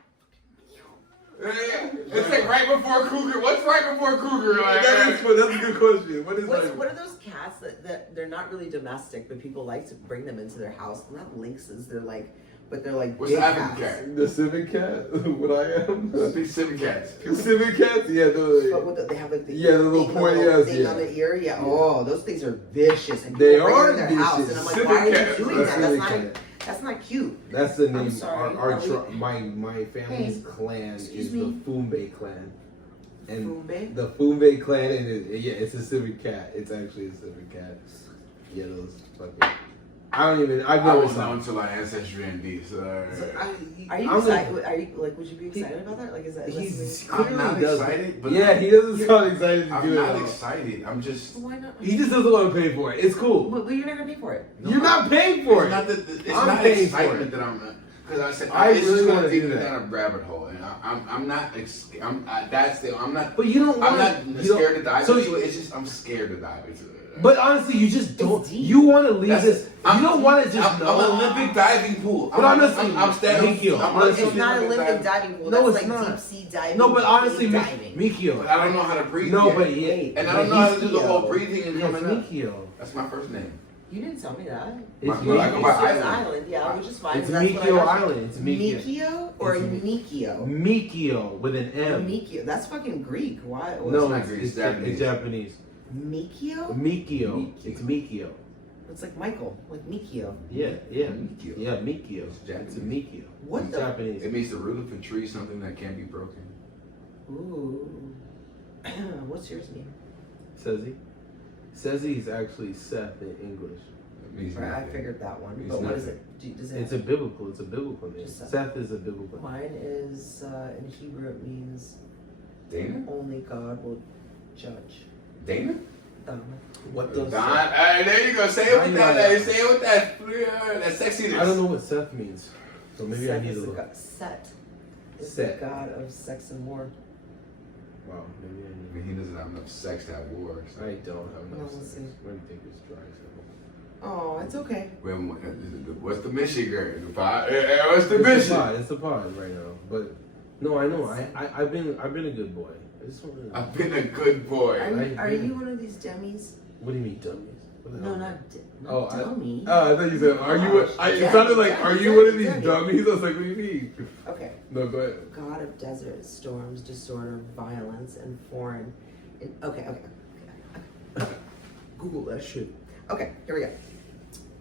It's like right before cougar. What's right before cougar? Like, That's a good question. What is What are those cats that they're not really domestic, but people like to bring them into their house? They're not lynxes. They're like but they're like What's big the African cats. cat? The civic cat? What I am? Big civet cats. Civic cats? Yeah, But with they have like the Yeah, the little thing, pointy little ass, thing yeah. on the ear. Yeah. Oh, those things are vicious. And They people bring are them in their house, vicious. and I'm like, Civet why are you cat. doing That's that? civet That's not. cat. That's not cute. That's the name. sorry, Our are we- my family's Hey, clan excuse is me? the Fumbe clan. And Fumbe? the Fumbe clan, and yeah, it's a civic cat. It's actually a civic cat. Yeah, those fucking. I've I never won't saw know it. until our ancestry and these. So, are you I'm excited? Are you like? Would you be excited about that? Like, is that? He's something- I'm not clearly doesn't. excited, but Yeah, he doesn't sound excited to I'm do not it. excited. I'm just. Why not? He just doesn't want to pay for it. It's cool. But you're not gonna pay for it. You're not paying for It's it. not that. It's I'm not paying for excitement it. that I'm. Because I said I it's really just wanna gonna take do me that. down a rabbit hole, and I'm not. That's the. I'm not. But you don't want. I'm not scared to dive so into it. It's just I'm scared to dive into it. But honestly, you just don't. deep. You want to leave That's- this. You don't want to just I'm know. an Olympic diving pool. But honestly, I'm standing. Mikio, I'm honestly, It's not Olympic Olympic diving. diving pool. No, That's it's like not. deep sea diving. No, but honestly, deep diving. Mikio. But I don't know how to breathe. No, yet. but yeah, And I but don't know how to he's do the whole Mikio. breathing and It's coming up. Mikio. That's my first name. You didn't tell me that. It's My- I go by It's Island. Island, yeah, which is fine. It's That's what I Mikio heard. Island. It's Mikio. Mikio or It's Mikio? Mikio with an M. Mikio. That's fucking Greek. Why? No, not it's, Greek, it's it's Japanese. It's Japanese. Mikio? Mikio. It's Mikio. It's like Michael, like Mikio. Yeah. Mikio. Yeah, Mikio. It's It's Japanese. a Mikio. What It's the- Japanese. It means the root of a tree, something that can't be broken. Ooh. What's yours mean? Sezi. Sezi is actually Seth in English. It means Right, I nothing. figured that one. Means But what is nothing. it? Does it It's a biblical name. Just Seth. Seth is a biblical name. Mine is, in Hebrew, it means Dana? only God will judge. Dana? What does Don, hey, there you go. Say it with that. I- Hey, say it with that sexiness. I don't know what Seth means. So maybe Set I need is to the look. god, Set is Set. the god of sex and war. Wow, maybe I I need mean, he doesn't have enough sex to have war. So. I don't have No, enough let's sex. see. Let me think it's dry. Oh, it's okay. What's the mission, Greg? What's the It's mission? a pod. It's a pod right now. But no, I know. I've been a good boy. I just want to. I've been a good boy. Are you one of these dummies? What do you mean dummies? What the No, hell? not Oh, I- dummy. Oh, I thought you said, are you? Gosh. It sounded like, are you one of these Dummy. dummies? I was like, what do you mean? Okay. No, go ahead. God of desert, storms, disorder, violence, and foreign. Okay. Google that shit. Okay, here we go.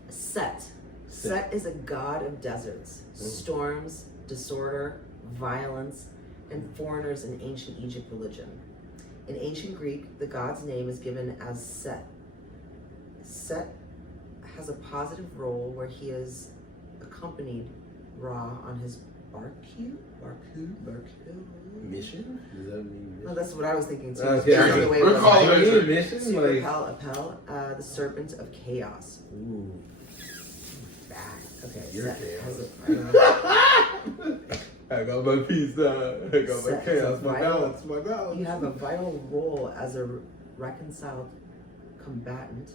Set. Set is a god of deserts, storms, disorder, violence, and foreigners in ancient Egypt religion. In ancient Greek, the god's name is given as Set. Set has a positive role where he is accompanied Ra on his Barku? Mission? Does that mean No, mission? that's what I was thinking too. Okay. Just on the way it We're was calling like, it Any mission? Super Like, Apel, the serpent of chaos. ooh, Bad. Okay, you're Set chaos. has I got my peace now. I got my Set chaos, is my vital. balance, my balance. you have a vital role as a reconciled combatant,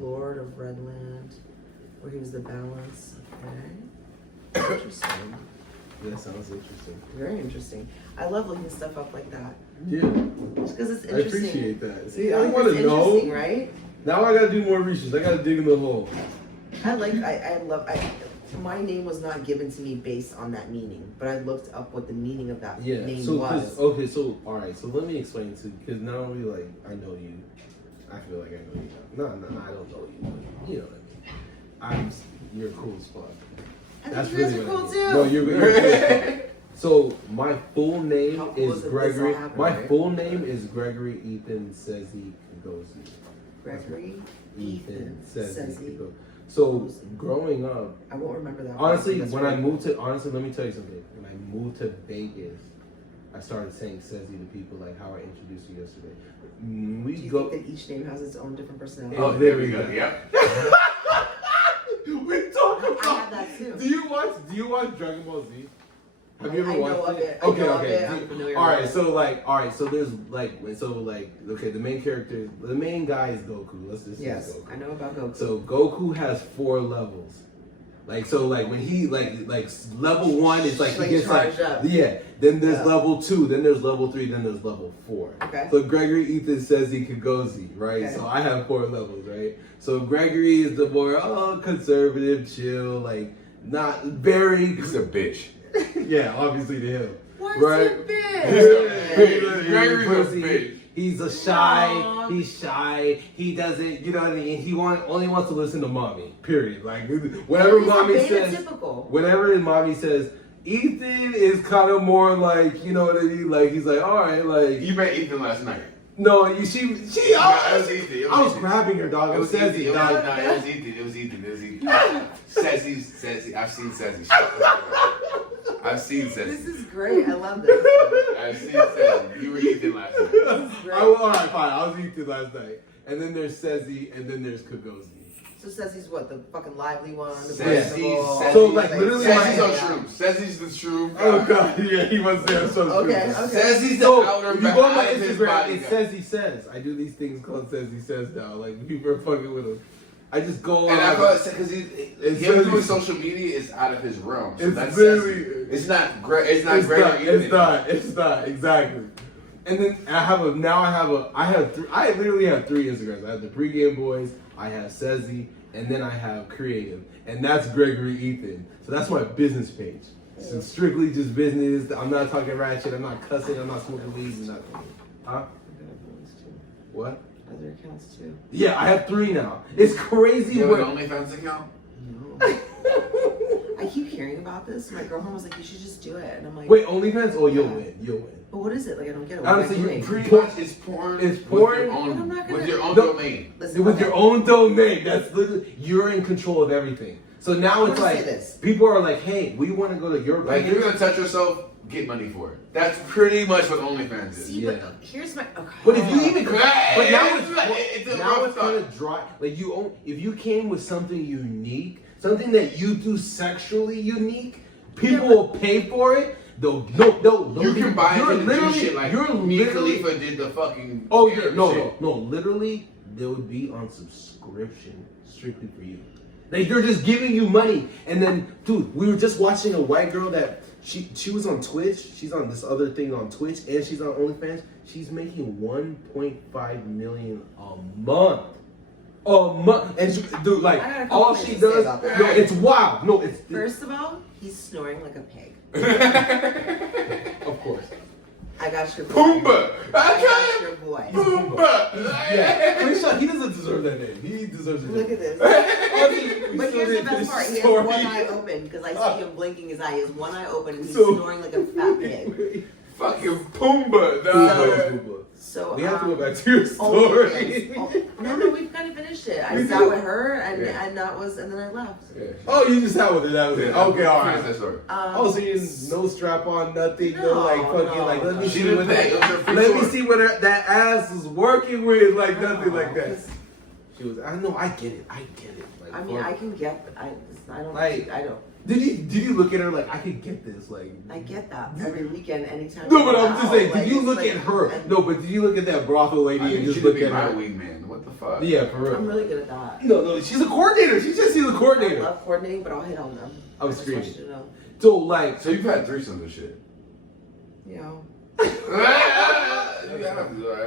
Lord of Redland, where he was the balance. Okay. Interesting. That sounds interesting. Very interesting. I love looking stuff up like that. Yeah, Just because it's I interesting. appreciate that. See, I I think want it's to know. interesting, right? Now I gotta do more research. I gotta dig in the hole. My name was not given to me based on that meaning, but I looked up what the meaning of that Yeah. name So, was. okay. So, all right. So let me explain to because not only like I know you, I feel like I know you. No, I don't know you. But you know what I mean. You're cool as fuck. I think That's you guys really are what I cool mean. too. No, you're cool as fuck. So my full name How cool is is it Gregory. this all happened, My right? full name is Gregory Ethan Sezi Kagosi. Gregory Ethan Sezi Sezi. Kagosi. So growing up, I won't remember that. honestly, That's when I right. moved to let me tell you something. When I moved to Vegas, I started saying Sezi to people like how I introduced you yesterday. We Do you go. think that each name has its own different personality? Oh, Oh, there we go. Yep. we talk I about. have that too. Do you watch Dragon Ball Z? Have you ever I know watched of it? it. I Okay, know of okay. it. I'm familiar All with right, it. so there's okay, the main character, the main guy is Goku. Let's just say Yes, Goku. I know about Goku. So Goku has 4 levels. When he level 1 is like he Like gets charged up. yeah. Then there's Yeah. level 2, then there's level 3, then there's level 4. Okay. So Gregory Ethan says he could go Z, right? Okay. So I have 4 levels, right? So Gregory is the more conservative, chill, like not very. He's a bitch. Yeah, obviously to him. Why Right? is it big? Gregory's a Pussy. bitch. He's a shy. Aw. He's shy. He doesn't. You know what I mean? He only wants to listen to mommy. Period. Like whatever He's mommy says. typical. Whenever mommy says, Ethan is kind of more like, you know what I mean? Like he's like, all right, like You met Ethan last night. no, she. No, it was Ethan. I was grabbing her, dog. It was Sassy, Ethan. dog. It was Ethan. Sassy. I've seen Sassy. I've seen This Sassy. is great. I love this. I've seen Sassy. You were Ethan last night. This is great. All right, fine. I was Ethan last night, and then there's Sezzy, and then there's Kagozi. So says he's what, the fucking lively one? The Says he's- personable- says So, like, literally, Sassy's my- on shrooms. Sassy's the shroom. Oh god, yeah, he was there. So Okay, true. okay. Sassy's the So outer if you go on my out of his Instagram, body. it says he says. I do these things called says he says now. Like people are fucking with him. I just go on. And I thought because him Sassy's- doing social media is out of his realm. So It's that's literally- Sassy. It's not great. It's not It's great. not. It's not exactly. And then I have I literally have 3 Instagrams. I have the Pregameboyz, I have Sezzy, and then I have Creative, and that's Gregory Ethan. So that's my business page. So it's strictly just business. I'm not talking ratchet. I'm not cussing. I'm not smoking weed. I'm not. Huh? What? Other accounts too. Yeah, I have 3 now. It's crazy. You have What? an OnlyFans account? I keep hearing about this. My girlfriend was like, "You should just do it," and I'm like, Wait, OnlyFans? Oh, you'll win. You'll win. but what is it? Like, I don't get it. What am I Honestly, you doing? Pretty Porn- much it's porn. it's With porn, your but I'm own, not with gonna- your own No. domain. Listen, With okay. your own domain. That's literally, you're in control of everything. So now I'm it's gonna like, say this. people are like, hey, we want to go to your Like, you're gonna touch yourself, get money for it. That's pretty much what OnlyFans is. See, Yeah. but here's my. Okay. But if you even, but now It's a now rough it's kind of dry. Like if you came with something unique, something that you do sexually unique, people will pay for it. No. You can buy you're it and do literally- shit like you're Mia literally- Khalifa did the fucking. Oh yeah, Arab no. shit. Literally, they would be on subscription strictly for you. Like they're just giving you money, and then, dude, we were just watching a white girl that she was on Twitch. She's on this other thing on Twitch, and she's on OnlyFans. She's making 1.5 million a month. A month, and she, dude, like I got a couple all things she to say does, about that. no, it's wild. No, it's First of all, he's snoring like a pig. of course. I got your boy. Pumbaa! I got your boy. Pumbaa! Yeah, pretty sure he doesn't deserve that name. He deserves it. Look at this. We But still here's the did best this part. He has story. one eye open because I see him blinking his eye. He has one eye open and he's So- snoring like a fat pig. Fucking Pumbaa, Pumbaa, dog. Pumbaa. So We have to go back to your oh, story. yes. Oh, no, we've kind of finished it. I We sat did. with her and Yeah. and that was and then I left. Oh, you just sat with it. That was it. Okay, all Finish right. that story. Oh, so you no strap on, nothing, no, No, like fucking, no. like let me She see didn't what pay. It was her that, free let me tour. see what that ass was working with, like No, nothing like that. 'cause, She was. I know. I get it. Like, I mean, fuck. I can get. I don't. Like- I don't. Did you look at her like I could get this? Like. I get that every weekend, anytime. No, we but go I'm just out, saying. like, Did you it's look like- at her? and No, but did you look at that brothel lady I and need just you to look be at my her? wingman. What the fuck? Yeah, for real. I'm really good at that. No, she's a coordinator. She just she's a I coordinator. love coordinating, but I'll hit on them. I was just want screaming. you to know. So like, So you've had threesomes and shit. You know.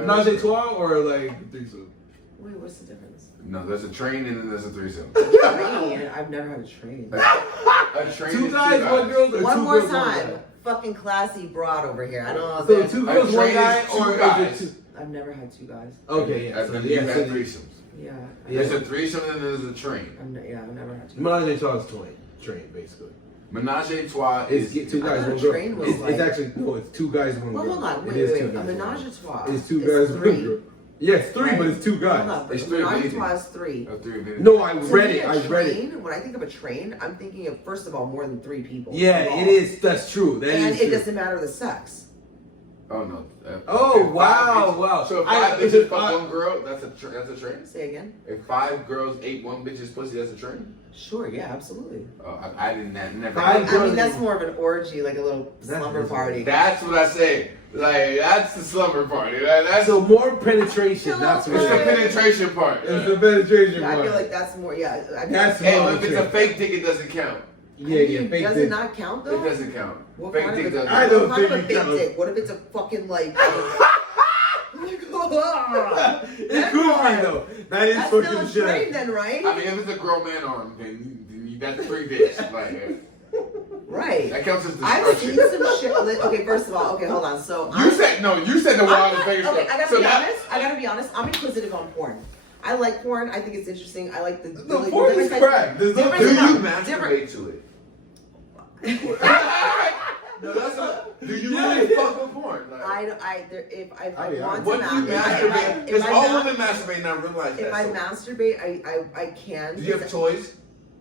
menage a trois or like threesome? Wait, what's the difference? No, there's a train and then there's a threesome. Train? I've never had a train. A train Two is guys, one girl, or One two more girls, one time. guy? Fucking classy broad over here. I don't know. So If two A girls, one train guy, is two or is guys. it two? I've never had two guys. Okay, yeah. And So then yeah, you've so had threesomes. Yeah. There's a threesome and then there's a train. I've never had two. menage a trois is train basically. Menage a trois It's is two guys, I thought one girl. train was It's like- actually no, it's two guys, one Well, girl. hold on. It Wait, is wait, two wait. A guys, one menage girl. a trois. It's two is guys, one three. girl. Yes, three, Right? but it's two guys. Hold on, but It's a three of menage a anything. trois is three. a three of anything. No, I To read me, it. a I read it. train, when I think of a train, I'm thinking of, first of all, more than three people. Yeah, involved. it is. That's true. That And is it true. doesn't matter the sex. Oh no. Oh, If five wow, bitches- wow. So if I- five it's bitches just- fuck one girl, that's a train. Say again? If 5 girls ate one bitch's pussy, that's a train. Sure, yeah, absolutely. Oh, I didn't never. Five I girls- mean, that's more of an orgy, like a little That's slumber different. party. That's what I say. Like that's the slumber party. That's So more penetration. That's what it's the it is. penetration part. It's the penetration Yeah, I part. feel like that's more, yeah. I mean, That's Hey, more if it's a fake dick, it doesn't count. Yeah, yeah. Fake Does dick. it not count though? It doesn't count. What Fake kind dick of a, doesn't I count. don't what kind of a think it fake counts. dick? What if it's a fucking like? It's cool, though. That is That's fucking still a shit. train then, right? I mean, if it's a grown man arm, then you That's 3 dicks. Like, Right. that counts as I've seen destruction. some shit. Okay, first of all, okay, hold on. So You said the wildest thing. Okay, I gotta So be now- honest. I gotta be honest. I'm inquisitive on porn. I like porn. I think it's interesting. I like the porn is different crack. There's no- Do you different- masturbate to it? No, that's not. Do you Yeah. really fuck with porn? Like, If I Oh, yeah. want what to do you masturbate? Because all women masturbate and I realize that. if I so- masturbate, I can. Do you have toys?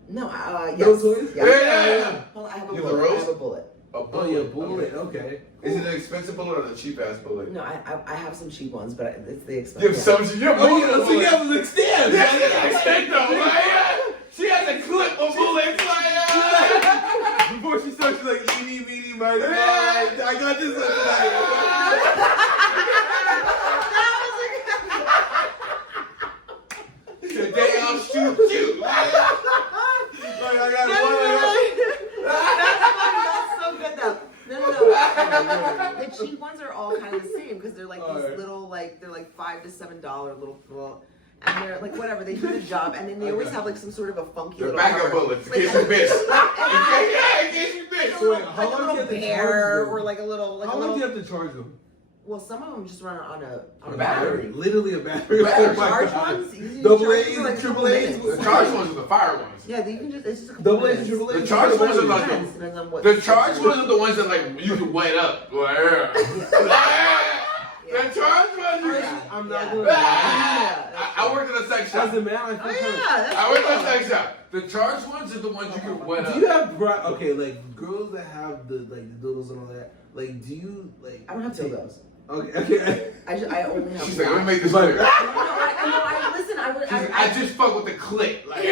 No, yes. No toys? Yeah. Yeah. Well, I have a You have a bullet. I rose? have a bullet. A Oh, bullet. yeah, bullet. Okay. Is it an expensive bullet or a cheap ass bullet? No, I have some cheap ones, but it's the You expensive. have some. You have Oh, bullet. yeah, so you have an extend. Yes, an extent though. Like, yeah. She has a clip of bullets. Like, yeah. Before she starts, she's like, eeny, meeny, miny, Yeah. moe. I got this one tonight. Today I'll shoot you. Like, I got That's so good though. No. The cheap ones are all kind of the same because they're like these Alright. little, like they're like $5 to $7 little, and they're like whatever they do the job, and then they always have like some sort of a funky They're little backup part. bullets in Like- case you miss. Yeah, in case you miss. So wait, how Like a long do you little have to bear charge them? or like a little, like How a long do little. you have to charge them? Well, some of them just run on a battery. Literally a battery. Battery. Oh my Charge God. ones, you Double charge A's for, like, and a triple couple A's. minutes. The charged ones are the fire ones. Yeah, you can just it's just a couple Double A's minutes. and triple A's. The charged ones are like Depends, depends on what. the charged ones are the ones that like you can wet up. Like, the charged ones. I'm not Yeah. gonna Yeah. I worked in a sex shop. As a man, I Oh feel yeah, that's I worked in a cool. sex shop. The charged ones are the ones you can wet up. Do you have okay, like girls that have the dildos and all that? Like, do you like? I don't have dildos. Okay. I only have. She's like, let me one. make this clear. Listen, I would. She's like, I just fuck with the clit. Like,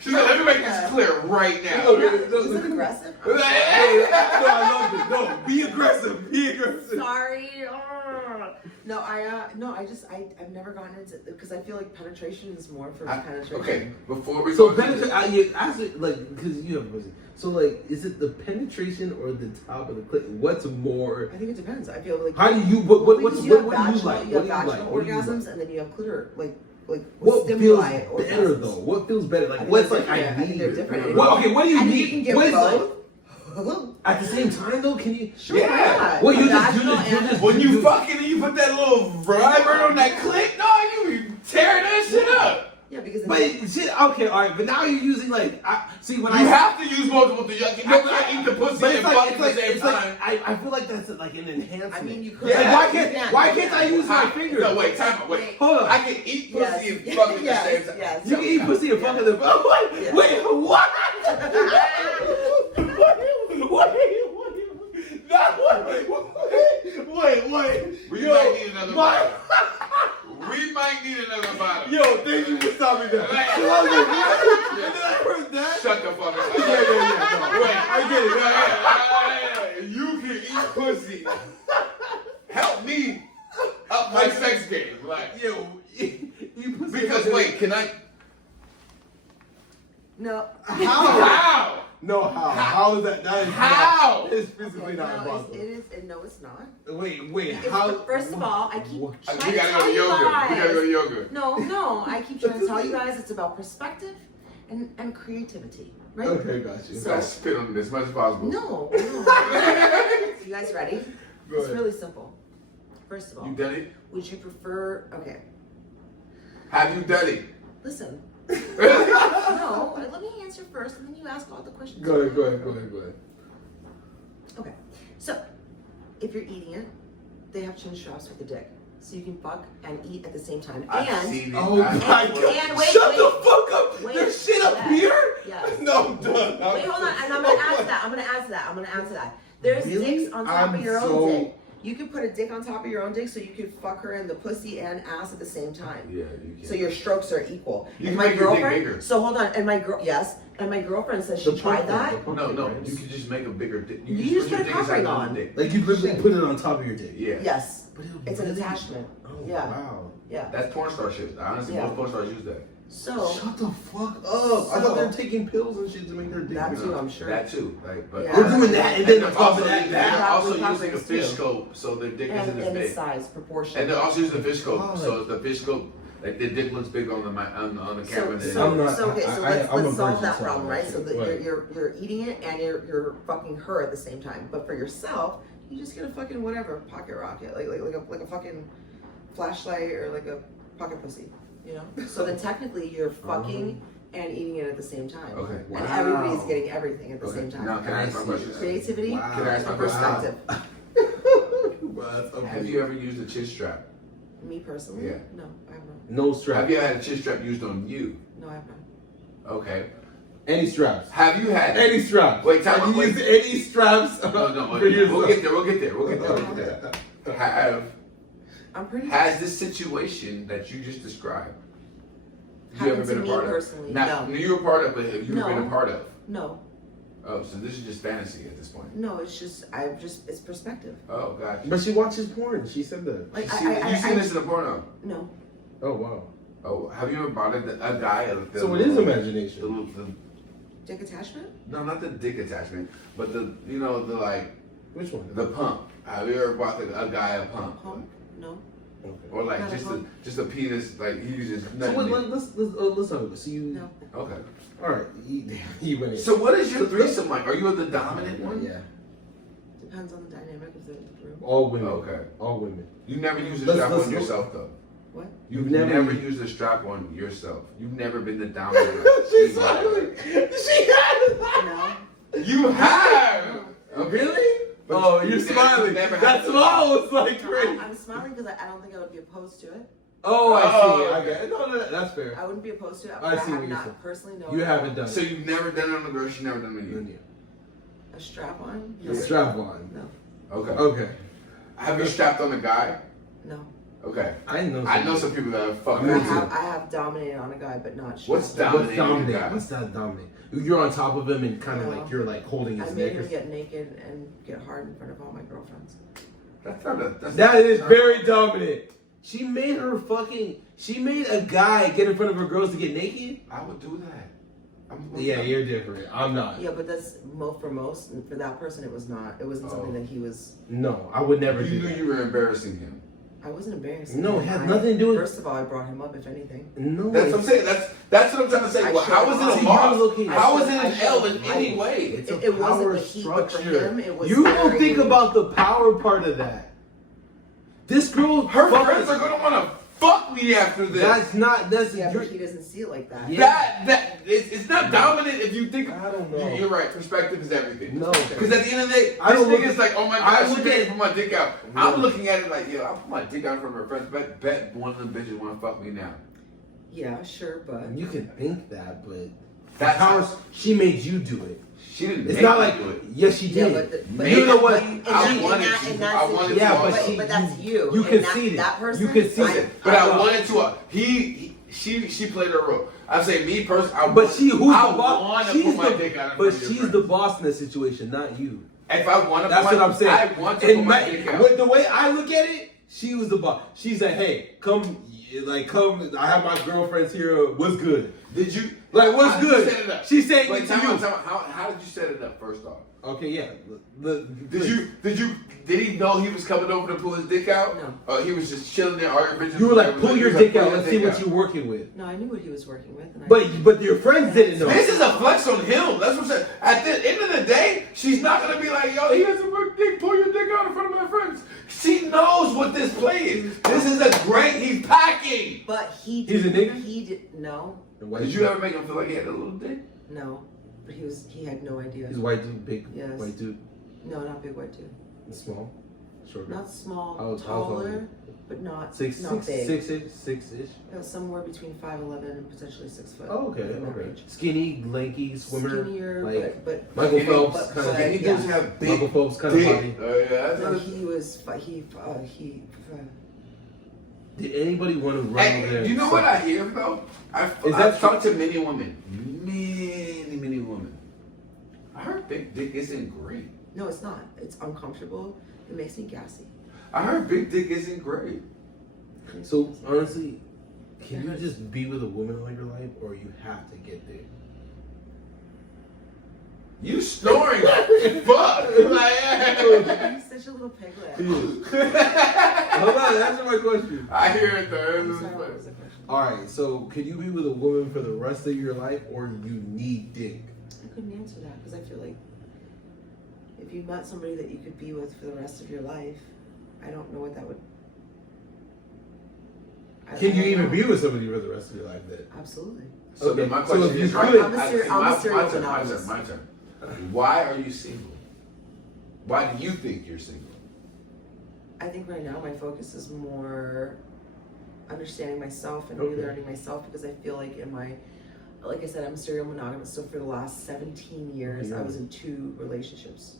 she's like, let me make this clear right now. Okay. Is it aggressive? No, I love it. No, be aggressive. Be aggressive. Sorry. No, I've never gotten into it because I feel like penetration is more for penetration. Okay, before we So go to penetration, actually, like, because you have pussy. So, like, is it the penetration or the top of the clit? What's more? I think it depends. I feel like. How do you? What do Because you have like? vaginal- What do You have you like? vaginal What do you like? orgasms and then you have clitoral, like What feels stimuli better orgasms. though? What feels better? I Like, think what's they're like I different. I think need? they're different. What? Okay, what do you And need? you can get What is both. at the same time though? Can you? Sure. Yeah. Well, you A just vaginal and- and- when you fucking and you put that little vibrator on that clit, no, you be tearing that shit up. Yeah, because But shit, okay, all right. But now you're using like, see when You I have to use multiple things. I can't eat the pussy But and it's fuck like, at the same it's like, time. I feel like that's like an enhancement. I mean, you could. Like, Yeah. why can't I use my fingers? No, wait, time out, wait. Hold on. I can eat pussy Yes. and fuck at the Yes, same time. yes. You can eat pussy and fuck in the. Wait, Yeah. wait, what? Wait. We might need another bottle. We might need another bottle. Yo, thank you for stopping that. Like- So I was like, what? And then I heard that. Shut the fuck up. Yeah. No. Wait, I get it. You can eat pussy. Help me up my sex game. Like, Yo, you pussy. because wait, can I? No. How? No, how? How is that? That is How? It's physically not No, possible. it is. No, it's not. Wait, It's, how? first of all, I keep What? trying We to gotta go tell to you yoga. guys. We gotta go to yoga. No, I keep trying to tell you guys it's about perspective and creativity, right? Okay, got you. You gotta spit on it as much as possible. No. You guys ready? Go It's ahead. really simple. First of all, You done it? would you prefer? Okay, Have you done it? listen. No, let me answer first, and then you ask all the questions. Go ahead. Okay, so if you're eating it, they have chin straps with the dick, so you can fuck and eat at the same time. I've And seen it. Oh my I've- God. and wait, Shut wait. the fuck up! Wait. There's shit up Yes. here? Yes. No, I'm done. Wait, hold on, and I'm gonna answer that. There's Really? dicks on top I'm of your own so- dick. You can put a dick on top of your own dick, so you could fuck her in the pussy and ass at the same time. Yeah, you can. So your strokes are equal. You And can make your dick bigger. So hold on, and my girlfriend says she The tried pump that. thing, the pump No, thing, no, right? you can just make a bigger dick. You can just put put your a dick cock ring inside on. another dick. Like you literally put it on top of your dick. Yeah. Yes, But it's an really- attachment. Oh, Yeah. wow. Yeah. That's porn star shit. Honestly, Yeah. most porn stars use that. So Shut the fuck up. I thought they were taking pills and shit to make their dick That bigger. too, I'm sure. That too. Like, but Yeah. We're doing that and then they're on top also, of that, they're that. also We have using a rings fish too. scope, so their dick isn't and as its big. size proportion. And they're also using a fish scope, Oh, so the fish scope Like the dick looks big on the camera. I'm not- so let's I'm a solve virgin, that so problem, right? I'm So not that sure. you're eating it and you're fucking her at the same time. But for yourself, you just get a fucking whatever pocket rocket, like a fucking flashlight or like a pocket pussy, you know. So then technically you're fucking and eating it at the same time. Okay. And Wow. everybody's getting everything at the Okay. same time. Now can I ask my question? Creativity Wow. Can I ask my and question? perspective. Well, that's Have you ever used a chin strap? Me personally, Yeah. no, I have not. No strap. Have you ever had a chin strap used on you? No, I have not. Okay. Any straps? Have you had Any straps? Wait, time Have out, you wait. used any straps? No, for wait, yourself? we'll get there. I'm pretty. Has this situation that you just described, you Happened ever been to a me part personally, of? Not, no. you were a part of, but have you ever been No. a part of? No, Oh, so this is just fantasy at this point. no, it's perspective. Oh, gotcha. But she watches porn. She said that. Like You seen this in a porno? No, Oh wow. Oh, have you ever bought a guy? So it is imagination. dick attachment. No, not the dick attachment, but the like Which one? the pump. Have you ever bought a guy a pump? Pump? No. Okay. Or like Not a pump. just a penis, like he uses So nothing. let's talk about it. So you. No. Okay. All right. You went in. So what is your threesome like? Are you the dominant one? Yeah. Depends on the dynamic of the room. All women. Okay. All women. You never use a Let's- strap let's on look- yourself though. What? You've Never never used- used a strap on yourself. You've never been the dominant. She's smiling. She had. No. You have. Okay. Really? But Oh, you you're never- smiling. you never That had- smile was like No, great. I'm smiling because I don't think I would be opposed to it. Oh, I Oh, see. I okay. get it. No, that's fair. I wouldn't be opposed to it. I But see I what have you're not saying. personally known. You haven't done So you've never done it on the girl. She's never done it on you. a strap on. The strap on. No. Okay. Okay. Have you strapped on a guy? No. Okay. I know. I know some people that have fucked. Me I too. have dominated on a guy, but not. What's strapped. What's dominating a dominant? guy? What's that dominant? You're on top of him and kind of No. like you're like holding I his made neck. him or- get naked and get hard in front of all my girlfriends. That's not a. That's That is not- very dominant. She made a guy get in front of her girls to get naked? I would do that. Yeah, you're different. I'm not. Yeah, but that's for that person. It was not. It wasn't something that he was. No, I would never You do knew that. you were embarrassing him. I wasn't embarrassed. No, it has nothing to do with- First of all, I brought him up, if anything. No. That's what I'm saying. That's what I'm trying to say. I Well, how showed was him. it a See, loss? you're looking- How was it I an showed L him. in any way? It's a It wasn't power the heat, but for structure. him, it was You don't very- think about the power part of that. This girl, Her fucking- friends are gonna want to fuck me after this. That's Yeah, you're, but he doesn't see it like that. Yeah. It's not dominant if you think. I don't know. You're right. Perspective is everything. No. Because at the end of the day, I this don't look nigga's at- like, oh my I god, she look made at- put my dick out. Yeah. I'm looking at it like, yo, I put my dick out from her friends. Bet one of them bitches want to fuck me now. Yeah, sure, but You can think that, but That's powers. She made you do it. She didn't. It's make not me like do it. yes, she yeah, did. but You know what? In I that- wanted in that- to. in that I wanted situation- Yeah, to. but but, she- but that's you. you And conceded. That person. You conceded. I- But I wanted to. She played her role. I'm saying me personally. But she, who's the I boss? want to She's put my the, dick out. in but front of your she's friends. the boss in this situation, not you. If I want to, That's what I'm saying. I want to And put my dick out. with the way I look at it, she was the boss. She said, "Hey, come. I have my girlfriends here. What's good? Did you Like, what's how did good?" you set it up? She's saying Wait, it to time you. out, time out. How did you set it up? First off, Okay, yeah. Did he know he was coming over to pull his dick out? No. He was just chilling there arguing. You were like, pull your dick out. Pull Let's see what you're working with. No, I knew what he was working with. And But your friends didn't know. This is a flex on him. That's what I'm saying. At the end of the day, she's not gonna be like, yo, he has a big dick. Pull your dick out in front of my friends. She knows what this play is. This is a great. He's packing. But he He's a did. nigga? He did no, Did you ever make him feel like he had a little dick? no. But he had no idea. He's white dude, big Yes. white dude, No, not big white dude. small, short. Not small, How tall is taller, but not not big. Six-ish. Somewhere between 5'11" and potentially 6 foot. Oh, okay, in that okay. range. Skinny, lanky, swimmer, Skinnier, like but Michael Skinny, Phelps but- kind of. but- He yeah. doesn't have big Michael Phelps kind of dick. body. Oh yeah. no, he was Did anybody want to run over there? Hey, you know what I hear though? Is that I've talked to many women. Many women. I heard big dick isn't great. No, it's not. It's uncomfortable. It makes me gassy. I heard big dick isn't great. So honestly, can you just be with a woman all your life, or you have to get there? You snoring like fuck. Like, You're such a little piglet. Hold on, answer my question. I hear it though. I'm sorry, what was the question? All right, so can you be with a woman for the rest of your life, or you need dick? I couldn't answer that because I feel like if you met somebody that you could be with for the rest of your life, I don't know what that would. Can you even be with somebody for the rest of your life then? Absolutely. So Okay, then my so question if you is, could- I'm a serial monogamist. My turn. Why are you single? Why do you think you're single? I think right now my focus is more understanding myself and Okay. relearning myself because I feel like like I said, I'm a serial monogamous. So for the last 17 years, I was in 2 relationships,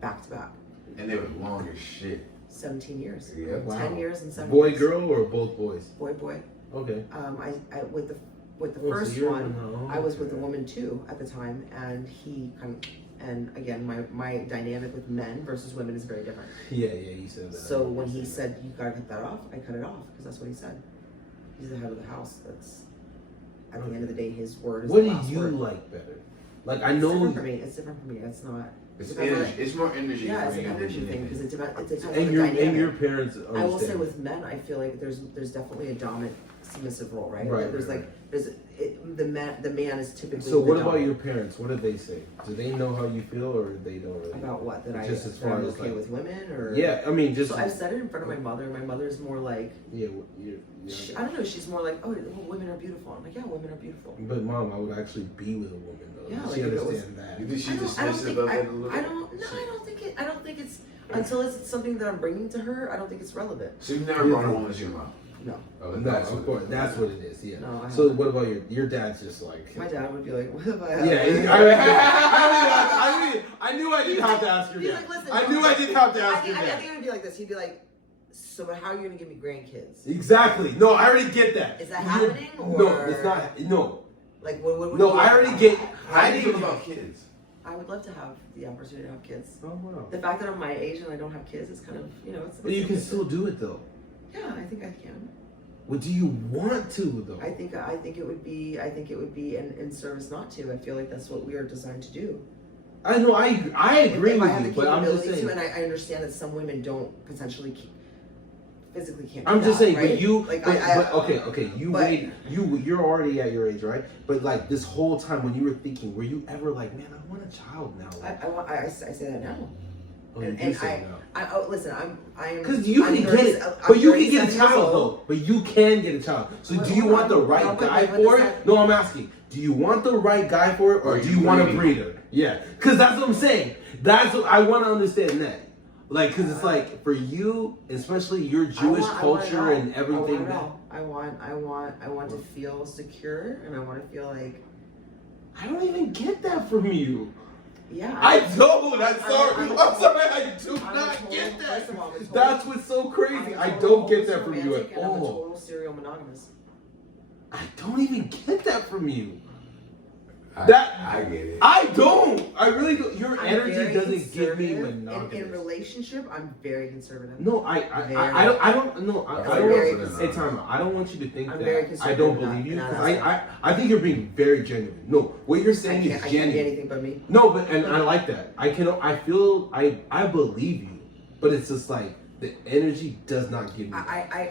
back to back. And they were long as shit. 17 years. Yeah. Wow. 10 years and 7 Boy, years. girl, or both boys? Boy. Okay. I with the Oh, so first you're- one, oh, I was with a okay. woman too at the time, and he kind of, and again, my dynamic with men versus women is very different. Yeah, you said that. So when he said you gotta cut that off, I cut it off because that's what he said. He's the head of the house. That's at the end of the day, his word is What the do last you word. like better? Like, I It's know. different for me. It's different for me. It's not. It's because energy. It's more energy. Yeah, for it's an you than energy thing anything. because it depends on And the your dynamic. parents understand. I will say with men, I feel like there's definitely a dominant submissive role, right? Right, Like, there's right, like the man is typically. So what the about dominant. your parents? What did they say? Do they know how you feel, or they don't really? About what that Just as that far I'm as, okay like- with women or Yeah, I mean, just So I've said it in front of my mother. My mother's more like yeah, yeah. I don't know. She's more like, oh, women are beautiful. I'm like, yeah, women are beautiful. But mom, I would actually be with a woman though. Yeah, Does like, she if it was- understand that? You think she's I don't dismissive think of I it a little bit? I don't think it's until it's something that I'm bringing to her. I don't think it's relevant. So you've never brought a woman to your mouth? No, Oh, No, that's of what- course, that's what it is. Yeah. No, I So haven't. what about your dad's just like? my dad would be like, what have I? I knew I didn't have to ask your He's dad. like, listen, I knew I didn't have to ask your I dad. think it would be like this. He'd be like, so how are you gonna give me grandkids? Exactly. No, I already get that. Is that happening, No, or- it's not. No, Like what no, I already get. How do you feel about kids? I would love to have the opportunity to have kids. Oh wow. The fact that I'm my age and I don't have kids is kind of, it's. But you can still do it though. Yeah, I think I can. What do you want to though? I think it would be in service not to. I feel like that's what we are designed to do. I know. I agree if I with have you, the but I'm just capability saying. to, and I understand that some women don't potentially physically can't. I'm do just that, saying, right? but you, like but okay, you but- wait, you're already at your age, right? But like this whole time when you were thinking, were you ever like, man, I want a child now? I say that now. Oh, you and do say now. Listen, I'm Because you I'm can 30 get it, I'm but you can 37 get a years child old. though. But you can get a child. So Well, do you hold want the on. right No, but guy what for does it? that- No, I'm asking. Do you want the right guy for it, or do you want a breeder? Yeah, because that's what I'm saying. That's what I want to understand that. Like, because it's like for you, especially your Jewish culture and everything. I want to feel secure, and I want to feel like I don't even get that from you. yeah. I don't. I'm sorry. I'm I'm sorry. I do I'm a not total- get that. first of all, I'm a total- That's what's so crazy. I'm a I total don't get that from you romantic at and I'm a all. total serial monogamous. I don't even get that from you. I get it. I don't. I really don't. Your I'm energy very doesn't give me conservative. monogamous. In relationship, I'm very conservative. No, I don't. No, I I'm very don't. Hey, time out. I don't want you to think I'm very that I don't conservative believe you. in that 'Cause aspect. I think you're being very genuine. No, what you're saying is I can't be genuine. anything but me. No, but and I like that. I believe you, but it's just like the energy does not give me.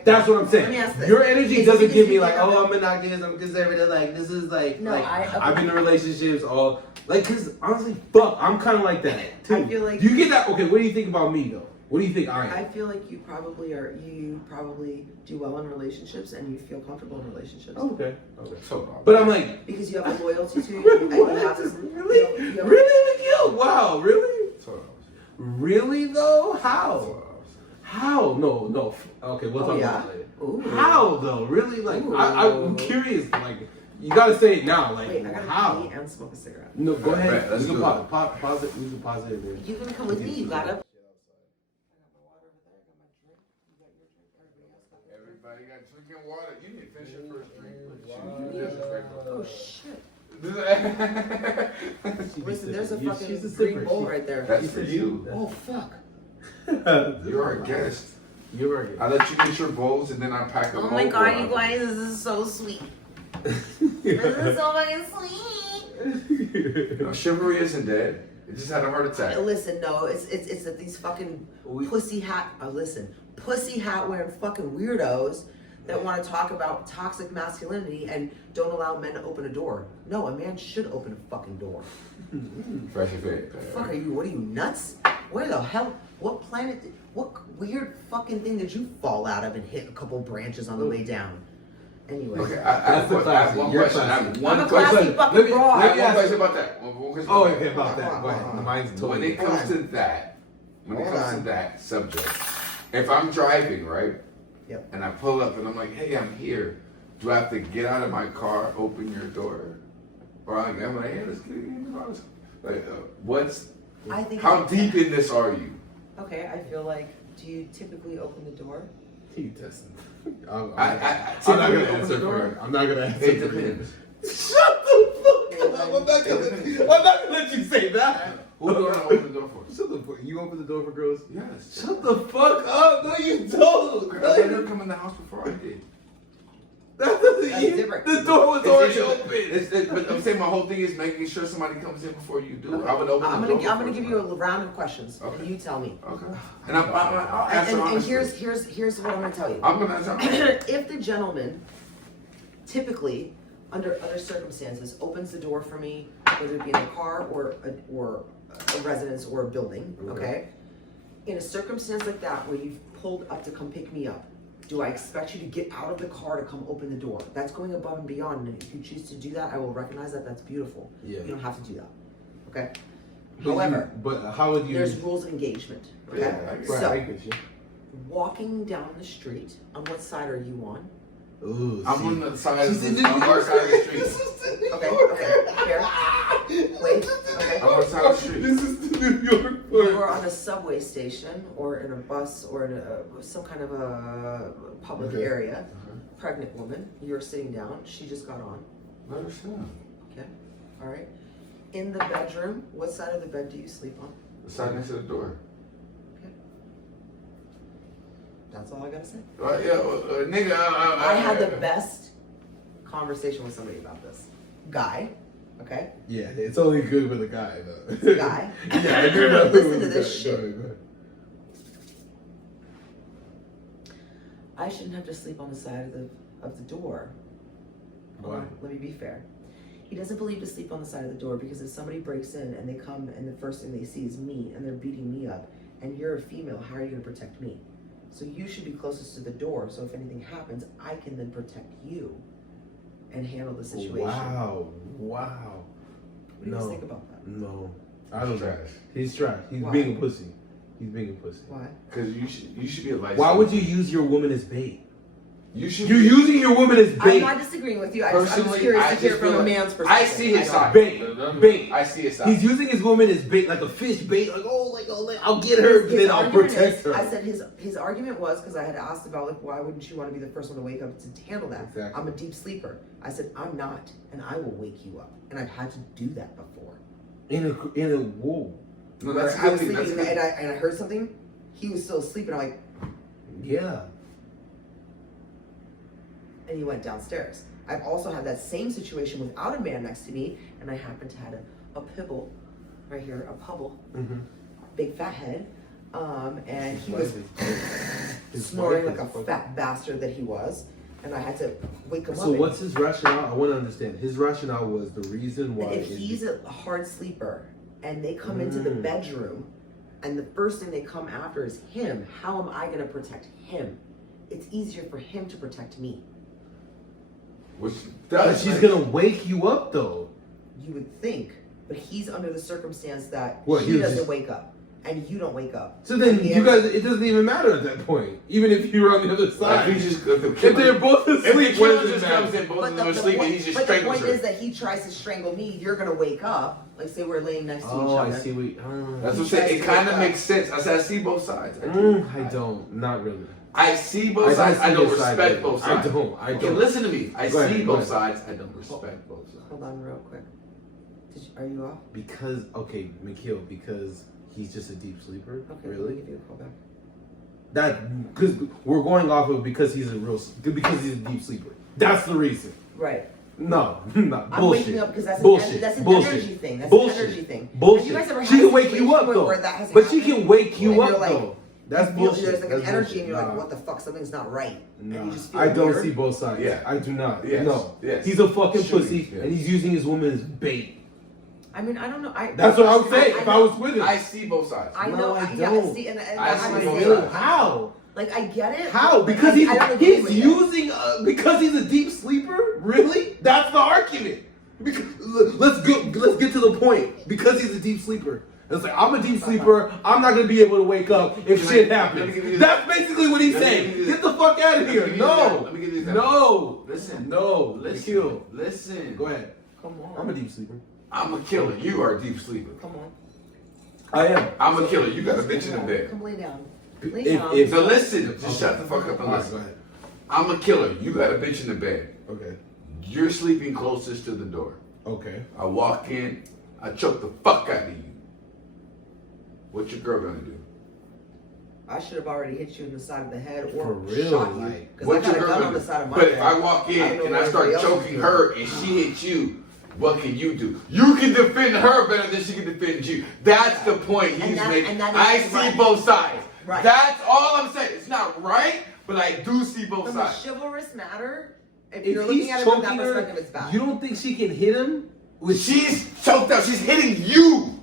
That's what I'm Let me saying. ask this. Your energy Is it doesn't because give you me like, think oh, I'm monogamous, I'm conservative. Like this is like, No, I've been in relationships all like, cause honestly, fuck, I'm kind of like that too. I feel like- do you get that? Okay, what do you think about me though? What do you think I am? I feel like you probably do well in relationships and you feel comfortable in relationships. Oh, okay. So, But I'm like, Because you have a loyalty to you. And you have this, really, you have- really, Miguel? Wow, really, $12. really though? How? How? No. Okay, we'll talk about it later. Ooh. How though? Really? Like, Ooh. I'm curious. Like, you gotta say it now. Like, Wait, I gotta how? pee and smoke a cigarette. No, go ahead. Right, let's you can do it. pause it. You can pause it. Man. You can come with me. You gotta. Everybody got drinking water. You need to finish your first drink. You disrespectful. Oh shit! She be Listen, there's a sipping. fucking She's a green sipper. bowl right there. That's for you. Oh fuck! You're our guest. You're right. I let you get your bowls and then I pack them. Oh my god, you guys, this is so sweet. This is so fucking sweet. No, chivalry isn't dead. It just had a heart attack. Listen, no, it's that these fucking pussy hat wearing fucking weirdos that want to talk about toxic masculinity and don't allow men to open a door. No, a man should open a fucking door. Fresh and fit. Fuck are you? What are you, nuts? Where the hell? What planet? What weird fucking thing did you fall out of and hit a couple branches on the way down? Anyway. Okay, I have one question. I have one I'm a question. classy fucking broad. Let me ask one question about that. One question Oh, okay, about that. Go ahead. Mine's totally. When it comes to that subject, if I'm driving, right? Yep. And I pull up and I'm like, hey, I'm here. Do I have to get out of my car, open your door? Or I'm like, hey, let's get in the house. Like, I think how deep in this are you? Okay, I feel like, do you typically open the door? He doesn't. I'm not I'm gonna answer for it. I'm not gonna answer It for it. depends. Shut the fuck up! I'm not gonna let you say that. Who do I open the door for? Shut the fuck. You open the door for girls? Yes. Shut the fuck up! No, you don't. I never come in the house before I did. That doesn't. That's different. The door was already open. But I'm saying my whole thing is making sure somebody comes in before you do. I would open the door. I'm gonna give you a round of questions. Okay. And you tell me. Okay. And I'll answer And honestly. here's what I'm gonna tell you. I'm gonna answer honestly. If the gentleman typically, under other circumstances, opens the door for me, whether it be in a car or a residence or a building, okay? In a circumstance like that where you've pulled up to come pick me up, do I expect you to get out of the car to come open the door? That's going above and beyond, and if you choose to do that, I will recognize that that's beautiful. Yeah. You don't have to do that, okay? But However, but how would you? there's rules of engagement, okay? Yeah, I get it. Right, I So, get you. walking down the street, on what side are you on? Ooh, I'm on the side of She's in the New on our York. side of the street. Okay, fair. Wait, okay. I'm on the side of the street. This is the New York You part. are on a subway station or in a bus or in some kind of a public Okay. area. Pregnant woman, you're sitting down, she just got on. Let her sit. Okay, all right. In the bedroom, what side of the bed do you sleep on? The side next to the door. Okay. That's all I gotta say. Nigga. I had the best conversation with somebody about this. Guy, okay? Yeah, it's only good with a guy though. It's a guy. Yeah, I do know. Listen to this shit. Go ahead. I shouldn't have to sleep on the side of the door. Hold Why? on, let me be fair. He doesn't believe to sleep on the side of the door because if somebody breaks in and they come and the first thing they see is me and they're beating me up and you're a female, how are you going to protect me? So you should be closest to the door so if anything happens, I can then protect you and handle the situation. Wow. What do you guys think about that? No. I don't know. Trash. He's trash. He's Why? being a pussy. He's being a pussy. Why? Because you should be a license. Why would you use your woman as bait? You should. You're using your woman as I'm bait. not disagreeing with you. I'm just Personally, curious I to hear just from feel a like- man's perspective. I see his side. Bait. I see his side. He's using his woman as bait, like a fish bait. Like, I'll get her, His then I'll argument protect is- her. I said his argument was because I had asked about like why wouldn't you want to be the first one to wake up to handle that? Exactly. I'm a deep sleeper. I said I'm not, and I will wake you up, and I've had to do that before. In a whoa. No, Where that's I was good. That's sleeping good. and I heard something. He was still asleep, and I'm like, Yeah. and he went downstairs. I've also had that same situation without a man next to me, and I happened to have a pibble right here, a pubble, Mm-hmm. big fat head, and he was His snoring wife like is a fucking- fat bastard that he was, and I had to wake him up. So and- what's his rationale? I want to understand. His rationale was the reason why. if he's a hard sleeper and they come into the bedroom and the first thing they come after is him, how am I going to protect him? It's easier for him to protect me. Which But does. she's gonna wake you up though. You would think, but he's under the circumstance that What, he he was doesn't just- wake up and you don't wake up. So then And the you end- guys, it doesn't even matter at that point. Even if you're on the other side. If he just if If they're both if the asleep, what killer does it just comes matter? in, both But of them are sleeping, he just but the strangles point her. is that he tries to strangle me. You're gonna wake up. Like say we're laying next to each Oh, other. I see. That's what I'm saying. He tries It to kind wake of up. makes sense. I said I see both sides. I do. I don't. Not really. I see both sides. I don't respect both sides. I don't. Okay, listen to me. I Go ahead, see go both ahead. sides. I don't respect both sides. Hold on, real quick. Are you off? Because McKeel, because he's just a deep sleeper. Okay, let me Really? give you a call back. That because we're going off of because he's a deep sleeper. That's the reason. Right. No, no, I'm bullshit. waking up because that's bullshit. An, that's an bullshit. energy thing. That's bullshit. an energy thing. Bullshit. Have you guys ever She had a can wake you situation up though. where that hasn't But she happened? can wake you And up you're like, though. That's you feel bullshit. there's like an That's energy bullshit. and you're like, Nah. what the fuck, something's not right. Nah. And you just feel I don't weird. see both sides. Yeah. I do not. Yes. No. Yes. He's a fucking Shooting, pussy, yes. and he's using his woman as bait. I mean, I don't know. That's what I would say if I was with him. I see both sides. I No, know. I Yeah, don't. see, and I that's see what I'm both saying. sides. How? Like, I get it. How? but Because I don't agree he's with it. using because he's a deep sleeper. Really? That's the argument. Because, let's get to the point. Because he's a deep sleeper. It's like, I'm a deep sleeper. I'm not gonna be able to wake up if shit happens. That's basically what he's saying. Get the fuck out of here. No. Let me give you this. No. Listen. No. Listen. Kill. Listen. Go ahead. Come on. I'm a deep sleeper. I'm a killer. You are a deep sleeper. Come on. I am. I'm a killer. You got a bitch in the bed. Come lay down. Lay If- down. if- So listen. Just shut the fuck up and All right, listen. go ahead. I'm a killer. You got a bitch in the bed. Okay. You're sleeping closest to the door. Okay. I walk in. I choke the fuck out of you. What's your girl gonna do? I should have already hit you in the side of the head or For real, shot you. like, Because I What's got a your girl gun gonna on the do? side of my But head. if I walk I in don't know and I what start everybody else choking is her doing. and she hits you, what can you do? You can defend her better than she can defend you. That's the point he's making. that I is see right. both sides. Right. That's all I'm saying. It's not right, but I do see both From a sides. chivalrous matter, if If you're he's looking at it from that choking perspective, her, it's bad. you don't think she can hit him? She's choked up. She's hitting you.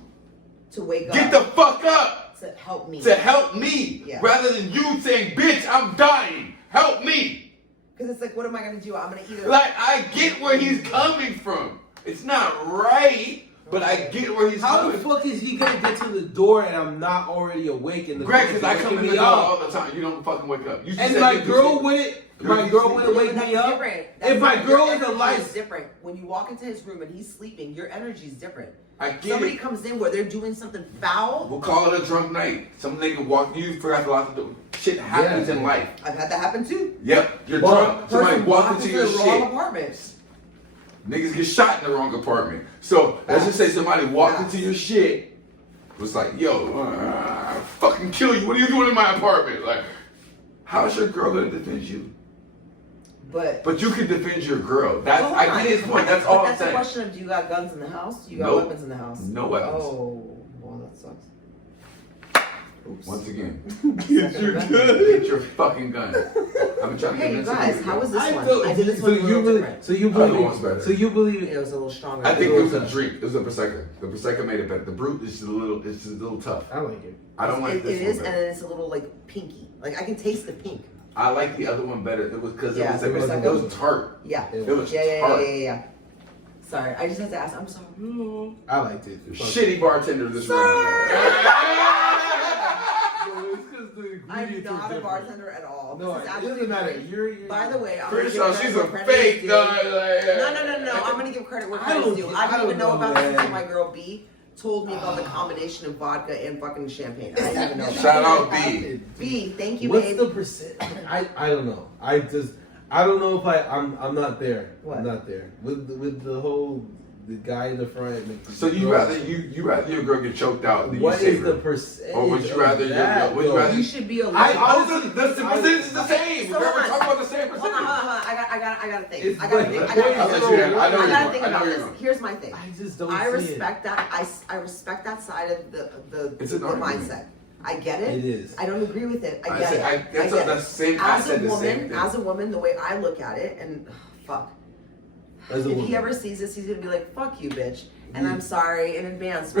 To wake Get up. the fuck up To help me. to help me, Yeah. rather than you saying, "Bitch, I'm dying. Help me." Because it's like, what am I going to do? I'm going to either... Like, I get where he's coming from. It's not right, but I get where he's How coming the from. fuck is he gonna get to the door and I'm not already awake in the Greg, door? because I come in the door all the time. You don't fucking wake up. You just And said my you girl sleep. wouldn't. You're My deep girl sleep. wouldn't wake That's me up. different. If my Your girl is energy alive, is different. When you walk into his room and he's sleeping, your energy is different. I get Somebody it. comes in where they're doing something foul. We'll call it a drunk night. Some nigga walk, you forgot to lock the door. Shit happens Yeah. in life. I've had that happen too. Yep, you're Well, drunk. Somebody Person walked walks into your the wrong shit. apartment. Niggas get shot in the wrong apartment. So let's just say somebody walked into your shit, was like, "Yo, I'll fucking kill you. What are you doing in my apartment?" Like, how's your girl gonna defend you? But you can defend your girl. That's Hold I on. get his point. That's But all I'm that's a saying. question of, do you got guns in the house? Do you got Nope. weapons in the house? No weapons. Oh, well, that sucks. Oops. Once again, you're good. get your fucking gun. I've been trying to Hey, you convince guys, you. how was this one? don't- I did this so one a you little believe, different. so you Other believe, one's better. so you believe It was a little stronger. I think it was a drink. It was a prosecco. The prosecco made it better. The brute is it's a little tough. I like it. I don't like It this is, one and better. it's a little like pinky. Like I can taste the pink. I like the other one better. It was because Yeah, it was Prosecco. it was tart. Yeah. It It was Yeah. tart. Sorry, I just had to ask. I'm sorry. I liked it. Shitty bartender this Sorry. round. I'm not a bartender at all. No, This is it actually doesn't matter. great. You're By the way, I'm Pretty gonna sure give she's credit a where credit is fake due. dog. No. I'm gonna give credit where I credit don't is due. get- I I didn't even don't know know, about this until man. my girl B told me about the combination of vodka and fucking champagne. I didn't even know. Shout out that. B. B, thank you, What's babe. the percent? I don't know. I don't know if I'm not there. What? I'm not there with the whole the guy in the front. So you rather your girl get choked out than What you is save the her? percentage? Or would you rather of your that, girl? Would you though? rather? You should be a I little. honestly- the percentage is the same. So We're hold on. talking about the same Hold percentage. on. I gotta think. It's I gotta like- think. I'll I gotta let think. you have- I know I you're gotta wrong. think I know about you're this. wrong. Here's my thing. I just don't. I see respect that. I respect that side of the It's an argument. mindset. I get it. It is. I don't agree with it. I I get said- it. that's get the it. same- I As said a the same woman, thing. as a woman, the way I look at it, and fuck, As a if woman. he ever sees this, he's gonna be like, "Fuck you, bitch," and I'm sorry in advance.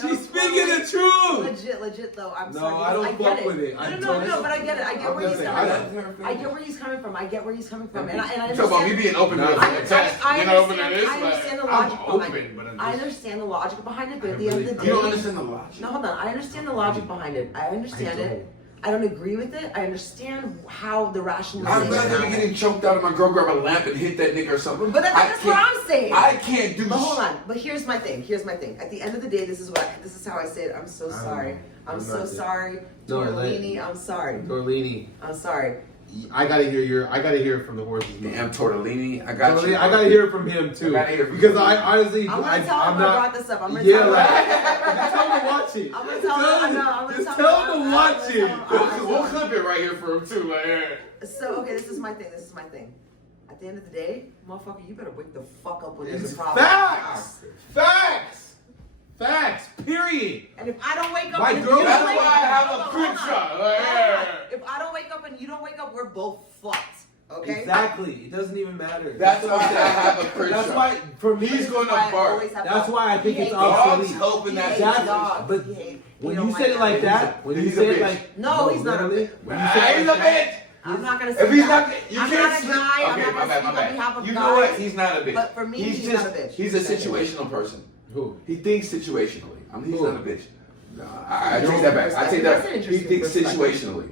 She's speaking the truth. Legit though. I'm No, sorry. I don't get fuck it. with it. No, but I get it. I get I'm where gonna he's say, coming I from. I get where he's coming from. I get where he's coming from, and I You talk about me understand. being open to No, the test. I You know, open to understand. this. I understand the like, logic I'm behind open, it. but I'm I just. understand the logic behind it, but at the I end really of the You day, don't understand the logic. no, hold on. I understand the logic behind it. I understand it. I don't agree with it. I understand how the I'd rationalization. rather be getting choked out if my girl grab a lamp and hit that nigga or something. But that's what I'm saying. I can't do. But hold on. But here's my thing. At the end of the day, this is how I say it. I'm so sorry. I'm so not sorry. No, Tortellini, I'm sorry. Tortellini, I'm sorry. I gotta hear it from the horse's mouth. Damn tortellini, I got you. Tortellini, I gotta hear it from him too. I gotta hear it from because him. I honestly, I'm gonna tell him I'm I not. brought this up. I'm gonna Yeah, tell him. like, just tell him to watch it. I'm gonna tell him. I know. I'm gonna Just tell him. tell him to I'm watch gonna it. tell him. I'm gonna We'll tell him. clip it right here for him too. Like, yeah. So okay, this is my thing. At the end of the day, motherfucker, you better wake the fuck up when there's It's a problem. facts. Facts. Period. And if I don't wake up, My and girl- you That's don't wake why up, I have hold a on, crib hold shot. on. Yeah. If I don't wake up and you don't wake up, we're both fucked. Okay. Exactly. It doesn't even matter. That's why I have a crib That's shot. why for me, He's going to Why I bark. always have That's dogs. why I think He it's hates obsolete. dogs. Helping He that hates situation. dogs. But He hates- when he you don't say it like that, when you He's a say it bitch. like No, he's not a literally, bitch. when you say it He's like a that, bitch. I'm not gonna say If he's that. not, you I'm can't not a sleep. guy. I'm Okay, not my gonna bad, speak my on behalf bad. of You know what? guys. He's not a bitch. But for me, he's just, not a bitch. He's a He's not a situational person. who? He thinks situationally. I mean, he's Who? not a bitch. No, I No, take that back. I take that. that's an He interesting thinks perspective. situationally,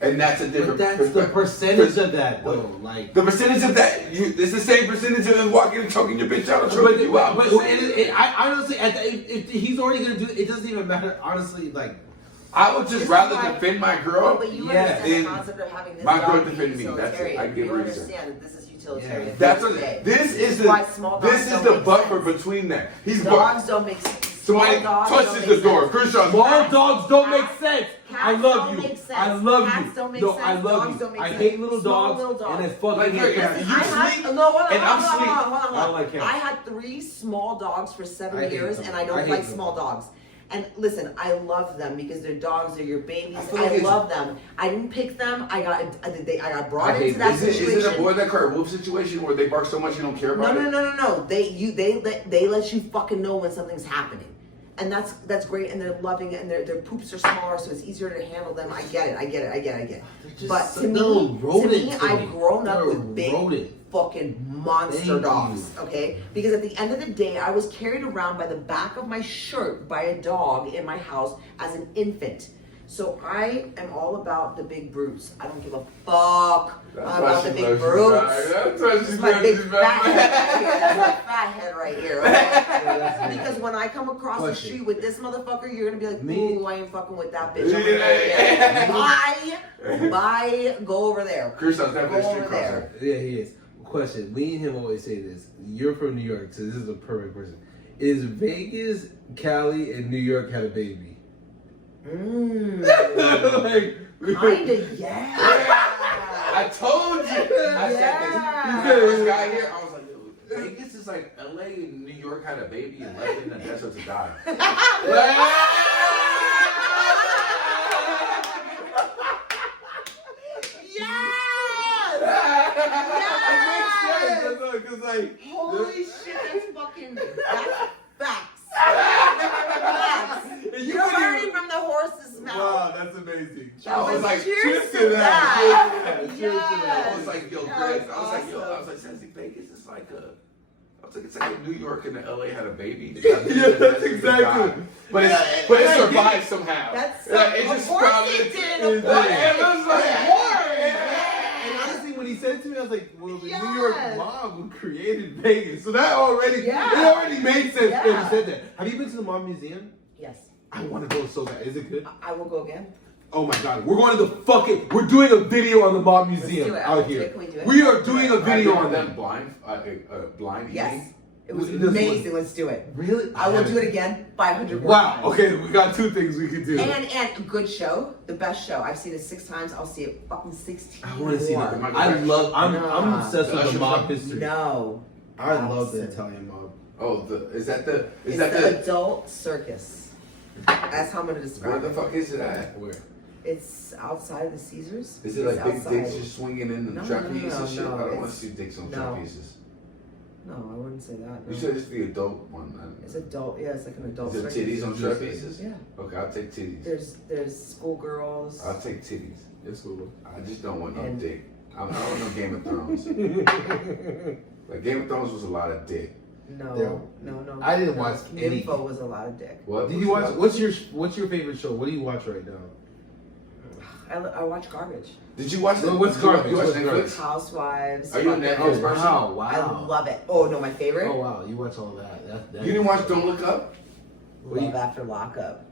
and that's a But different. that's the perspective. percentage of that, though. Like, The percentage of that, it's the same percentage of him walking and choking your bitch out or choking you out. I honestly, if he's already gonna do it, it doesn't even matter. Honestly, like, I would just This is rather why- defend my girl. But you Yeah, understand then the concept of having this my girl dog be defended me. That's it. utilitarian. I get You what you're saying. understand that this is utilitarian. Yeah. That's for what. today. This is why the. small dogs This is don't the make buffer sense. between that. He's Dogs don't make sense. Somebody Small dogs touches don't the make door. sense. Krishan. small dogs don't make Cats- sense. Cats I love don't you. make sense. I love Cats you. don't make No, sense. I love Dogs you. don't make I sense. hate little Small dogs, little dogs. and it's fucking Like, hate you cats. sleep, No, hold on, and I'm hold on, sleep. hold on, hold on. I don't like cats. I had 3 small dogs for 7 I hate years, them. and I I don't hate like them. small dogs. And listen, I love them because they're dogs, they're your babies. I feel like I it's- love them. I didn't pick them. I got brought I hate into that Is it situation. a boy that cur wolf situation where they bark so much you don't care about it? No. They let you fucking know when something's happening, and that's great. And they're loving it, and their poops are smaller, so it's easier to handle them. I get it. just But so- to they're me, rodents to me. I've grown up They're with big rodent. fucking monster Thank dogs. you. Okay, because at the end of the day, I was carried around by the back of my shirt by a dog in my house as an infant. So I am all about the big brutes. I don't give a fuck about the big brutes. That's why This is my big fat head right here. That's my fat head right here. Okay? Because when I come across the Question. street with this motherfucker, you're gonna be like, Me? ooh, I ain't fucking with that bitch. I'm gonna go there. Bye. Go over there. Krishan's definitely a Go street over there. crosser. Yeah, he is. Question. Me and him always say this. You're from New York, so this is a perfect person. Is Vegas, Cali, and New York had a baby? Like, Kinda, yeah. I told you. I said this. Yeah. When I first got here, I was like, yo, Vegas is like LA and New York had a baby and left it in the desert to die. Yes! Because like, Holy shit, that's fucking, that's facts. Facts. You're learning from the horse's mouth. wow, that's amazing. I was like, cheers to that. Yes. Cheers to that. I was like, yo, That Greg. was I was like, yo, awesome. I was like, Sensi, Vegas is like a. I was like, it's like if New York and LA had a baby. Yeah, that's exactly. But Yeah, it I survived somehow. That's Yeah, so, it just of course sprouted. it did. It Of course did. It was like, And honestly, when he said it to me, I was like, well, the New York Yes. mob created Vegas. So that already, Yeah. it already made sense when Yeah. he said that. Have you been to the Mob Museum? Yes. I want to go so bad. Is it good? I will go again. Oh my God. We're going to the fucking, we're doing a video on the Mob Museum do it. out here. Can we do it? We are doing a Have video you on ever them. done blind Yes. eating? It was This one. amazing. Let's do it. Really? I will do it again 500 more Wow. times. Okay, we got 2 things we could do. And a good show, the best show. I've seen it 6 times. I'll see it fucking 16 I want to see more. that. Michael I Jackson. love. I'm Nah. obsessed with the Usher mob show? history. No. I love the Allison. Italian mob. Oh, is that the It's the adult circus. That's how I'm gonna where describe the it. fuck is it at? Where? It's outside of the Caesars. Is it It's like big outside. dicks just swinging in the No, trapeze no, and shit? no, I don't want to it's- see dicks on no. trapezes. No, I wouldn't say that. You no. said it's the adult one. It's adult. Yeah, it's like an adult Is there circus. titties on trapezes? Yeah. Okay, I'll take titties. There's schoolgirls. I'll take titties. It's cool. I just don't want no And- dick. I don't want no Game of Thrones. Like Game of Thrones was a lot of dick. No. I didn't no. watch any- Nympho was a lot of dick. What? Did you watch? What's your favorite show? What do you watch right now? I watch garbage. Did you watch? Well, what's did you watch- garbage? You watch What's Netflix? garbage? Housewives. Are you a fucking- Netflix person? Wow! I love it. Oh no, my favorite. Oh wow! You watch all that? That You didn't watch Don't Look Up? What do you- Love After Lockup.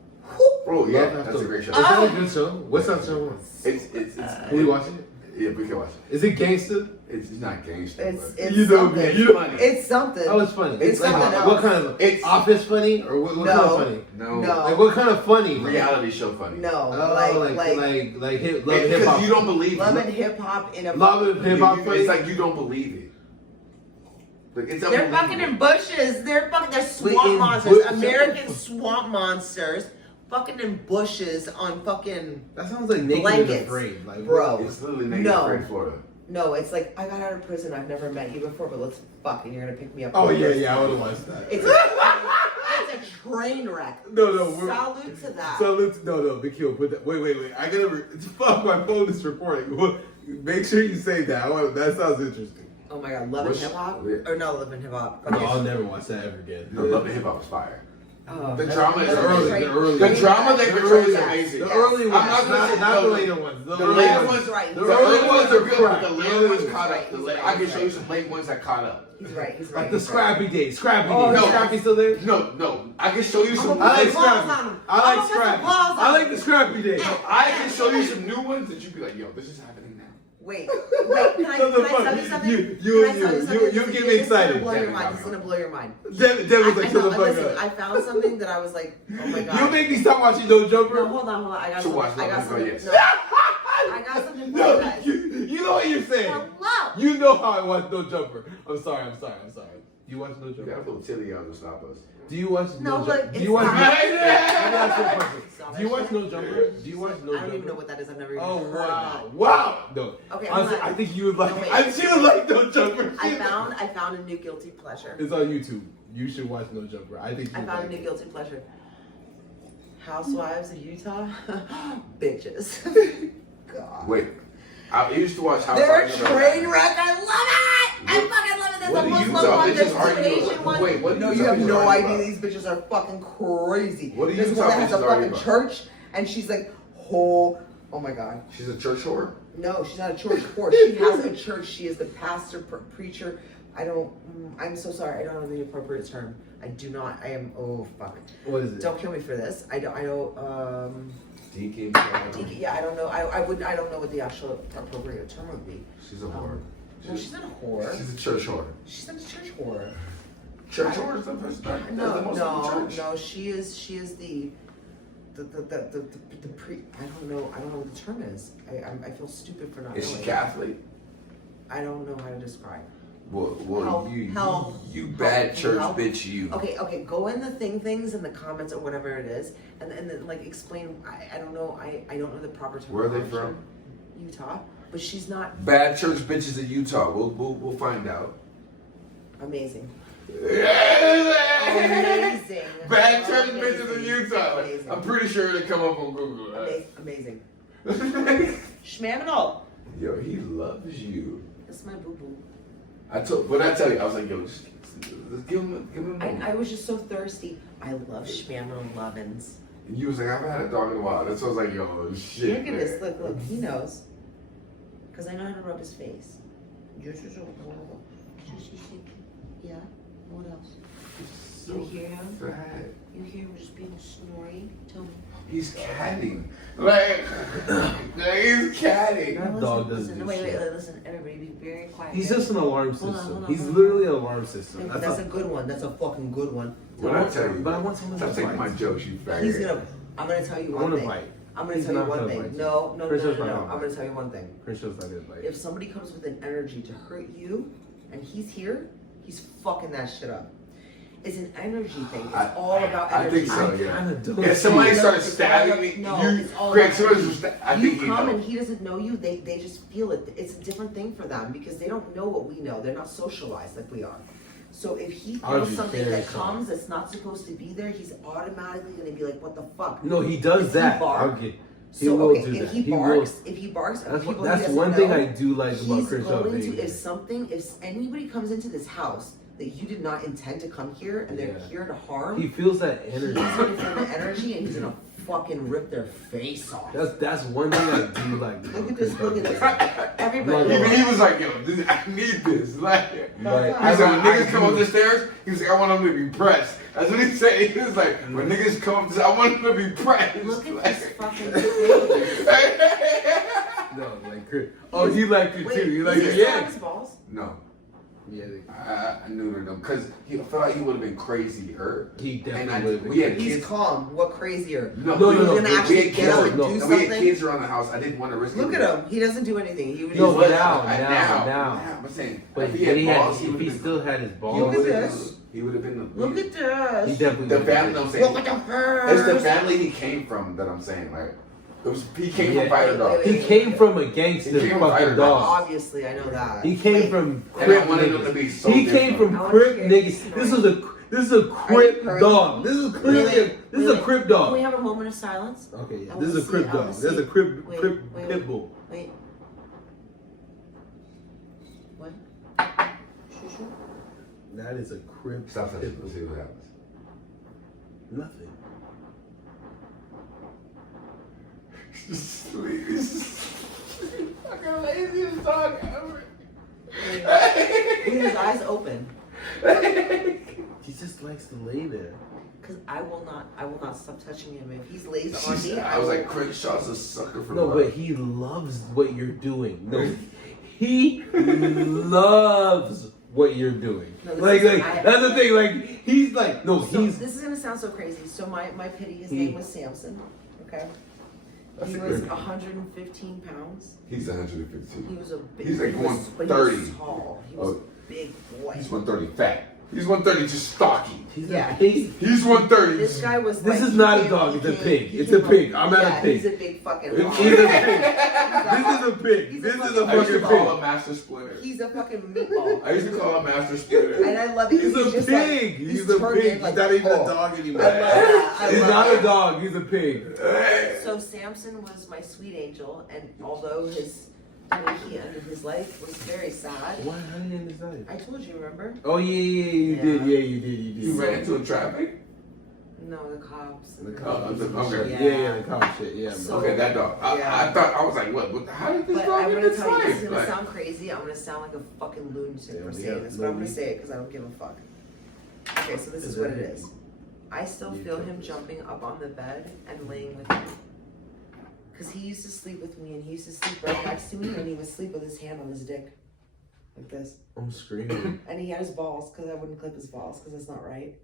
Bro, yeah, Love that's After- a great show. Is that a good show? What's that show? It's Can we watch it? yeah, we can watch it. Is it gangster? It's not gangster. It's but it's You know something. me, it's you know- funny. It's something. Oh, it's funny. It's like, something what else. kind of? It's- Office funny or what kind No. of funny? No. No. Like what kind of funny? Reality show funny. No, Oh, like hip love hip Because hop. you don't believe love it. and hip hop in a Love and hip hop funny. It's like you don't believe it. Like, it's They're fucking in bushes. They're Wait, swamp in monsters. bush- American swamp monsters. Fucking in bushes on fucking. That sounds like Naked and Blankets. Afraid. Like, Bro. It's literally Naked No. Afraid, Florida. No, it's like I got out of prison. I've never met you before, but let's fuck, and you're gonna pick me up. Oh yeah, I would have watched that. It's a train wreck. No, Salute to that. So let's no, Big Kill, put that. Wait. I gotta. Fuck, my phone is recording. Make sure you say that. That sounds interesting. Oh my god, Love and Hip Hop or no Love and Hip Hop? No, I'll never watch that ever again. No, Love and Hip Hop is fire. Oh, The drama is the early. The drama they portray is Yes. amazing. The early ones, I'm not gonna say not the no. later ones. The later ones, right. the early ones are good, but the Right. later ones caught Right. up. I can show you some late ones that caught up. He's right. He's right. Like the he's right. Scrappy days. Scrappy Oh, days. no. Scrappy still there? No, I can show you some. I like Applause on Scrappy. him. I like I'm gonna put Scrappy. applause on I like him. the Scrappy days. I can show you some new ones that you'd be like, yo, this is happening now. Wait. Can I tell you something? You get me excited. This is gonna blow your mind. This is gonna blow your mind. Devin was like, shut the fuck Listen, up. I found something that I was like, oh my god. You make me stop watching No Jumper. No, hold on. I got To something. watch I got Love something. and Hip No, I got something for you No, guys. you know what you're saying. Hello. You know how I watch No Jumper. I'm sorry. Do you watch No You got a Jumper? little tilly on to stop us. Do you watch No, No but Jumper? Do it's you watch? not. Let me ask you a question. Stop Do you that watch shit. No Jumper? Do you watch No Jumper? I don't even know what that is. I've never even Oh heard wow, of wow! No, Okay, honestly, hold on. I think you would like. No, wait. I should have liked No Jumper. that. I found a new guilty pleasure. It's on YouTube. You should watch No Jumper. I think you I would found a like new it. guilty pleasure. Housewives of Utah, bitches. God. Wait, I used to watch House. They're a I never- train wreck. I love it. I fucking love it. There's What a do Muslim Utah one. There's bitches an argue Asian about? one. Wait, what do No, Utah you have bitches no argue idea. about? These bitches are fucking crazy. What do This Utah one has a bitches argue fucking about? church, and she's like, oh my god. She's a church whore. No, she's not a church whore. She has a church. She is the pastor, preacher. I'm so sorry. I don't know the appropriate term. I do not. I am. Oh fuck. What is it? Don't kill me for this. I don't. Deacon. Yeah, I don't know. I don't know what the actual appropriate term would be. She's a whore. No, she's not a whore. She's a church whore. She's not a church whore. Church whore is the person that No. She is the pre. I don't know what the term is. I feel stupid for not Is knowing. she Catholic? I don't know how to describe. Well, Help. you bad church Help. bitch, you. Okay. Go in the things in the comments or whatever it is, and then like explain. I don't know. I don't know the proper term. Where are they from? Utah, but she's not Bad church bitches in Utah. We'll find out. amazing. Bad Amazing. church Amazing. bitches in Utah. Amazing. I'm pretty sure they come up on Google. Amazing. Schmaminal. Yo, he loves you. That's my boo boo. I tell you, I was like, yo, just give him a moment. I was just so thirsty. I love Schmaminal Lovins. And you was like, I haven't had a dog in a while. That's why I was like, yo, shit. Look at this. Look. He knows. Because I know how to rub his face. Yeah. What else? So You hear him? fat. You hear him just being snory? Tell me. He's catting. Like he's catting. That dog doesn't do Wait, shit. listen, everybody be very quiet. He's just an alarm Hold system. on, He's hold on. literally an alarm system. That's a good one. That's a fucking good one. What I tell you? But I want someone Stop to taking my bite. jokes, you He's faggot. I'm gonna tell you I one want to thing. bite. I'm gonna He's tell you not one gonna thing. bite you. No. Christian's not gonna I'm bite gonna you. tell you one thing. Christian's not gonna bite. If somebody comes with an energy to hurt you, and he's here, he's fucking that shit up. It's an energy thing. It's all about I energy. think so, I yeah. kinda don't If somebody see it. started It's all stabbing about- me, no, you, it's all Greg, about somebody energy. was, I think You he come knows. and he doesn't know you, they just feel it. It's a different thing for them because they don't know what we know. They're not socialized like we are. So if he I would feels be something very that shocked. comes that's not supposed to be there, he's automatically gonna be like, what the fuck? No, he does If he that. bark- I'll get. He So will okay, do if that. he will. barks, and That's people that's he doesn't one thing know, I do like about he's Chris going to, Being. if anybody comes into this house that you did not intend to come here and they're Yeah. here to harm, He feels that he's energy. gonna feel the energy and he's gonna fucking rip their face off. That's one thing I do like. Look about at this, Chris look at Being. this. Everybody. Like, He was like, yo, I need this. Like, But he said, when I niggas come up do- the stairs, he was like, I want them to be pressed. That's what he said. He was like, when niggas come up the stairs, I want them to be pressed. Look at Like- this fucking thing. No, like Chris. Oh, he liked it Wait, too. He is liked he it. still on Yeah. his balls? No. Yeah, I neutered him because I felt like he would have been crazy hurt. he And definitely would have we had been. He's kids. calm. What crazier? No, No, we no, no. He's gonna actually get up and do and we something. had kids around the house. I didn't want to risk it. Look at him. He doesn't do anything. He would No, just now. I'm saying, But if he had balls, if he still had his he balls, Look at this. He would have been. Look at he this. definitely The would have family. been. I'm saying. Look at the It's the first. family he came from that I'm saying. Like, he came Yeah. from Fighter Dog. He came from a gangster He came from fucking Fighter dog. Obviously, I know that. He came Wait, from And Crip I wanted him to niggas. be so He came different. from I wanna Crip hear niggas. this This is a Crip hurrying? dog. This is clearly this is a Crip Can we dog. have a moment of silence? Okay, yeah. I This is wanna a Crip see- I dog. wanna There's see. a Crip Wait, Crip wait, pit bull. Wait. What? Shoo-shoo? That is a Crip Stop touching. pit bull. Let's see what happens. Nothing. Fucking laziest dog ever. Look at his eyes open. He just likes to lay there. Cause I will not stop touching him. If he's lazy on me, I was like, Craigshaw's a sucker for No, love. but he loves what you're doing. No, he loves what you're doing. No, this Like is- I- that's the thing. Like he's like, no, So he's this is gonna sound so crazy. So my pity, his He- name was Samson. Okay. That's He a was good- 115 pounds. He's 115. He was a big. He's like he was- 130. But he was tall. He was Oh. a big boy. He's 130 fat. He's 130 just stocky. he's Yeah, a pig. He's 130. This guy was. This like, is he not a came- dog, he it's a came- pig. he It's came a pig. up- I'm at a yeah, pig. He's a big fucking. He's a hog. pig. This is a pig. He's a This is a fucking- I used to fucking call pig. him Master Splinter. He's a fucking meatball. I used to call him Master Splinter. And I love it. He's a just pig. Like, He's a turned pig. in, like, He's not even a oh. dog anymore. I love that. I He's love not that. a dog. He's a pig. So Samson was my sweet angel, and although his he ended his life was very sad. Why? How did he end his life? I told you, remember? Oh yeah, you Yeah. did. Yeah, you did. You You did. ran into a traffic? No, the cops. The and cop. Okay. Yeah, the cop shit. Yeah. So- Okay, that dog. Yeah. I thought, I was like, what? How did this But dog I'm get gonna in tell you, this is life? gonna Like, sound crazy. I'm gonna sound like a fucking lunatic Yeah, for we saying got this, but I'm gonna Louis. say it because I don't give a fuck. Okay, so this is what it is. I still You feel told him us. jumping up on the bed and laying with me. Cause he used to sleep with me, and he used to sleep right next to me, and he would sleep with his hand on his dick, like this. I'm screaming. And he had his balls, cause I wouldn't clip his balls, cause that's not right.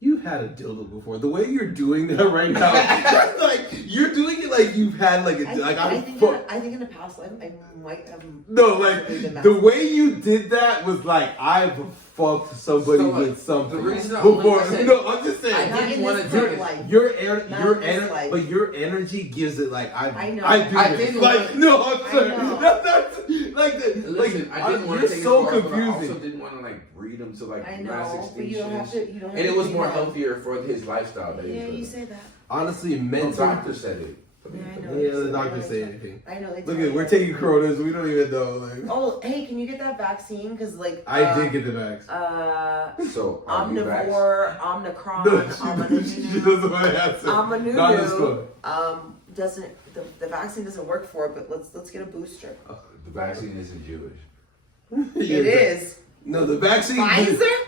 You've had a dildo before. The way you're doing that right now, that's like you're doing it like you've had like a I think in the past life I might have. No, like Been the way you did that was like I've fucked somebody So, with something the reason I before. only said- No, I'm just saying. I didn't wanna this do current it. life. Your Not this life. but your energy gives it like I know. I do I this. didn't Like want- no, I'm I sorry. know. That's like the Listen, like I didn't want you're to take so his balls, but I confusing. also didn't want to like breed him to like I mass know, but you don't have extinction. to. You don't have And to it was do more that. healthier for his lifestyle that Yeah, he's you living. say that. Honestly, The mental. doctor said it. Yeah, I know. Yeah, the doctor say anything. I know. They Look tell at you we're that. taking coronas. We don't even know. Like Oh, hey, can you get that vaccine? Because like I did get the vax. So, are you vaxxed? omnivore, omnicron, No, she doesn't want to answer. Not this Amanunu, one. doesn't the vaccine doesn't work for it, but let's get a booster. The vaccine isn't Jewish. It is. No, the vaccine. Pfizer?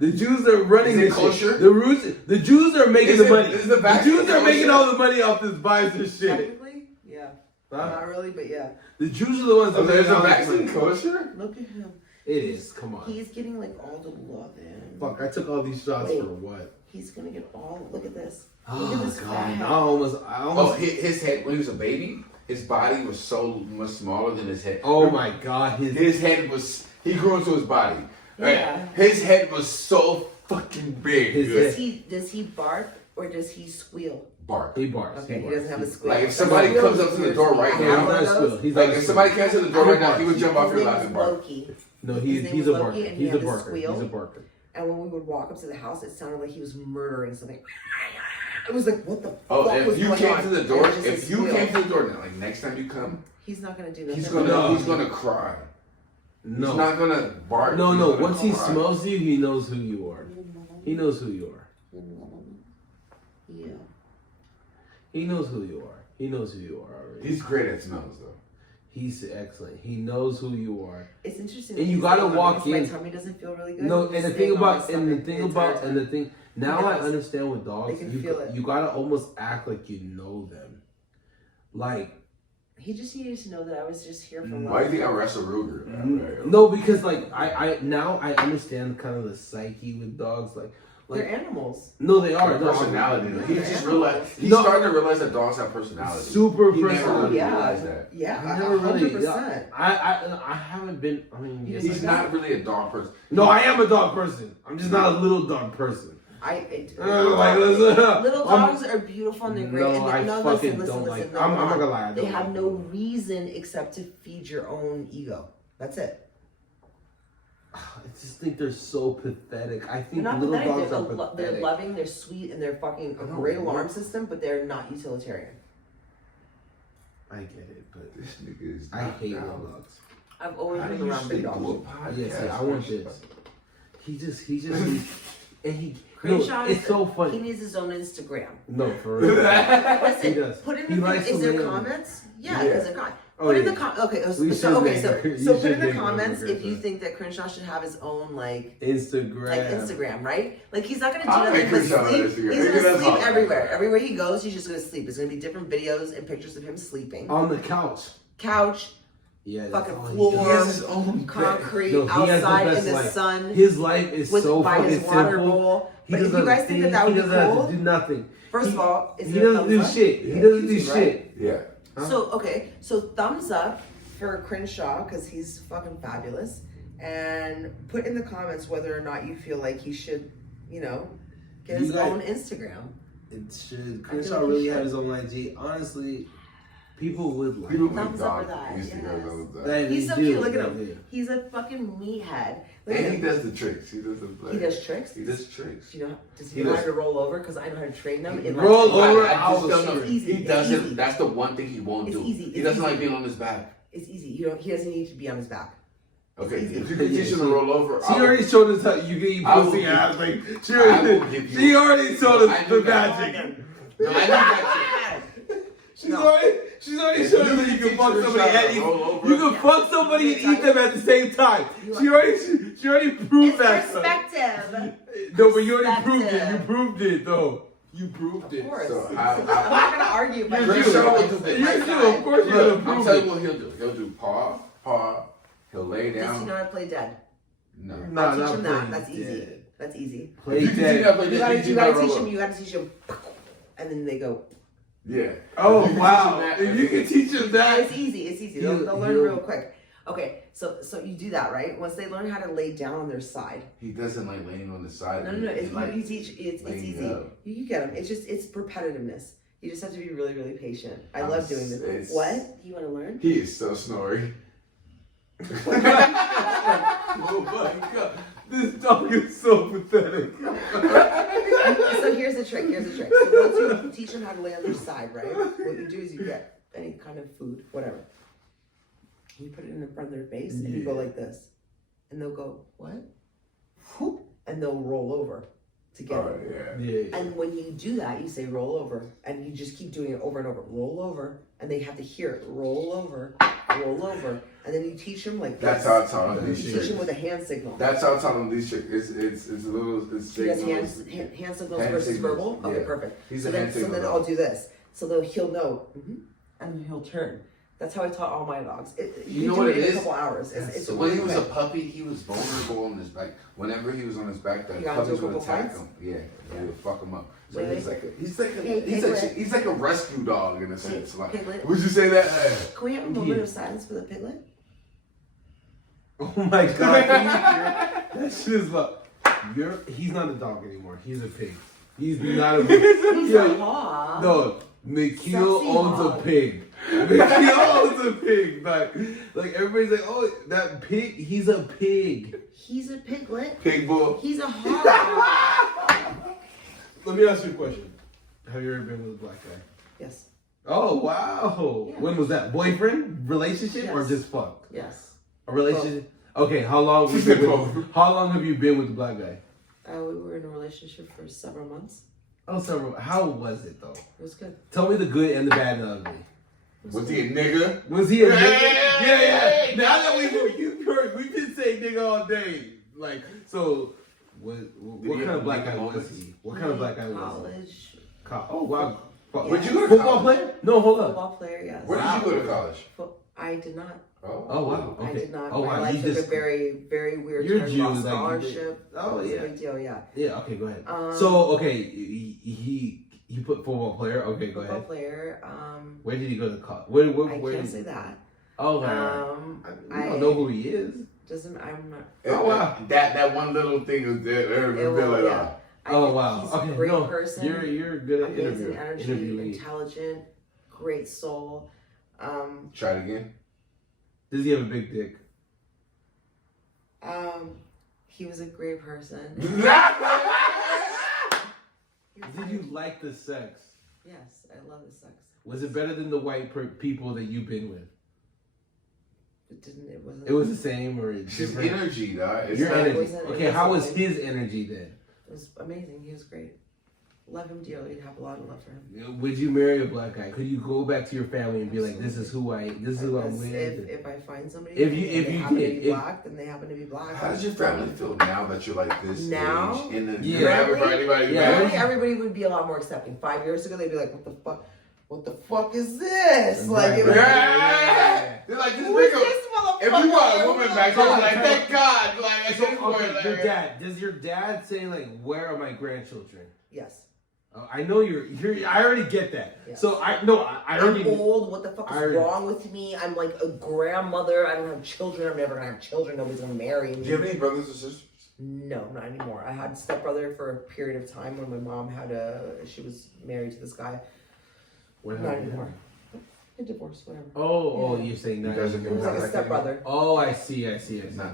The Jews are running Is it this kosher? shit. The Jews are making Is the it- money. is the The vaccine Jews are making kosher? all the money off this Pfizer shit. Technically, yeah. Huh? Not really, but yeah. The Jews are the ones that Oh, there's make a all this vaccine money. kosher? Look at him. It is. Come on. He's getting like all the love in. Fuck! I took all these shots Wait. for what? He's gonna get all. Look at this. Look Oh at this god! fat I head. almost. Oh, his head, when he was a baby, his body was so much smaller than his head. Oh my god! His head was, he grew into his body. Right? Yeah. His head was so fucking big. His Good. head. Does he bark or does he squeal? Bark. He barks. Okay, he barks. doesn't have a squeal. Like if somebody Squeal comes is up to the weird door me. right I No, have he's one not of a those. squeal. He's Like not a if squeal. somebody came to the door right now, he would jump off His your name lap was and bark. Loki. No, His he's name a was barker. Loki, and he He's a had the barker. squeal. He's a barker. And when we would walk up to the house, it sounded like he was murdering something. It was like, what the Oh, fuck if was you going came on? to the And door, it was just a if you squeal. came to the door now, like next time you come, He's not gonna do that. he's No. gonna cry. No. He's not gonna bark. No, he's no. gonna Once he cry. smells you, he knows who you are. He knows who you are. Yeah. He knows who you are. He knows who you are already. He's great at smells though. He's excellent. He knows who you are. It's interesting. And that you he's gotta staying on walk me, 'cause in. My tummy doesn't feel really good. No, He's and the staying thing on my about and the stomach thing the entire about and the time. thing now He I knows. understand with dogs. They can feel it. You gotta almost act like you know them. Like He just needed to know that I was just here for Why do you love. think I wrestle Ruger? No, because like I now I understand kind of the psyche with dogs. Like They're animals. no, they are. Their No, personality. Yeah, He they're just animals. realized. He's No. starting to realize that dogs have personality. Super He never personality. really Yeah. realized that. Yeah, I never really. 100%. I haven't been. I mean, You yes, just He's I- not really a dog person. No, I am a dog person. I'm just not a little dog person. Little dogs are beautiful and they're great. No, and I no, fucking listen, don't listen, like. I'm not gonna lie. I They don't have like no them. reason except to feed your own ego. That's it. I just think they're so pathetic. I They're think not little pathetic. dogs are They're pathetic. loving, they're sweet, and they're fucking a I know, great what? alarm system, but they're not utilitarian. I get it, but This nigga is. I hate knocked little out. dogs. I've always How do been you around big stick to a dogs. podcast? Yes, yeah, I want this. He just needs, and he. Crenshaw, No, it's so he funny. needs his own Instagram. No, for real. Listen, He does. put in He the likes is to there lay on it. comments? Yeah, Yeah. because they're gone. Oh, Put in yeah. the okay. We So should okay, make so a- you so put should in the make one comments for if you Crenshaw. think that Crenshaw should have his own like Instagram. Instagram, right? Like he's not gonna do I'll nothing make but Crenshaw on sleep. Instagram. He's That's gonna sleep all. everywhere. Everywhere he goes, he's just gonna sleep. It's gonna be different videos and pictures of him sleeping. On the couch. Couch, Yeah, that's fucking all he floor, does. He has his own bed. concrete, No, he has the outside in best the life. sun, His life is with so by fucking his water simple. bowl. He But if doesn't you guys think that that would he be doesn't cool, have to do nothing. first of all, is He there a doesn't thumbs do up? shit. He Yeah, doesn't do he's right. shit. Yeah. Huh? So okay, so thumbs up for Crenshaw because he's fucking fabulous, and put in the comments whether or not you feel like he should, you know, get You his guys- own Instagram. It should. I Crenshaw feel like really he have should. his own IG. Honestly, people would like People it. make Thumbs up for dog that, Instagram yes. all the time. That He's they so do, cute. Look at that him. they do. He's a fucking meathead. Look at And he him. does the tricks. He does the. He does tricks. He does tricks. Do you know? Does He he know how does. to roll over? Because I know how to train them. In Roll like, over, I I'll just don't know. It's easy. He It's doesn't. easy. That's the one thing he won't It's do. easy. He It's doesn't easy. like being on his back. It's easy. You don't. He doesn't need to be on his back. Okay, It's easy. if you can teach him to roll over, She already showed us how you can eat I will pussy give- ass. Like she I will already, give you- she already showed I us knew the that. magic. No, I need that She's No. already If showed you us that you teach can fuck her somebody how to and eat. roll over- You can Yeah. fuck somebody and eat them at the same time. You She already proved that. Son. Perspective. No, but you already proved it. You Perspective. proved it though. You proved it. Of course. So, I'm how- not gonna argue about You're it. you. Crenshaw It's will do You're this. my you. side. Of course you're Look, gonna I'm prove telling you it. what he'll do. He'll do paw. He'll lay Does he down. know how to play dead? No. Nah, I'll teach not him that. playing That's easy. dead. That's easy. Play If you can teach him dead. how to play You dead, gotta, teach you him how gotta to teach roll him. over. You gotta teach him, and then they go. Yeah. Oh If you can wow! teach him that, If you can teach him that, It's easy. It's easy. They'll learn real quick. Okay, so you do that, right? Once they learn how to lay down on their side. He doesn't like laying on the side. No. He It's like you teach. It's laying easy. up. You get them. It's repetitiveness. You just have to be really, really patient. I I'm love doing s- this. it's- What? You want to learn? He is so snory. oh my god, this dog is so pathetic. So here's the trick. So once you teach them how to lay on their side, right? What you do is you get any kind of food, whatever. You put it in the front of their face, and you go like this, and they'll go what? Whoop, and they'll roll over to get Oh it. yeah. Yeah. And when you do that, you say roll over, and you just keep doing it over and over. Roll over, and they have to hear it. Roll over, and then you teach them like this. That's how I taught him You these teach tricks. them with a hand signal. That's how I taught him these tricks. It's a little. It's He does signals. hand signals Hand versus signals, verbal. Okay, yeah. perfect. He's So a then, hand so signal then dog. I'll do this. So he'll know, and then he'll turn. That's how I taught all my dogs. You know do what it it in is? a couple hours. It's So when he was a quick. puppy, he was vulnerable on his back. Whenever he was on his back, the You got into puppies a would couple attack fights? him. Yeah, they would fuck him up. So Really? he's like a rescue dog in a sense. Like, Piglet. would you say that? Can we have a moment of silence for the piglet? Oh my god, can you hear? That shit is like, he's not a dog anymore. He's a pig. He's not a pig. He's Yeah. a hog. No, Nikhil Sexy owns hog. a pig. Nikhil owns a pig. Like everybody's like, oh, that pig. He's a pig. He's a piglet. Pig bull. He's a hog. Let me ask you a question. Have you ever been with a black guy? Yes. Oh wow. Yeah. When was that? Boyfriend, relationship, or Yes. just fuck? Yes. A relationship. Okay, how long? She said How long have you been with the black guy? We were in a relationship for several months. Oh, several. How was it though? It was good. Tell me the good and the bad and the ugly. Was he a nigga? Was he a nigga? Hey! Yeah. Now that we've been saying nigga all day. Like, so what Did he kind have of black nigga guy was moments? he? What kind of black guy was he? College. Oh wow. Where'd you go to Football college? player? No, hold up. Football player, yes. Where did you go to college? I did not. Oh wow. Okay. I did not. Oh My wow. life You took just a very, very weird You're turn. Jews, Lost like, you did. scholarship. Oh, It was yeah. a big deal. Yeah. Yeah. Okay. Go ahead. Um, So okay, he put football player. Okay. Go Football ahead. player. Where did he go to college? Where I where can't did say that. Oh wow. I don't know who he is. Doesn't. I'm not. Oh, wow. That one little thing is there. It will, yeah. Oh wow. He's Okay. a great No, person. you're good at Amazing interviewing. energy, intelligent, great soul. Try it again. Does he have a big dick? He was a great person. Did you like the sex? Yes, I love the sex. Was it better than the white people that you've been with? It didn't. It wasn't. It was the same or She's different? energy, dog. It's Your not- energy. wasn't- Okay, it how was wasn't- his energy then? It was amazing. He was great. Love him dearly. Have a lot of love for him. Would you marry a black guy? Could you go back to your family and be like, "This is who I'm with"? If I find somebody, If and you they happen did, to be black, then they happen to be black. How does your family feel now that you're like this Now? age? And then Yeah. you ever for anybody Yeah. back? Really, everybody would be a lot more accepting. 5 years ago, they'd be like, "What the fuck? What the fuck is this?" Like, it was, Yeah. They're like, this who is nigga. this motherfucker? If you want a woman back, they're like, Time. thank God. Like, at So, this point, okay, like, your dad. Does your dad say like, "Where are my grandchildren"? Yes. I know you're. I already get that. Yeah. So I already. I'm old. What the fuck I is already- wrong with me? I'm like a grandmother. I don't have children. I'm never gonna have children. Nobody's gonna marry me. do you have any brothers or sisters? No, not anymore. I had a stepbrother for a period of time when my mom she was married to this guy. What Not happened? anymore. A divorce, whatever. Oh, Yeah. you're saying You that. guys are It good. was like a Contact stepbrother. Oh, I see.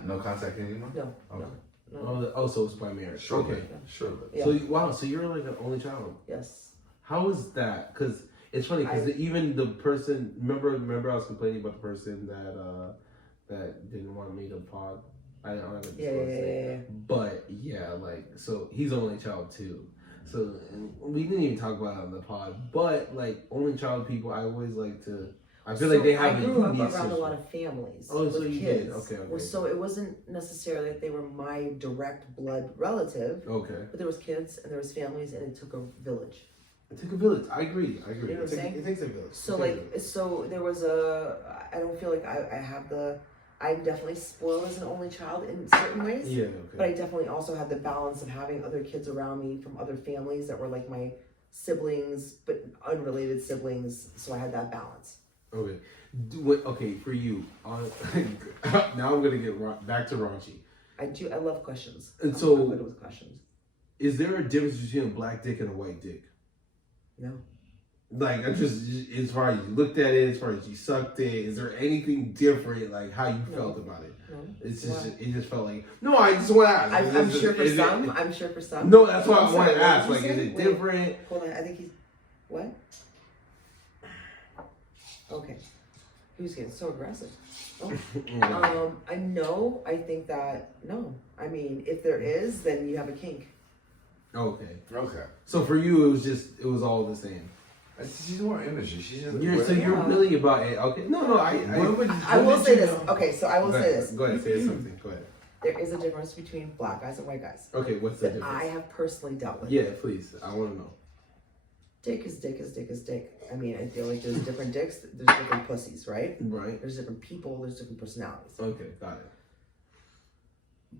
No contact anymore? No, Okay. no. Oh, so it's by marriage. Sure. Okay. Sure. Yeah. So wow, so you're like an only child. Yes. How is that? Because it's funny because even the person remember I was complaining about the person that didn't want me to pod. I don't have to disclose it. But yeah, like so he's only child too. So we didn't even talk about it on the pod. But like only child people, I always like to. I feel like they have I a grew up unique around a lot system. of families. Oh, so with you kids. did. Okay. Well, so it wasn't necessarily that they were my direct blood relative, Okay. but there was kids and there was families, and it took a village. It took a village. I agree. You know what I'm saying? It takes a village. So so there was I don't feel like I have I'm definitely spoiled as an only child in certain ways. Yeah. But I Okay. definitely also had the balance of having other kids around me from other families that were like my siblings, but unrelated siblings. So I had that balance. Okay. Okay. For you, now I'm gonna get back to raunchy. I love questions. And I'm so- good with questions. Is there a difference between a black dick and a white dick? No. Like, I just as far as you looked at it, as far as you sucked it, is there anything different, like how you felt about it? No. It's just, Why? it just felt like, no, I just want to ask. I'm Is sure it- for is it- some. I'm sure for some. No, that's why I I'm want sorry, to what ask. did Like, you is say? it Wait. different? Hold on. I think he's what? Okay. He was getting so aggressive. Oh. I know. I think that no. I mean, if there is, then you have a kink. Okay. Okay. So for you, it was all the same. She's more energy. She's just. You're really about it. Okay. No, I will say this. Okay, so I will say this. Go ahead, say something. Go ahead. There is a difference between black guys and white guys Okay, what's the that difference? I have personally dealt with. Yeah, please. I want to know. Dick is dick is dick is dick. I mean, I feel like there's different dicks, there's different pussies, right? Right. There's different people, there's different personalities. Okay, got it.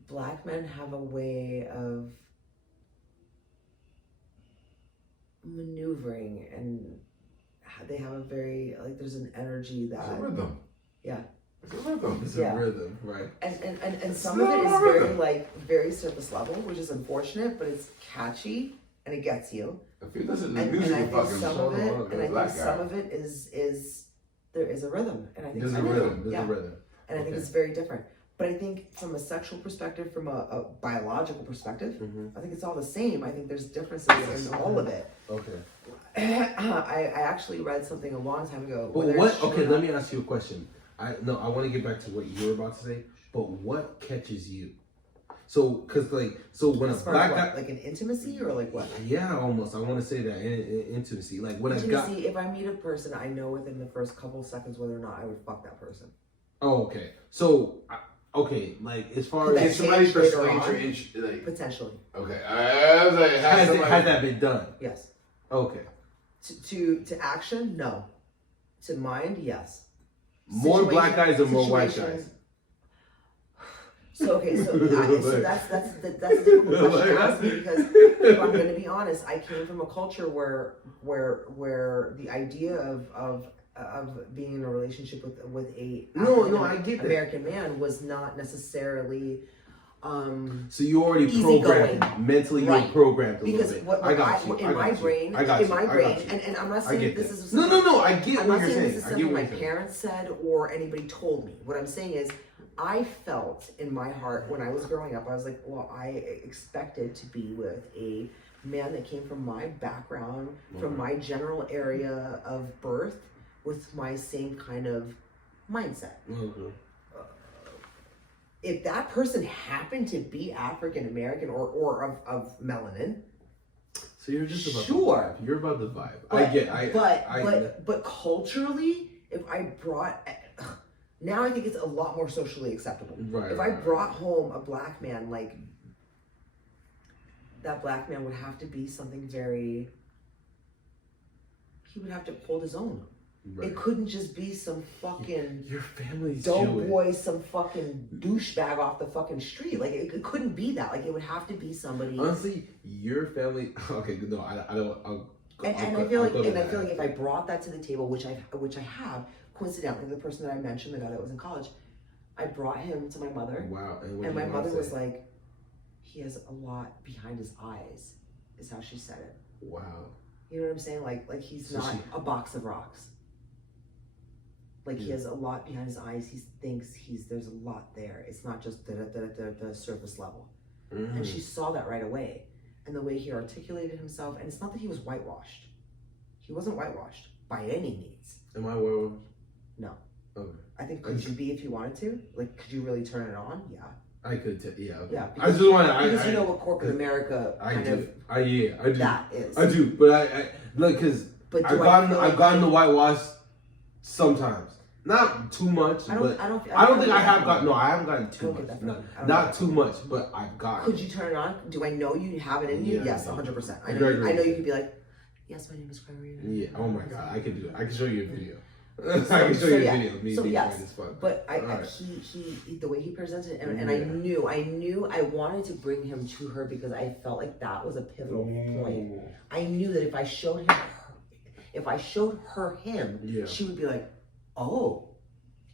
Black men have a way of maneuvering, and they have a very like there's an energy It's a that rhythm. Yeah. It's a rhythm. It's Yeah. a rhythm, right? and some of it is very like very surface level, which is unfortunate, but it's catchy and it gets you. If he listens And to I music, think fucking some of it, on, and I black think guy. some of it is there is a rhythm, and I think There's a some of it- rhythm. There's yeah. a rhythm. And I think Okay. it's very different. But I think from a sexual perspective, from a biological perspective, Mm-hmm. I think it's all the same. I think there's differences in all of it. Okay. I actually read something a long time ago. But whether what? it's true Okay, or let not. me ask you a question. I want to get back to what you were about to say. But what catches you? So, when a As far black as guy, what, like an intimacy or like what? yeah, almost. I want to say that intimacy. Like when a guy. Intimacy. If I meet a person, I know within the first couple seconds whether or not I would fuck that person. Oh, okay. So, okay, like as far That Can as somebody change later persuade on? your inch? Like, Potentially, okay. I was like, has that been done? yes. Okay. To action, no. To mind, yes. More black guys or more white Situation- guys? So okay, so that's a difficult question to ask me because if I'm going to be honest, I came from a culture where the idea of being in a relationship with a I get that. American man was not necessarily So you already easygoing. programmed mentally. Right. You're programmed a because little bit. what I got you. in my brain, and I'm not I saying get this that. is No. I get I'm what not you're saying saying. this is I get something what my you're saying. parents said or anybody told me. What I'm saying is, I felt in my heart when I was growing up, I was like, well, I expected to be with a man that came from my background, from my general area of birth, with my same kind of mindset. If that person happened to be African American or of melanin, So you're just about sure. the vibe. You're about the vibe. But but culturally, if I brought now I think it's a lot more socially acceptable. Right, if I brought home a black man, like that black man would have to be something very. He would have to hold his own. Right. It couldn't just be some fucking Your family's dope Jewish. boy, some fucking douchebag off the fucking street. Like it couldn't be that. Like it would have to be somebody. Honestly, your family. Okay, no, I don't. I feel like if I brought that to the table, which I have, coincidentally, the person that I mentioned, the guy that was in college, I brought him to my mother. Wow. And my mother was like, he has a lot behind his eyes, is how she said it. Wow. You know what I'm saying? Like he's not a box of rocks. Like he has a lot behind his eyes. He thinks there's a lot there. It's not just the surface level. Mm-hmm. And she saw that right away. And the way he articulated himself, and it's not that he was whitewashed. He wasn't whitewashed by any means. Am I whitewashed? No. Okay. I think could you be if you wanted to? Like, could you really turn it on? Yeah. I could. Yeah. Okay. Yeah. I just want to. Because you know what corporate America kind of I do. that is. I do, but I look because I've gotten the whitewash sometimes. Not too much, I haven't gotten too much. Not too much, but I've gotten. Could you turn it on? Do I know you have it in you? Yes, 100%. I know you could be like, yes, my name is Clarina. Yeah. Oh my God, I could do it. I can show you a video. I can show you a video of me being this fun. But he the way he presented it, and I knew I wanted to bring him to her because I felt like that was a pivotal point. I knew that if I showed her him, she would be like, oh,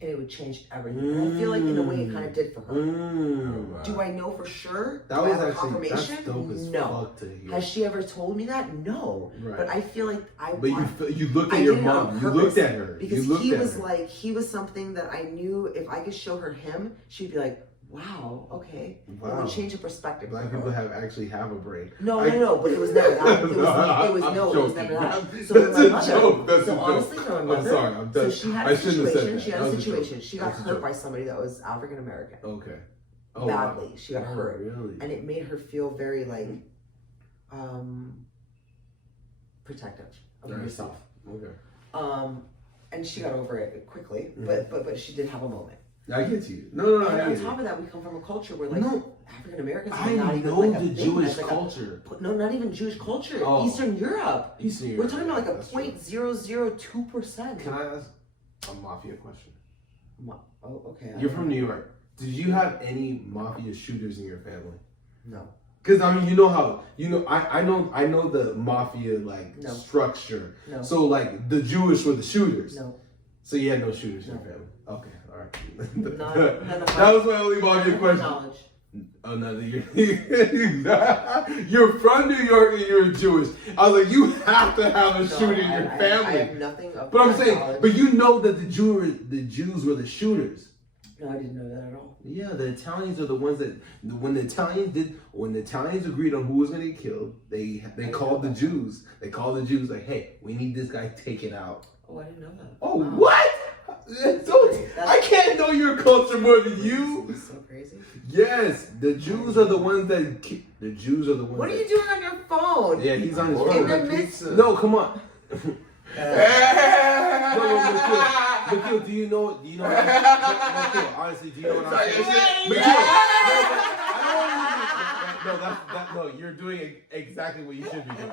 and it would change everything. And I feel like in a way it kind of did for her. Wow. Do I know for sure? That Do was I have actually confirmation? that's dope as No. fuck to hear. Has she ever told me that? No. Right. But I feel like you looked at your mom. You looked at her. Because he was something that I knew if I could show her him, she'd be like, wow, okay. Wow. It would change her perspective. Black people have a brain. No, but it was never that. It was never that. So my mother, honestly, for my mother, I'm sorry, I'm done. so she had a situation. She got hurt by somebody that was African American. Okay. Badly. Wow. She got hurt. Really? And it made her feel very protective of herself. Okay. And she got over it quickly, but she did have a moment. I get you. No. And on top of that, we come from a culture where African Americans are I not even know like the a Jewish thing. culture. No, not even Jewish culture. Oh. Eastern Europe. We're talking about like a 0.002%. Can I ask a mafia question? Oh, okay. You're from New York. Did you have any mafia shooters in your family? No. Because I mean, I know the mafia structure. No. So like the Jewish were the shooters. No. So you had no shooters in your family. Okay, all right. None of that was my only mafia question. Knowledge. Oh no, you're from New York and you're Jewish. I was like, you have to have a shooter in your family. I have nothing of But I'm that saying, knowledge. but you know that the Jews were the shooters. No, I didn't know that at all. Yeah, the Italians are the ones that when the Italians agreed on who was gonna get killed, they called the Jews. They called the Jews like, hey, we need this guy taken out. Oh, I didn't know that. Oh, wow. What? I can't know your culture more than you. It's so crazy. Yes, the Jews are the ones that. The Jews are the ones. What are you doing on your phone? Yeah, he's on his In phone. the midst. No, come on. Mikhail, do you know? Mikhail, honestly, do you know what I'm saying? Mikhail, no, you're doing exactly what you should be doing.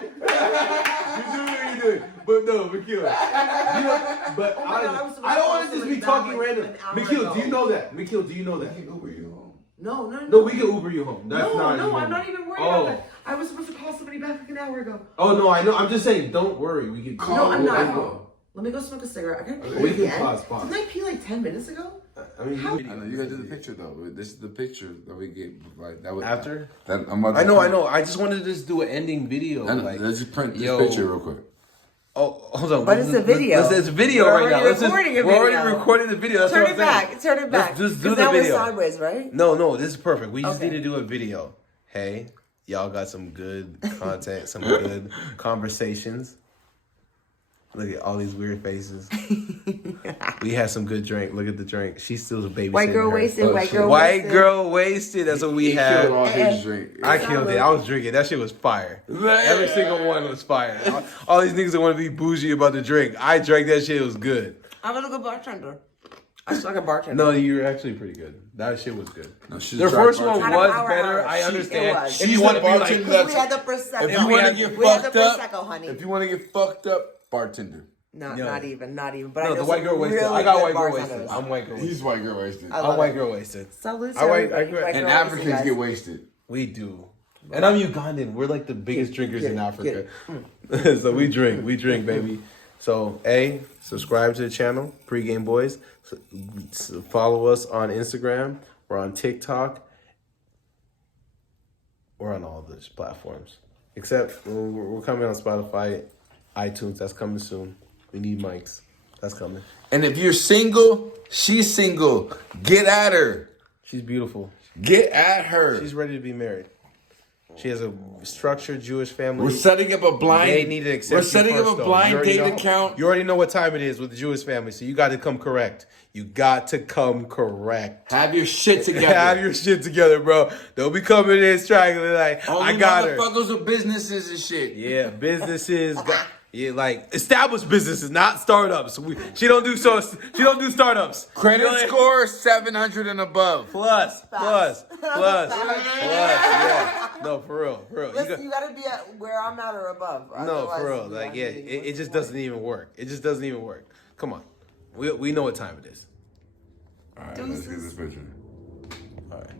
what you're doing. But no, Mikhail. You know, but Oh my God, I was supposed I to don't call want to just be somebody talking back, like, random. an hour Mikhail, ago. do you know that? Mikhail, do you know I that? can Uber you home. No. No, we can Uber you home. That's No, not. I'm not even worried about that. I was supposed to call somebody back like an hour ago. Oh no, I know. I'm just saying. Don't worry. We can. No, I'm not. Uber. Let me go smoke a cigarette. I gotta pee We can again. pause. Didn't I pee like 10 minutes ago? I mean, How- I know you gotta do the picture though. This is the picture that we get. Like that was After? That I'm about to I know. print. I just wanted to just do an ending video. I know. Like, Let's just print this yo. picture real quick. Oh, hold on. But it's a video. It's a video We're right now. already recording a We're already video. recording the video. That's Turn what it I'm saying. back. Turn it back. Let's just do 'Cause the that was video. sideways, right? No, this is perfect. We just Okay. need to do a video. Hey, y'all got some good content, some good conversations. Look at all these weird faces. We had some good drink. Look at the drink. She's still a baby. White girl wasted. Oh, White shit. girl White wasted. girl wasted. That's what we He had. killed all his drink. I killed it. I was drinking. That shit was fire. Every single one was fire. All these niggas that want to be bougie about the drink. I drank that shit. It was good. I'm a good bartender. I suck at bartender. No, you're actually pretty good. That shit was good. No, she's Their a dry first one bartender. was Power better. hour. I It understand. was. If you want to be bartender like, We had the Prosecco. If you want to get we had the fucked Prosecco, up, honey. if you want to get fucked up, bartender. No, Yo. not even. But I no, know the white some girl wasted. really I got good white girl bartenders. wasted. I'm white girl wasted. He's white girl wasted. I I'm love white it. girl wasted. Salute to I white- everybody. I agree. White And girl wasted, Africans guys. get wasted. We do. And I'm Ugandan. We're like the biggest drinkers get in it, Africa. So we drink, baby. So, subscribe to the channel, Pregameboyz. So follow us on Instagram. We're on TikTok. We're on all those platforms. Except we're coming on Spotify, iTunes. That's coming soon. We need mics. That's coming. And if you're single, she's single. Get at her. She's beautiful. Get at her. She's ready to be married. She has a structured Jewish family. We're setting up a blind. They need to accept We're you setting first, up a though. blind You already date know- account. You already know what time it is with the Jewish family, so you got to come correct. You got to come correct. Have your shit together. Have your shit together, bro. Don't be coming in straggling like, Only I got her. motherfuckers with businesses and shit. Yeah, businesses. Like established businesses, not startups. She don't do startups. Credit You know, score 700 and above. plus. Yeah. No, for real. Listen, you gotta be at where I'm at or above. No, Otherwise, for real. you Like, know, yeah, it just doesn't even work. It just doesn't even work. Come on. We know what time it is. All right, let's get this picture. All right.